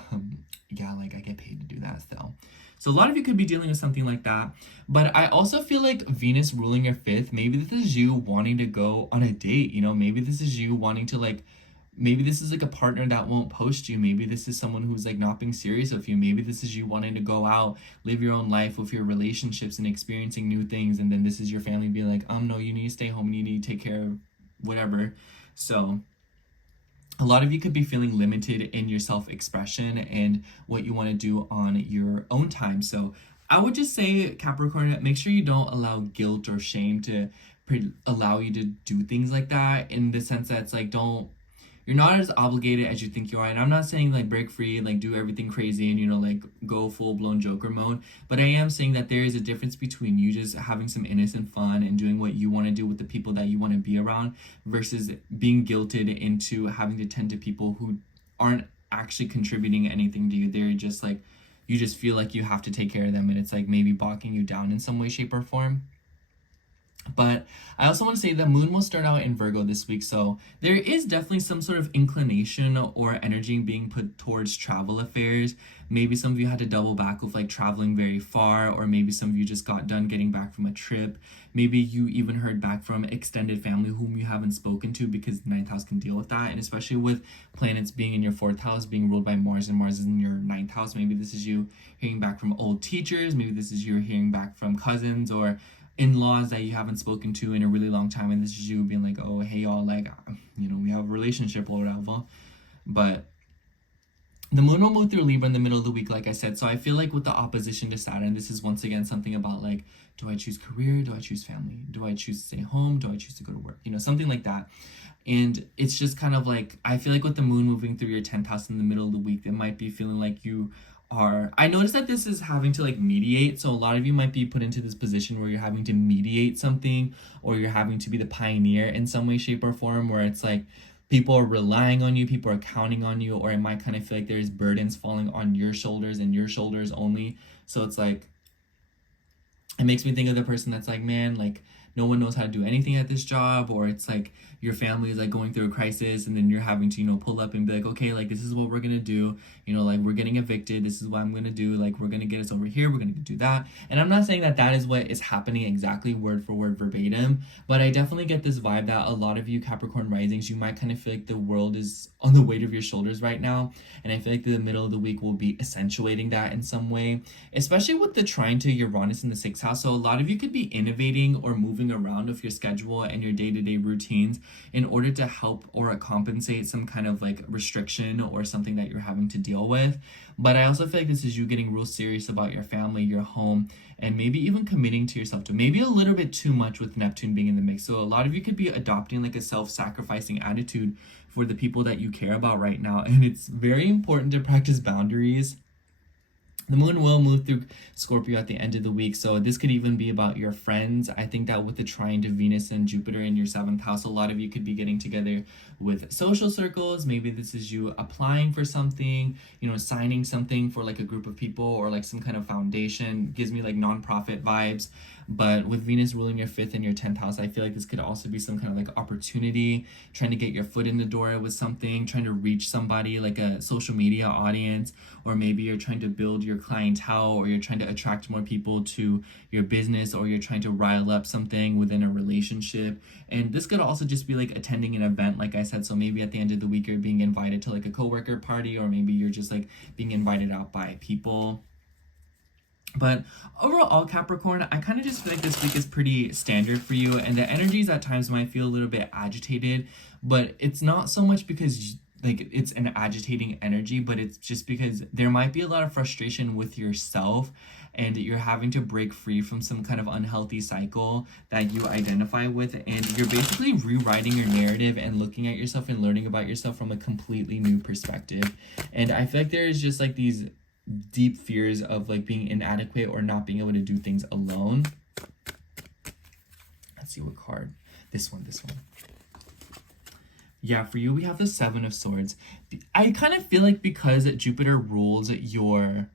yeah, like I get paid to do that still. So a lot of you could be dealing with something like that. But I also feel like Venus ruling your 5th, maybe this is you wanting to go on a date. Maybe this is you wanting to like Maybe this is like a partner that won't post you. Maybe this is someone who's like not being serious with you. Maybe this is you wanting to go out, live your own life with your relationships and experiencing new things. And then this is your family being like, no, you need to stay home. You need to take care of whatever. So a lot of you could be feeling limited in your self-expression and what you want to do on your own time. So I would just say, Capricorn, make sure you don't allow guilt or shame to allow you to do things like that, in the sense that it's like, you're not as obligated as you think you are. And I'm not saying like break free, like do everything crazy and, you know, like go full-blown Joker mode. But I am saying that there is a difference between you just having some innocent fun and doing what you want to do with the people that you want to be around, versus being guilted into having to tend to people who aren't actually contributing anything to you. They're just like, you just feel like you have to take care of them, and it's like maybe bogging you down in some way, shape, or form. But I also want to say the moon will start out in Virgo this week, so there is definitely some sort of inclination or energy being put towards travel affairs. Maybe some of you had to double back with like traveling very far, or maybe some of you just got done getting back from a trip. Maybe you even heard back from extended family whom you haven't spoken to, because the 9th house can deal with that. And especially with planets being in your 4th house, being ruled by Mars, and Mars is in your 9th house. Maybe this is you hearing back from old teachers. Maybe this is you hearing back from cousins or in-laws that you haven't spoken to in a really long time, and this is you being like, oh, hey y'all, like, you know, we have a relationship or whatever. But the moon will move through Libra in the middle of the week, like I said. So I feel like with the opposition to Saturn, this is once again something about like, do I choose career? Do I choose family? Do I choose to stay home? Do I choose to go to work? You know, something like that. And it's just kind of like, I feel like with the moon moving through your 10th house in the middle of the week, it might be feeling like you I noticed that this is having to like mediate. So a lot of you might be put into this position where you're having to mediate something, or you're having to be the pioneer in some way, shape, or form, where it's like people are relying on you, people are counting on you, or it might kind of feel like there's burdens falling on your shoulders and your shoulders only. So it's like, it makes me think of the person that's like, man, like no one knows how to do anything at this job, or it's like your family is like going through a crisis, and then you're having to, you know, pull up and be like, okay, like this is what we're gonna do, you know, like we're getting evicted, this is what I'm gonna do, like we're gonna get us over here, we're gonna do that. And I'm not saying that that is what is happening exactly word for word verbatim, but I definitely get this vibe that a lot of you Capricorn risings, you might kind of feel like the world is on the weight of your shoulders right now. And I feel like the middle of the week will be accentuating that in some way, especially with the trine to Uranus in the 6th house. So a lot of you could be innovating or moving around with your schedule and your day-to-day routines in order to help or compensate some kind of like restriction or something that you're having to deal with. But I also feel like this is you getting real serious about your family, your home, and maybe even committing to yourself to maybe a little bit too much with Neptune being in the mix. So a lot of you could be adopting like a self-sacrificing attitude for the people that you care about right now. And it's very important to practice boundaries. The moon will move through Scorpio at the end of the week, so this could even be about your friends. I think that with the trine to Venus and Jupiter in your 7th house, a lot of you could be getting together with social circles. Maybe this is you applying for something, you know, signing something for like a group of people, or like some kind of foundation. Gives me like nonprofit vibes. But with Venus ruling your 5th and your 10th house, I feel like this could also be some kind of like opportunity, trying to get your foot in the door with something, trying to reach somebody, like a social media audience, or maybe you're trying to build your clientele, or you're trying to attract more people to your business, or you're trying to rile up something within a relationship. And this could also just be like attending an event, like I said. So maybe at the end of the week, you're being invited to like a coworker party, or maybe you're just like being invited out by people. But overall, Capricorn, I kind of just feel like this week is pretty standard for you, and the energies at times might feel a little bit agitated, but it's not so much because like it's an agitating energy, but it's just because there might be a lot of frustration with yourself, and you're having to break free from some kind of unhealthy cycle that you identify with, and you're basically rewriting your narrative and looking at yourself and learning about yourself from a completely new perspective. And I feel like there is just like these deep fears of like being inadequate or not being able to do things alone. Let's see what card. This one. Yeah, for you we have the 7 of Swords. I kind of feel like because Jupiter rules your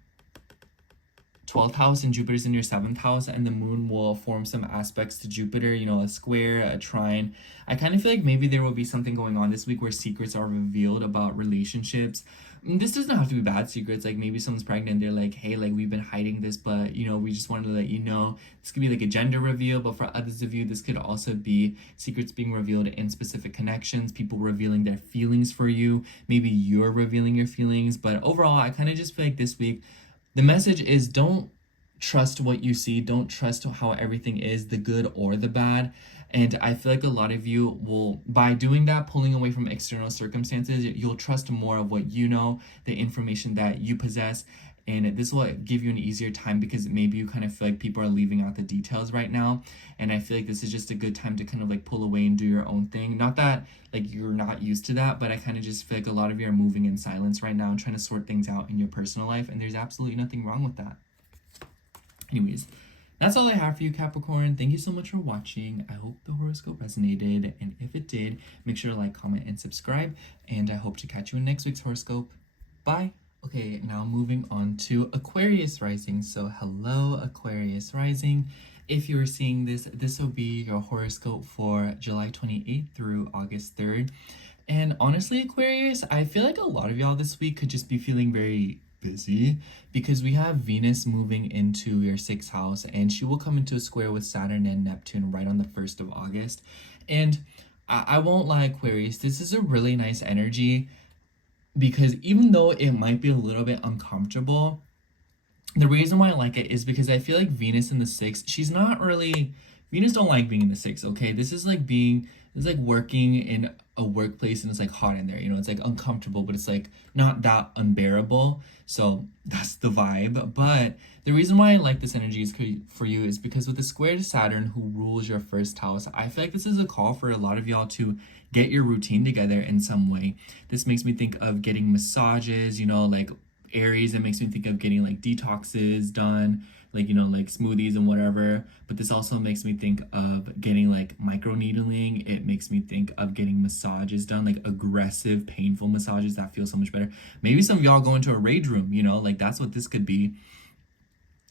12th house and Jupiter's in your 7th house, and the moon will form some aspects to Jupiter, you know, a square, a trine. I kind of feel like maybe there will be something going on this week where secrets are revealed about relationships. This doesn't have to be bad secrets. Like maybe someone's pregnant, they're like, hey, like we've been hiding this, but you know, we just wanted to let you know. This could be like a gender reveal, but for others of you, this could also be secrets being revealed in specific connections, people revealing their feelings for you. Maybe you're revealing your feelings. But overall, I kind of just feel like this week, the message is don't trust what you see. Don't trust how everything is, the good or the bad. And I feel like a lot of you will, by doing that, pulling away from external circumstances, you'll trust more of what you know, the information that you possess. And this will give you an easier time because maybe you kind of feel like people are leaving out the details right now. And I feel like this is just a good time to kind of like pull away and do your own thing. Not that like you're not used to that, but I kind of just feel like a lot of you are moving in silence right now and trying to sort things out in your personal life. And there's absolutely nothing wrong with that. Anyways, that's all I have for you, Capricorn. Thank you so much for watching. I hope the horoscope resonated. And if it did, make sure to like, comment, and subscribe. And I hope to catch you in next week's horoscope. Bye. Okay, now moving on to Aquarius rising. So hello, Aquarius rising. If you're seeing this, this will be your horoscope for July 28th through August 3rd. And honestly, Aquarius, I feel like a lot of y'all this week could just be feeling very busy because we have Venus moving into your 6th house, and she will come into a square with Saturn and Neptune right on the 1st of August. And I won't lie, Aquarius, this is a really nice energy because even though it might be a little bit uncomfortable, the reason why I like it is because I feel like Venus in the 6th, she's not really, Venus don't like being in the 6th, okay? This is like it's like working in a workplace and it's like hot in there, you know, it's like uncomfortable, but it's like not that unbearable. So that's the vibe. But the reason why I like this energy is for you is because with the square to Saturn, who rules your 1st house, I feel like this is a call for a lot of y'all to get your routine together in some way. This makes me think of getting massages, you know, like Aries, it makes me think of getting like detoxes done, like, you know, like smoothies and whatever. But this also makes me think of getting like micro needling. It makes me think of getting massages done, like aggressive, painful massages that feel so much better. Maybe some of y'all go into a rage room, you know, like that's what this could be.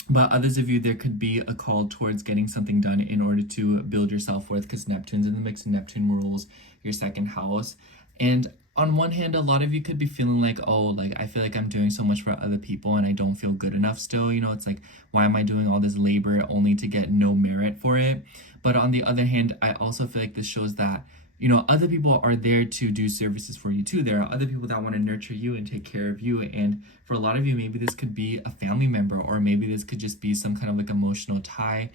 But others of you, there could be a call towards getting something done in order to build your self-worth because Neptune's in the mix and Neptune rules your 2nd house. And on one hand, a lot of you could be feeling like, oh, like I feel like I'm doing so much for other people and I don't feel good enough still. You know, it's like, why am I doing all this labor only to get no merit for it? But on the other hand, I also feel like this shows that, you know, other people are there to do services for you too. There are other people that want to nurture you and take care of you. And for a lot of you, maybe this could be a family member, or maybe this could just be some kind of like emotional tie.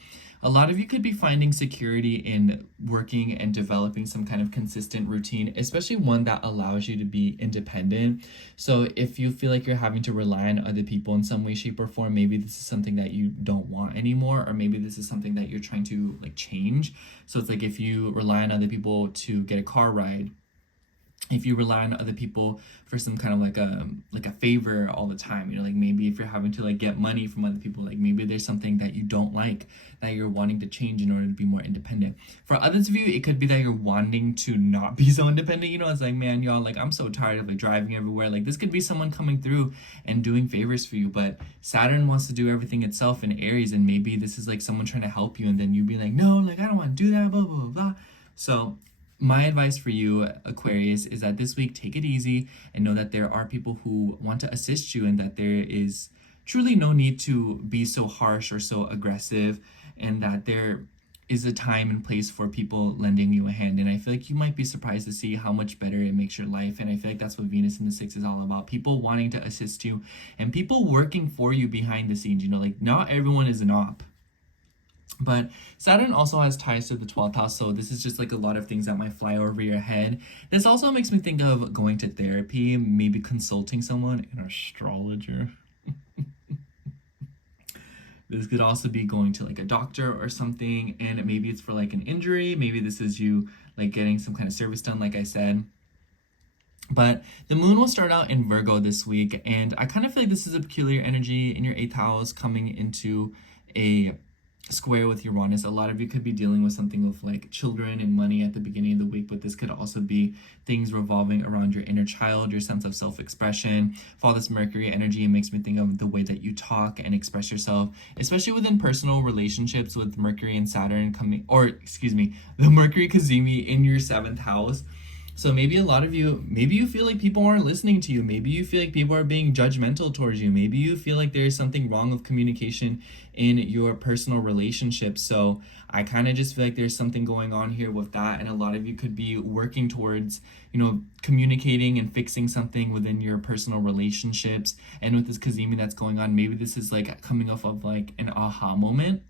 A lot of you could be finding security in working and developing some kind of consistent routine, especially one that allows you to be independent. So if you feel like you're having to rely on other people in some way, shape, or form, maybe this is something that you don't want anymore, or maybe this is something that you're trying to like change. So it's like if you rely on other people to get a car ride, if you rely on other people for some kind of like a favor all the time, you know, like maybe if you're having to like get money from other people, like maybe there's something that you don't like that you're wanting to change in order to be more independent. For others of you, it could be that you're wanting to not be so independent. You know, it's like, man, y'all, like I'm so tired of like driving everywhere. Like this could be someone coming through and doing favors for you, but Saturn wants to do everything itself in Aries, and maybe this is like someone trying to help you and then you be like, no, like I don't want to do that, blah, blah, blah, blah. So my advice for you, Aquarius, is that this week, take it easy and know that there are people who want to assist you and that there is truly no need to be so harsh or so aggressive, and that there is a time and place for people lending you a hand. And I feel like you might be surprised to see how much better it makes your life. And I feel like that's what Venus in the 6th is all about. People wanting to assist you and people working for you behind the scenes. You know, like not everyone is an op. But Saturn also has ties to the 12th house, so this is just like a lot of things that might fly over your head. This also makes me think of going to therapy, maybe consulting someone, an astrologer. This could also be going to like a doctor or something, and maybe it's for like an injury. Maybe this is you like getting some kind of service done, like I said. But the moon will start out in Virgo this week, and I kind of feel like this is a peculiar energy in your 8th house coming into a square with Uranus. A lot of you could be dealing with something with like children and money at the beginning of the week, but this could also be things revolving around your inner child, your sense of self-expression. For this Mercury energy, it makes me think of the way that you talk and express yourself, especially within personal relationships with Mercury and Saturn coming, or excuse me, the Mercury Cazimi in your 7th house. So maybe a lot of you, maybe you feel like people aren't listening to you. Maybe you feel like people are being judgmental towards you. Maybe you feel like there's something wrong with communication in your personal relationships. So I kind of just feel like there's something going on here with that. And a lot of you could be working towards, communicating and fixing something within your personal relationships. And with this Kazemi that's going on, maybe this is like coming off of like an aha moment.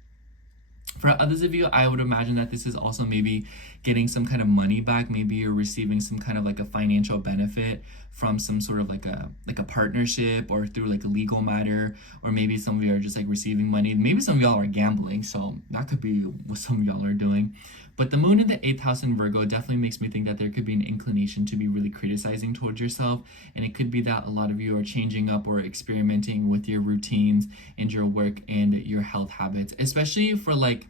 For others of you, I would imagine that this is also maybe getting some kind of money back. Maybe you're receiving some kind of like a financial benefit from some sort of like a partnership or through like a legal matter, or maybe some of you are just like receiving money. Maybe some of y'all are gambling, so that could be what some of y'all are doing. But the moon in the 8th house in Virgo definitely makes me think that there could be an inclination to be really criticizing towards yourself. And it could be that a lot of you are changing up or experimenting with your routines and your work and your health habits, especially for like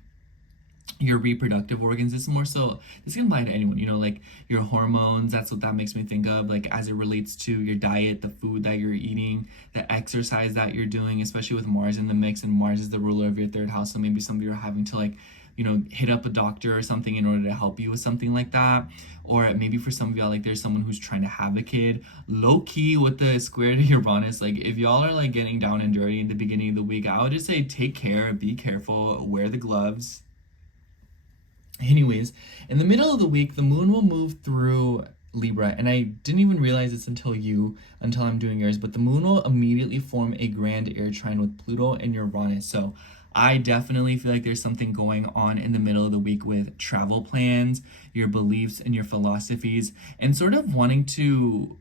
your reproductive organs. It's more so, this can apply to anyone, like your hormones. That's what that makes me think of, like as it relates to your diet, the food that you're eating, the exercise that you're doing, especially with Mars in the mix, and Mars is the ruler of your 3rd house. So maybe some of you are having to like hit up a doctor or something in order to help you with something like that. Or maybe for some of y'all, like there's someone who's trying to have a kid. Low key with the square to Uranus, like if y'all are like getting down and dirty in the beginning of the week, I would just say take care, be careful, wear the gloves. Anyways, in the middle of the week, the moon will move through Libra, and I didn't even realize this until I'm doing yours, but the moon will immediately form a grand air trine with Pluto and Uranus. So I definitely feel like there's something going on in the middle of the week with travel plans, your beliefs and your philosophies, and sort of wanting to,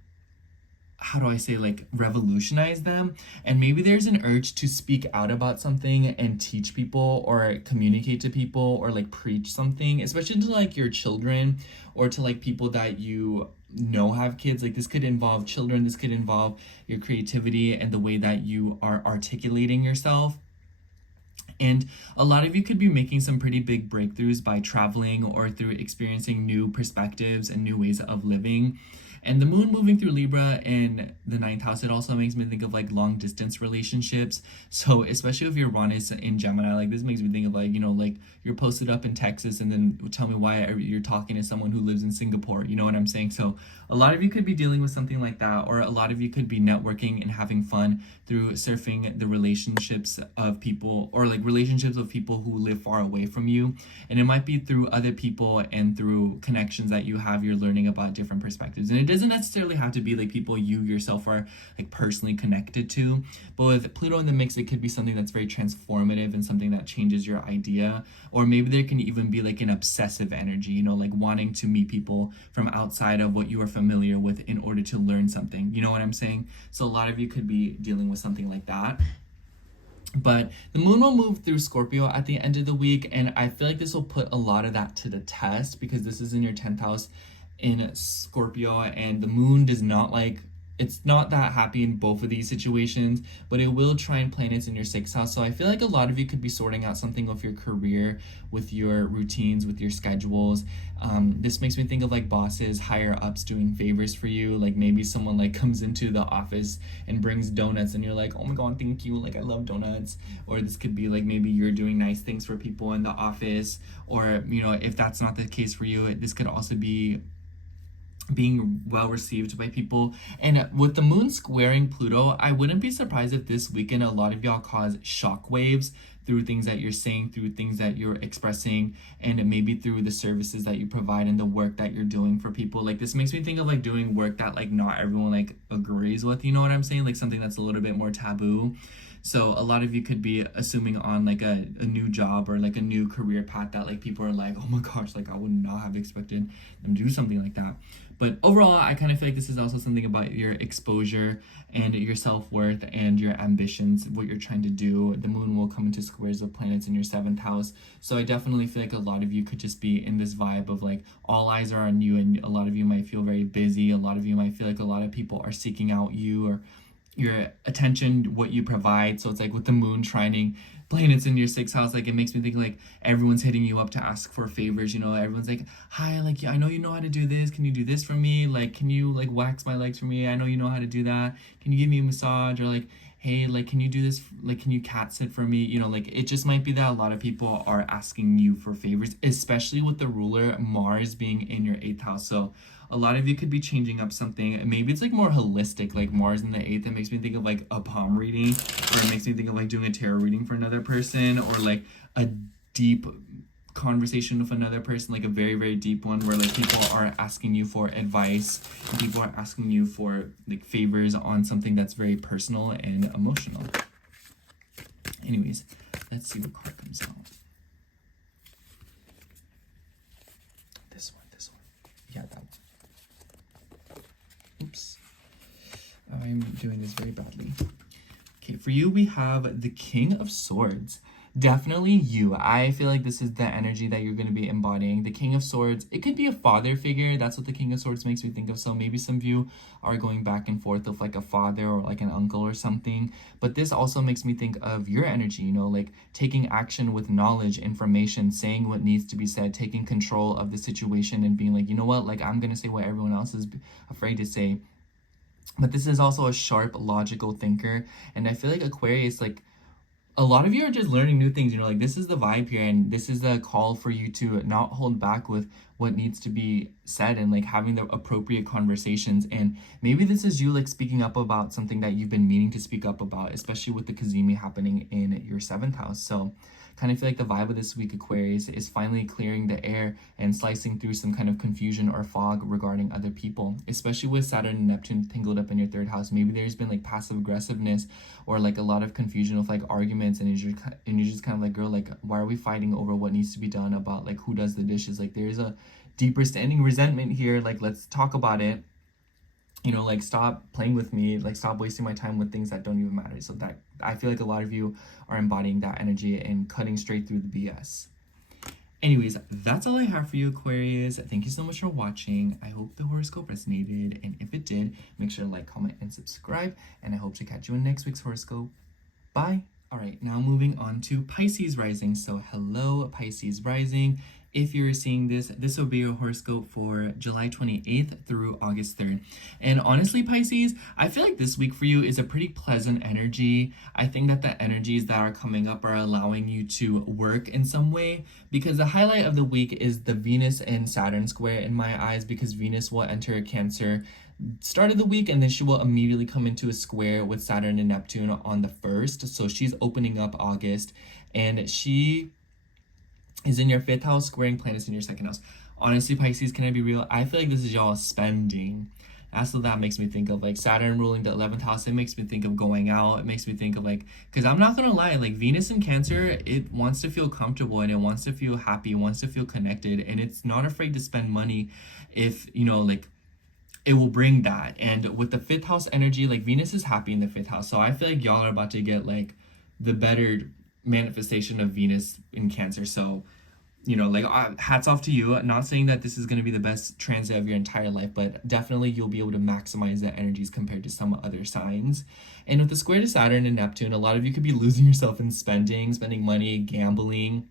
how do I say, like revolutionize them. And maybe there's an urge to speak out about something and teach people or communicate to people or like preach something, especially to like your children or to like people that you have kids. Like this could involve children, this could involve your creativity and the way that you are articulating yourself. And a lot of you could be making some pretty big breakthroughs by traveling or through experiencing new perspectives and new ways of living. And the moon moving through Libra in the 9th house, it also makes me think of like long distance relationships. So especially if Uranus in Gemini, like this makes me think of like, like you're posted up in Texas and then tell me why you're talking to someone who lives in Singapore. You know what I'm saying? So a lot of you could be dealing with something like that, or a lot of you could be networking and having fun through surfing the relationships of people, or like relationships of people who live far away from you. And it might be through other people and through connections that you have, you're learning about different perspectives. And it doesn't necessarily have to be like people you yourself are like personally connected to, but with Pluto in the mix, it could be something that's very transformative and something that changes your idea. Or maybe there can even be like an obsessive energy, like wanting to meet people from outside of what you are familiar with in order to learn something. You know what I'm saying? So a lot of you could be dealing with something like that. But the moon will move through Scorpio at the end of the week, and I feel like this will put a lot of that to the test, because this is in your 10th house in Scorpio, and the moon does not like, it's not that happy in both of these situations, but it will trine planets in your 6th house. So I feel like a lot of you could be sorting out something with your career, with your routines, with your schedules. This makes me think of like bosses, higher ups doing favors for you. Like maybe someone like comes into the office and brings donuts and you're like, oh my God, thank you. Like I love donuts. Or this could be like maybe you're doing nice things for people in the office. Or, if that's not the case for you, this could also be being well received by people. And with the moon squaring Pluto, I wouldn't be surprised if this weekend a lot of y'all cause shock waves through things that you're saying, through things that you're expressing, and maybe through the services that you provide and the work that you're doing for people. Like this makes me think of like doing work that like not everyone like agrees with, you know what I'm saying? Like something that's a little bit more taboo. So a lot of you could be assuming on like a new job or like a new career path that like people are like, oh my gosh, like I would not have expected them to do something like that. But overall, I kind of feel like this is also something about your exposure and your self-worth and your ambitions, what you're trying to do. The moon will come into squares with planets in your 7th house. So I definitely feel like a lot of you could just be in this vibe of like all eyes are on you, and a lot of you might feel very busy. A lot of you might feel like a lot of people are seeking out you or your attention, what you provide. So it's like with the moon trining planets in your 6th house, like it makes me think like everyone's hitting you up to ask for favors, you know, everyone's like, hi, like, I know you know how to do this, can you do this for me, like, can you like wax my legs for me, I know you know how to do that, can you give me a massage, or like, hey, like, can you do this, like, can you cat sit for me, you know, like, it just might be that a lot of people are asking you for favors, especially with the ruler Mars being in your 8th house. So a lot of you could be changing up something. Maybe it's like more holistic, like Mars in the 8th. It makes me think of like a palm reading, or it makes me think of like doing a tarot reading for another person, or like a deep conversation with another person, like a very, very deep one, where like people are asking you for advice, and people are asking you for like favors on something that's very personal and emotional. Anyways, let's see what card comes out. This one. Yeah, that one. Oops. I'm doing this very badly. Okay, for you, we have the King of Swords. Definitely you. I feel like this is the energy that you're going to be embodying. The King of Swords, it could be a father figure. That's what the King of Swords makes me think of. So maybe some of you are going back and forth with like a father or like an uncle or something. But this also makes me think of your energy, you know, like taking action with knowledge, information, saying what needs to be said, taking control of the situation and being like, you know what, like I'm going to say what everyone else is afraid to say. But this is also a sharp, logical thinker. And I feel like Aquarius, like, a lot of you are just learning new things, you know, like this is the vibe here, and this is the call for you to not hold back with what needs to be said and like having the appropriate conversations. And maybe this is you like speaking up about something that you've been meaning to speak up about, especially with the Cazimi happening in your 7th house. So kind of feel like the vibe of this week, Aquarius, is finally clearing the air and slicing through some kind of confusion or fog regarding other people, especially with Saturn and Neptune tangled up in your 3rd house. Maybe there's been like passive aggressiveness or like a lot of confusion with like arguments, and you're just kind of like, girl, like, why are we fighting over what needs to be done about like who does the dishes? Like there's a deeper standing resentment here. Like, let's talk about it. You know, like, stop playing with me, like, stop wasting my time with things that don't even matter. So that, I feel like a lot of you are embodying that energy and cutting straight through the BS. Anyways, that's all I have for you, Aquarius. Thank you so much for watching. I hope the horoscope resonated, and if it did, make sure to like, comment, and subscribe, and I hope to catch you in next week's horoscope. Bye! Alright, now moving on to Pisces rising. So hello, Pisces rising. If you're seeing this, this will be your horoscope for July 28th through August 3rd. And honestly, Pisces, I feel like this week for you is a pretty pleasant energy. I think that the energies that are coming up are allowing you to work in some way, because the highlight of the week is the Venus and Saturn square in my eyes, because Venus will enter a Cancer start of the week, and then she will immediately come into a square with Saturn and Neptune on the 1st. So she's opening up August, and she is in your 5th house, squaring planets in your 2nd house. Honestly, Pisces, can I be real? I feel like this is y'all spending. That's what that makes me think of. Like Saturn ruling the 11th house, it makes me think of going out. It makes me think of like, because I'm not gonna lie, like Venus in Cancer, it wants to feel comfortable, and it wants to feel happy, it wants to feel connected, and it's not afraid to spend money if, you know, like, it will bring that. And with the 5th house energy, like Venus is happy in the 5th house. So I feel like y'all are about to get like the better manifestation of Venus in Cancer. So, you know, like, hats off to you. I'm not saying that this is going to be the best transit of your entire life, but definitely you'll be able to maximize the energies compared to some other signs. And with the square to Saturn and Neptune, a lot of you could be losing yourself in spending money, gambling.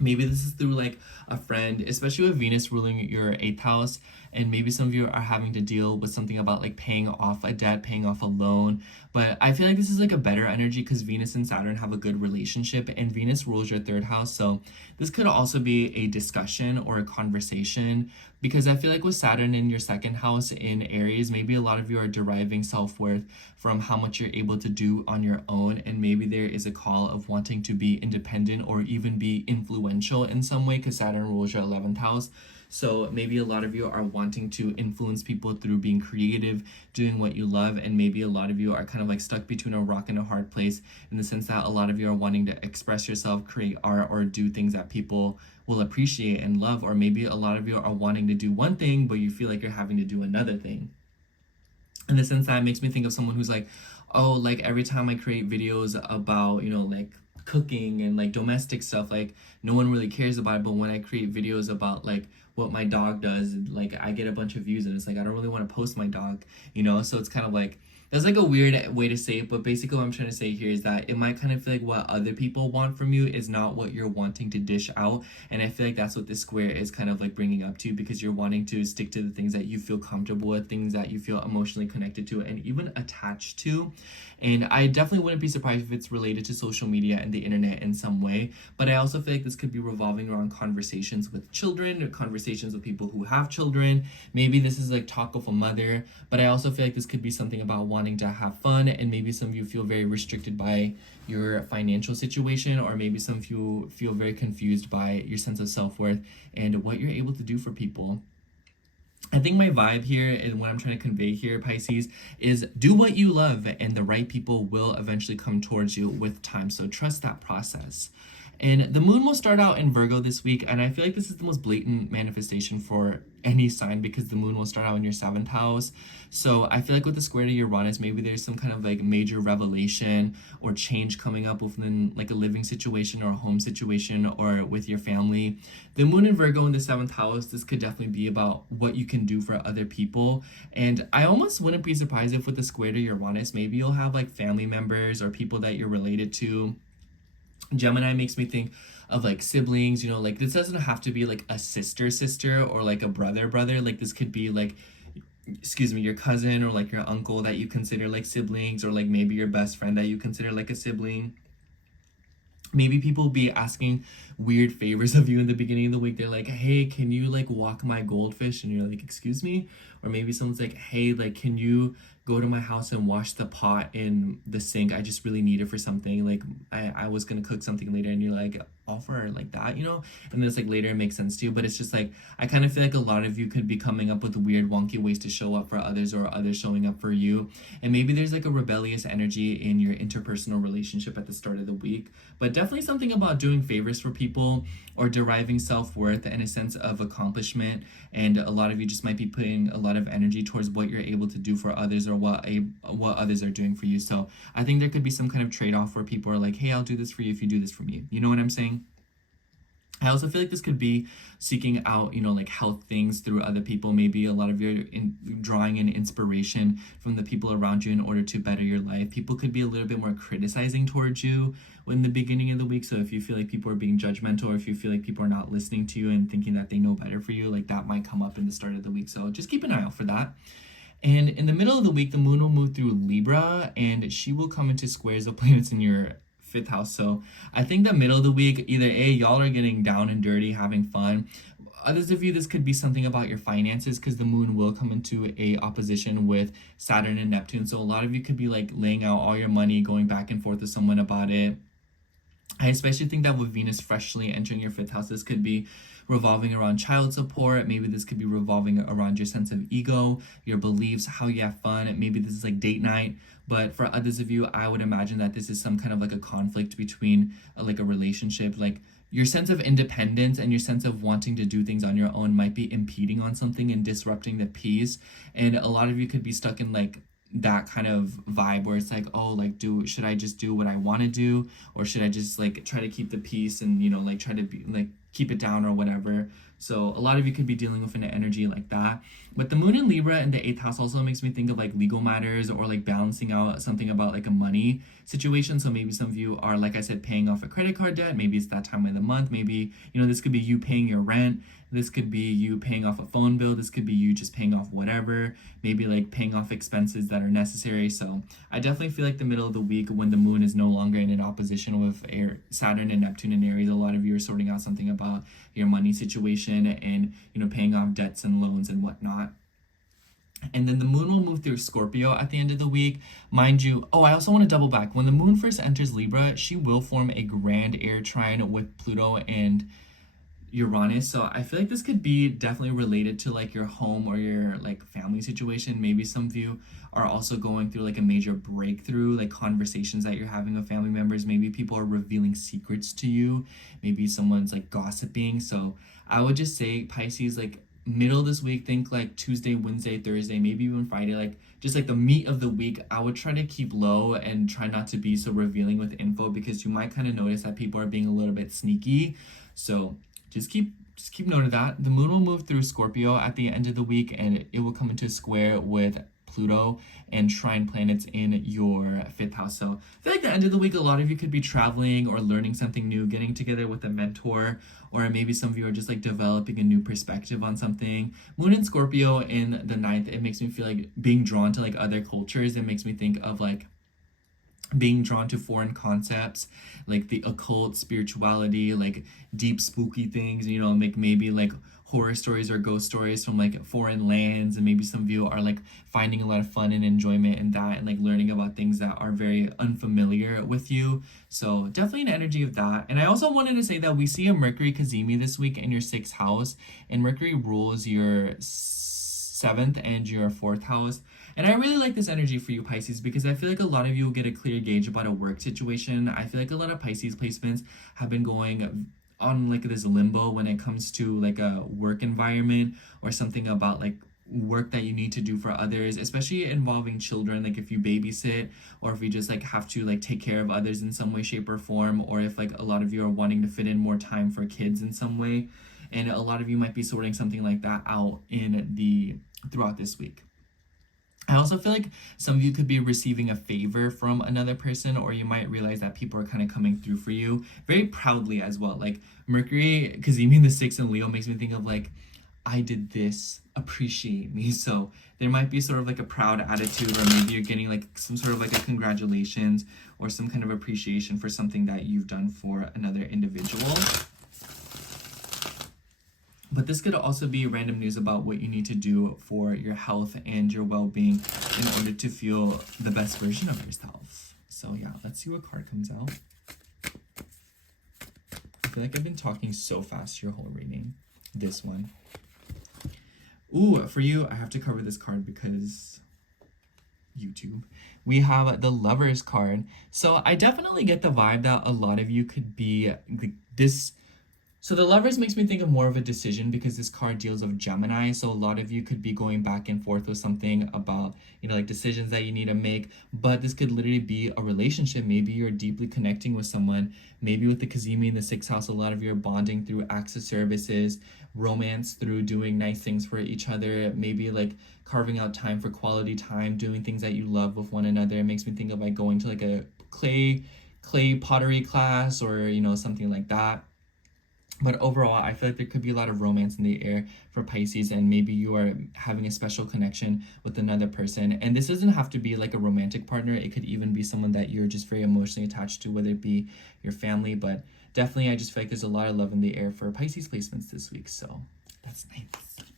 Maybe this is through like a friend, especially with Venus ruling your 8th house. And maybe some of you are having to deal with something about like paying off a debt, paying off a loan. But I feel like this is like a better energy because Venus and Saturn have a good relationship, and Venus rules your 3rd house. So this could also be a discussion or a conversation, because I feel like with Saturn in your 2nd house in Aries, maybe a lot of you are deriving self-worth from how much you're able to do on your own. And maybe there is a call of wanting to be independent or even be influential in some way, because Saturn rules your 11th house. So maybe a lot of you are wanting to influence people through being creative, doing what you love, and maybe a lot of you are kind of like stuck between a rock and a hard place, in the sense that a lot of you are wanting to express yourself, create art, or do things that people will appreciate and love. Or maybe a lot of you are wanting to do one thing, but you feel like you're having to do another thing. In the sense that it makes me think of someone who's like, oh, like every time I create videos about, you know, like cooking and like domestic stuff, like no one really cares about it. But when I create videos about like what my dog does. Like, I get a bunch of views, and it's like, I don't really want to post my dog, you know? So it's kind of like, that's like a weird way to say it, but basically what I'm trying to say here is that it might kind of feel like what other people want from you is not what you're wanting to dish out. And I feel like that's what this square is kind of like bringing up to, because you're wanting to stick to the things that you feel comfortable with, things that you feel emotionally connected to and even attached to. And I definitely wouldn't be surprised if it's related to social media and the internet in some way. But I also feel like this could be revolving around conversations with children, or conversations with people who have children. Maybe this is like talk of a mother, but I also feel like this could be something about wanting to have fun, and maybe some of you feel very restricted by your financial situation, or maybe some of you feel very confused by your sense of self-worth and what you're able to do for people. I think my vibe here and what I'm trying to convey here, Pisces, is do what you love, and the right people will eventually come towards you with time. So trust that process. And the moon will start out in Virgo this week, and I feel like this is the most blatant manifestation for any sign, because the moon will start out in your 7th house. So I feel like with the square to Uranus, maybe there's some kind of like major revelation or change coming up within like a living situation or a home situation or with your family. The moon in Virgo in the 7th house, this could definitely be about what you can do for other people. And I almost wouldn't be surprised if with the square to Uranus, maybe you'll have like family members or people that you're related to. Gemini makes me think of like siblings, you know, like this doesn't have to be like a sister or like a brother. Like this could be like, excuse me, your cousin or like your uncle that you consider like siblings, or like maybe your best friend that you consider like a sibling. Maybe people will be asking weird favors of you in the beginning of the week. They're like, hey, can you like walk my goldfish? And you're like, excuse me? Or maybe someone's like, hey, like, can you go to my house and wash the pot in the sink? I just really need it for something. Like, I was gonna cook something later, and you're like, offer like that, you know? And then it's like later it makes sense to you. But it's just like, I kind of feel like a lot of you could be coming up with weird, wonky ways to show up for others, or others showing up for you. And maybe there's like a rebellious energy in your interpersonal relationship at the start of the week. But definitely something about doing favors for people, or deriving self-worth and a sense of accomplishment. And a lot of you just might be putting a lot of energy towards what you're able to do for others, or what others are doing for you. So I think there could be some kind of trade-off where people are like, hey, I'll do this for you if you do this for me. You know what I'm saying? I also feel like this could be seeking out, you know, like health things through other people. Maybe a lot of you drawing in inspiration from the people around you in order to better your life. People could be a little bit more criticizing towards you in the beginning of the week. So if you feel like people are being judgmental, or if you feel like people are not listening to you and thinking that they know better for you, like that might come up in the start of the week. So just keep an eye out for that. And in the middle of the week, the moon will move through Libra, and she will come into squares of planets in your 5th house. So I think the middle of the week, either y'all are getting down and dirty, having fun. Others of you, this could be something about your finances, because the moon will come into a opposition with Saturn and Neptune. So a lot of you could be like laying out all your money, going back and forth with someone about it. I especially think that with Venus freshly entering your 5th house, this could be revolving around child support. Maybe this could be revolving around your sense of ego, your beliefs, how you have fun. Maybe this is like date night. But for others of you, I would imagine that this is some kind of like a conflict between like a relationship. Like your sense of independence and your sense of wanting to do things on your own might be impeding on something and disrupting the peace. And a lot of you could be stuck in like that kind of vibe where it's like, oh, like, should I just do what I want to do, or should I just like try to keep the peace and, you know, like try to be like keep it down or whatever. So a lot of you could be dealing with an energy like that. But the moon in Libra in the 8th house also makes me think of like legal matters, or like balancing out something about like a money situation. So maybe some of you are, like I said, paying off a credit card debt. Maybe it's that time of the month. Maybe, you know, this could be you paying your rent. This could be you paying off a phone bill. This could be you just paying off whatever, maybe like paying off expenses that are necessary. So I definitely feel like the middle of the week, when the moon is no longer in an opposition with Saturn and Neptune and Aries, a lot of you are sorting out something about your money situation and, you know, paying off debts and loans and whatnot. And then the moon will move through Scorpio at the end of the week. Mind you, I also want to double back. When the moon first enters Libra, she will form a grand air trine with Pluto and Uranus. So I feel like this could be definitely related to like your home or your like family situation. Maybe some of you are also going through like a major breakthrough, like conversations that you're having with family members. Maybe people are revealing secrets to you. Maybe someone's like gossiping. So I would just say, Pisces, like middle of this week, think like Tuesday, Wednesday, Thursday, maybe even Friday, like just like the meat of the week, I would try to keep low and try not to be so revealing with info, because you might kind of notice that people are being a little bit sneaky. So just keep just keep note of that. The moon will move through Scorpio at the end of the week, and it will come into square with Pluto and trine planets in your 5th house. So I feel like the end of the week, a lot of you could be traveling or learning something new, getting together with a mentor, or maybe some of you are just like developing a new perspective on something. Moon in Scorpio in the 9th, it makes me feel like being drawn to like other cultures. It makes me think of like being drawn to foreign concepts, like the occult, spirituality, like deep spooky things, you know, like maybe like horror stories or ghost stories from like foreign lands, and maybe some of you are like finding a lot of fun and enjoyment in that, and like learning about things that are very unfamiliar with you. So definitely an energy of that. And I also wanted to say that we see a Mercury Cazimi this week in your 6th house, and Mercury rules your 7th and your 4th house. And I really like this energy for you, Pisces, because I feel like a lot of you will get a clear gauge about a work situation. I feel like a lot of Pisces placements have been going on like this limbo when it comes to like a work environment or something about like work that you need to do for others, especially involving children, like if you babysit or if you just like have to like take care of others in some way, shape, or form, or if like a lot of you are wanting to fit in more time for kids in some way. And a lot of you might be sorting something like that out throughout this week. I also feel like some of you could be receiving a favor from another person, or you might realize that people are kind of coming through for you very proudly as well. Like Mercury, because even the 6th in Leo makes me think of like, I did this, appreciate me. So there might be sort of like a proud attitude, or maybe you're getting like some sort of like a congratulations or some kind of appreciation for something that you've done for another individual. But this could also be random news about what you need to do for your health and your well-being in order to feel the best version of yourself. So yeah, let's see what card comes out. I feel like I've been talking so fast your whole reading. This one. Ooh, for you, I have to cover this card because YouTube. We have the Lovers card. So I definitely get the vibe that a lot of you could be this. So the Lovers makes me think of more of a decision, because this card deals with Gemini. So a lot of you could be going back and forth with something about, you know, like decisions that you need to make. But this could literally be a relationship. Maybe you're deeply connecting with someone. Maybe with the Cazimi in the 6th house, a lot of you are bonding through acts of services, romance through doing nice things for each other. Maybe like carving out time for quality time, doing things that you love with one another. It makes me think of like going to like a clay pottery class, or, you know, something like that. But overall, I feel like there could be a lot of romance in the air for Pisces, and maybe you are having a special connection with another person. And this doesn't have to be like a romantic partner. It could even be someone that you're just very emotionally attached to, whether it be your family. But definitely, I just feel like there's a lot of love in the air for Pisces placements this week. So that's nice.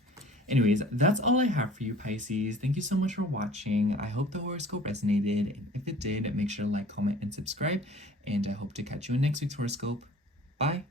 Anyways, that's all I have for you, Pisces. Thank you so much for watching. I hope the horoscope resonated. And if it did, make sure to like, comment, and subscribe. And I hope to catch you in next week's horoscope. Bye.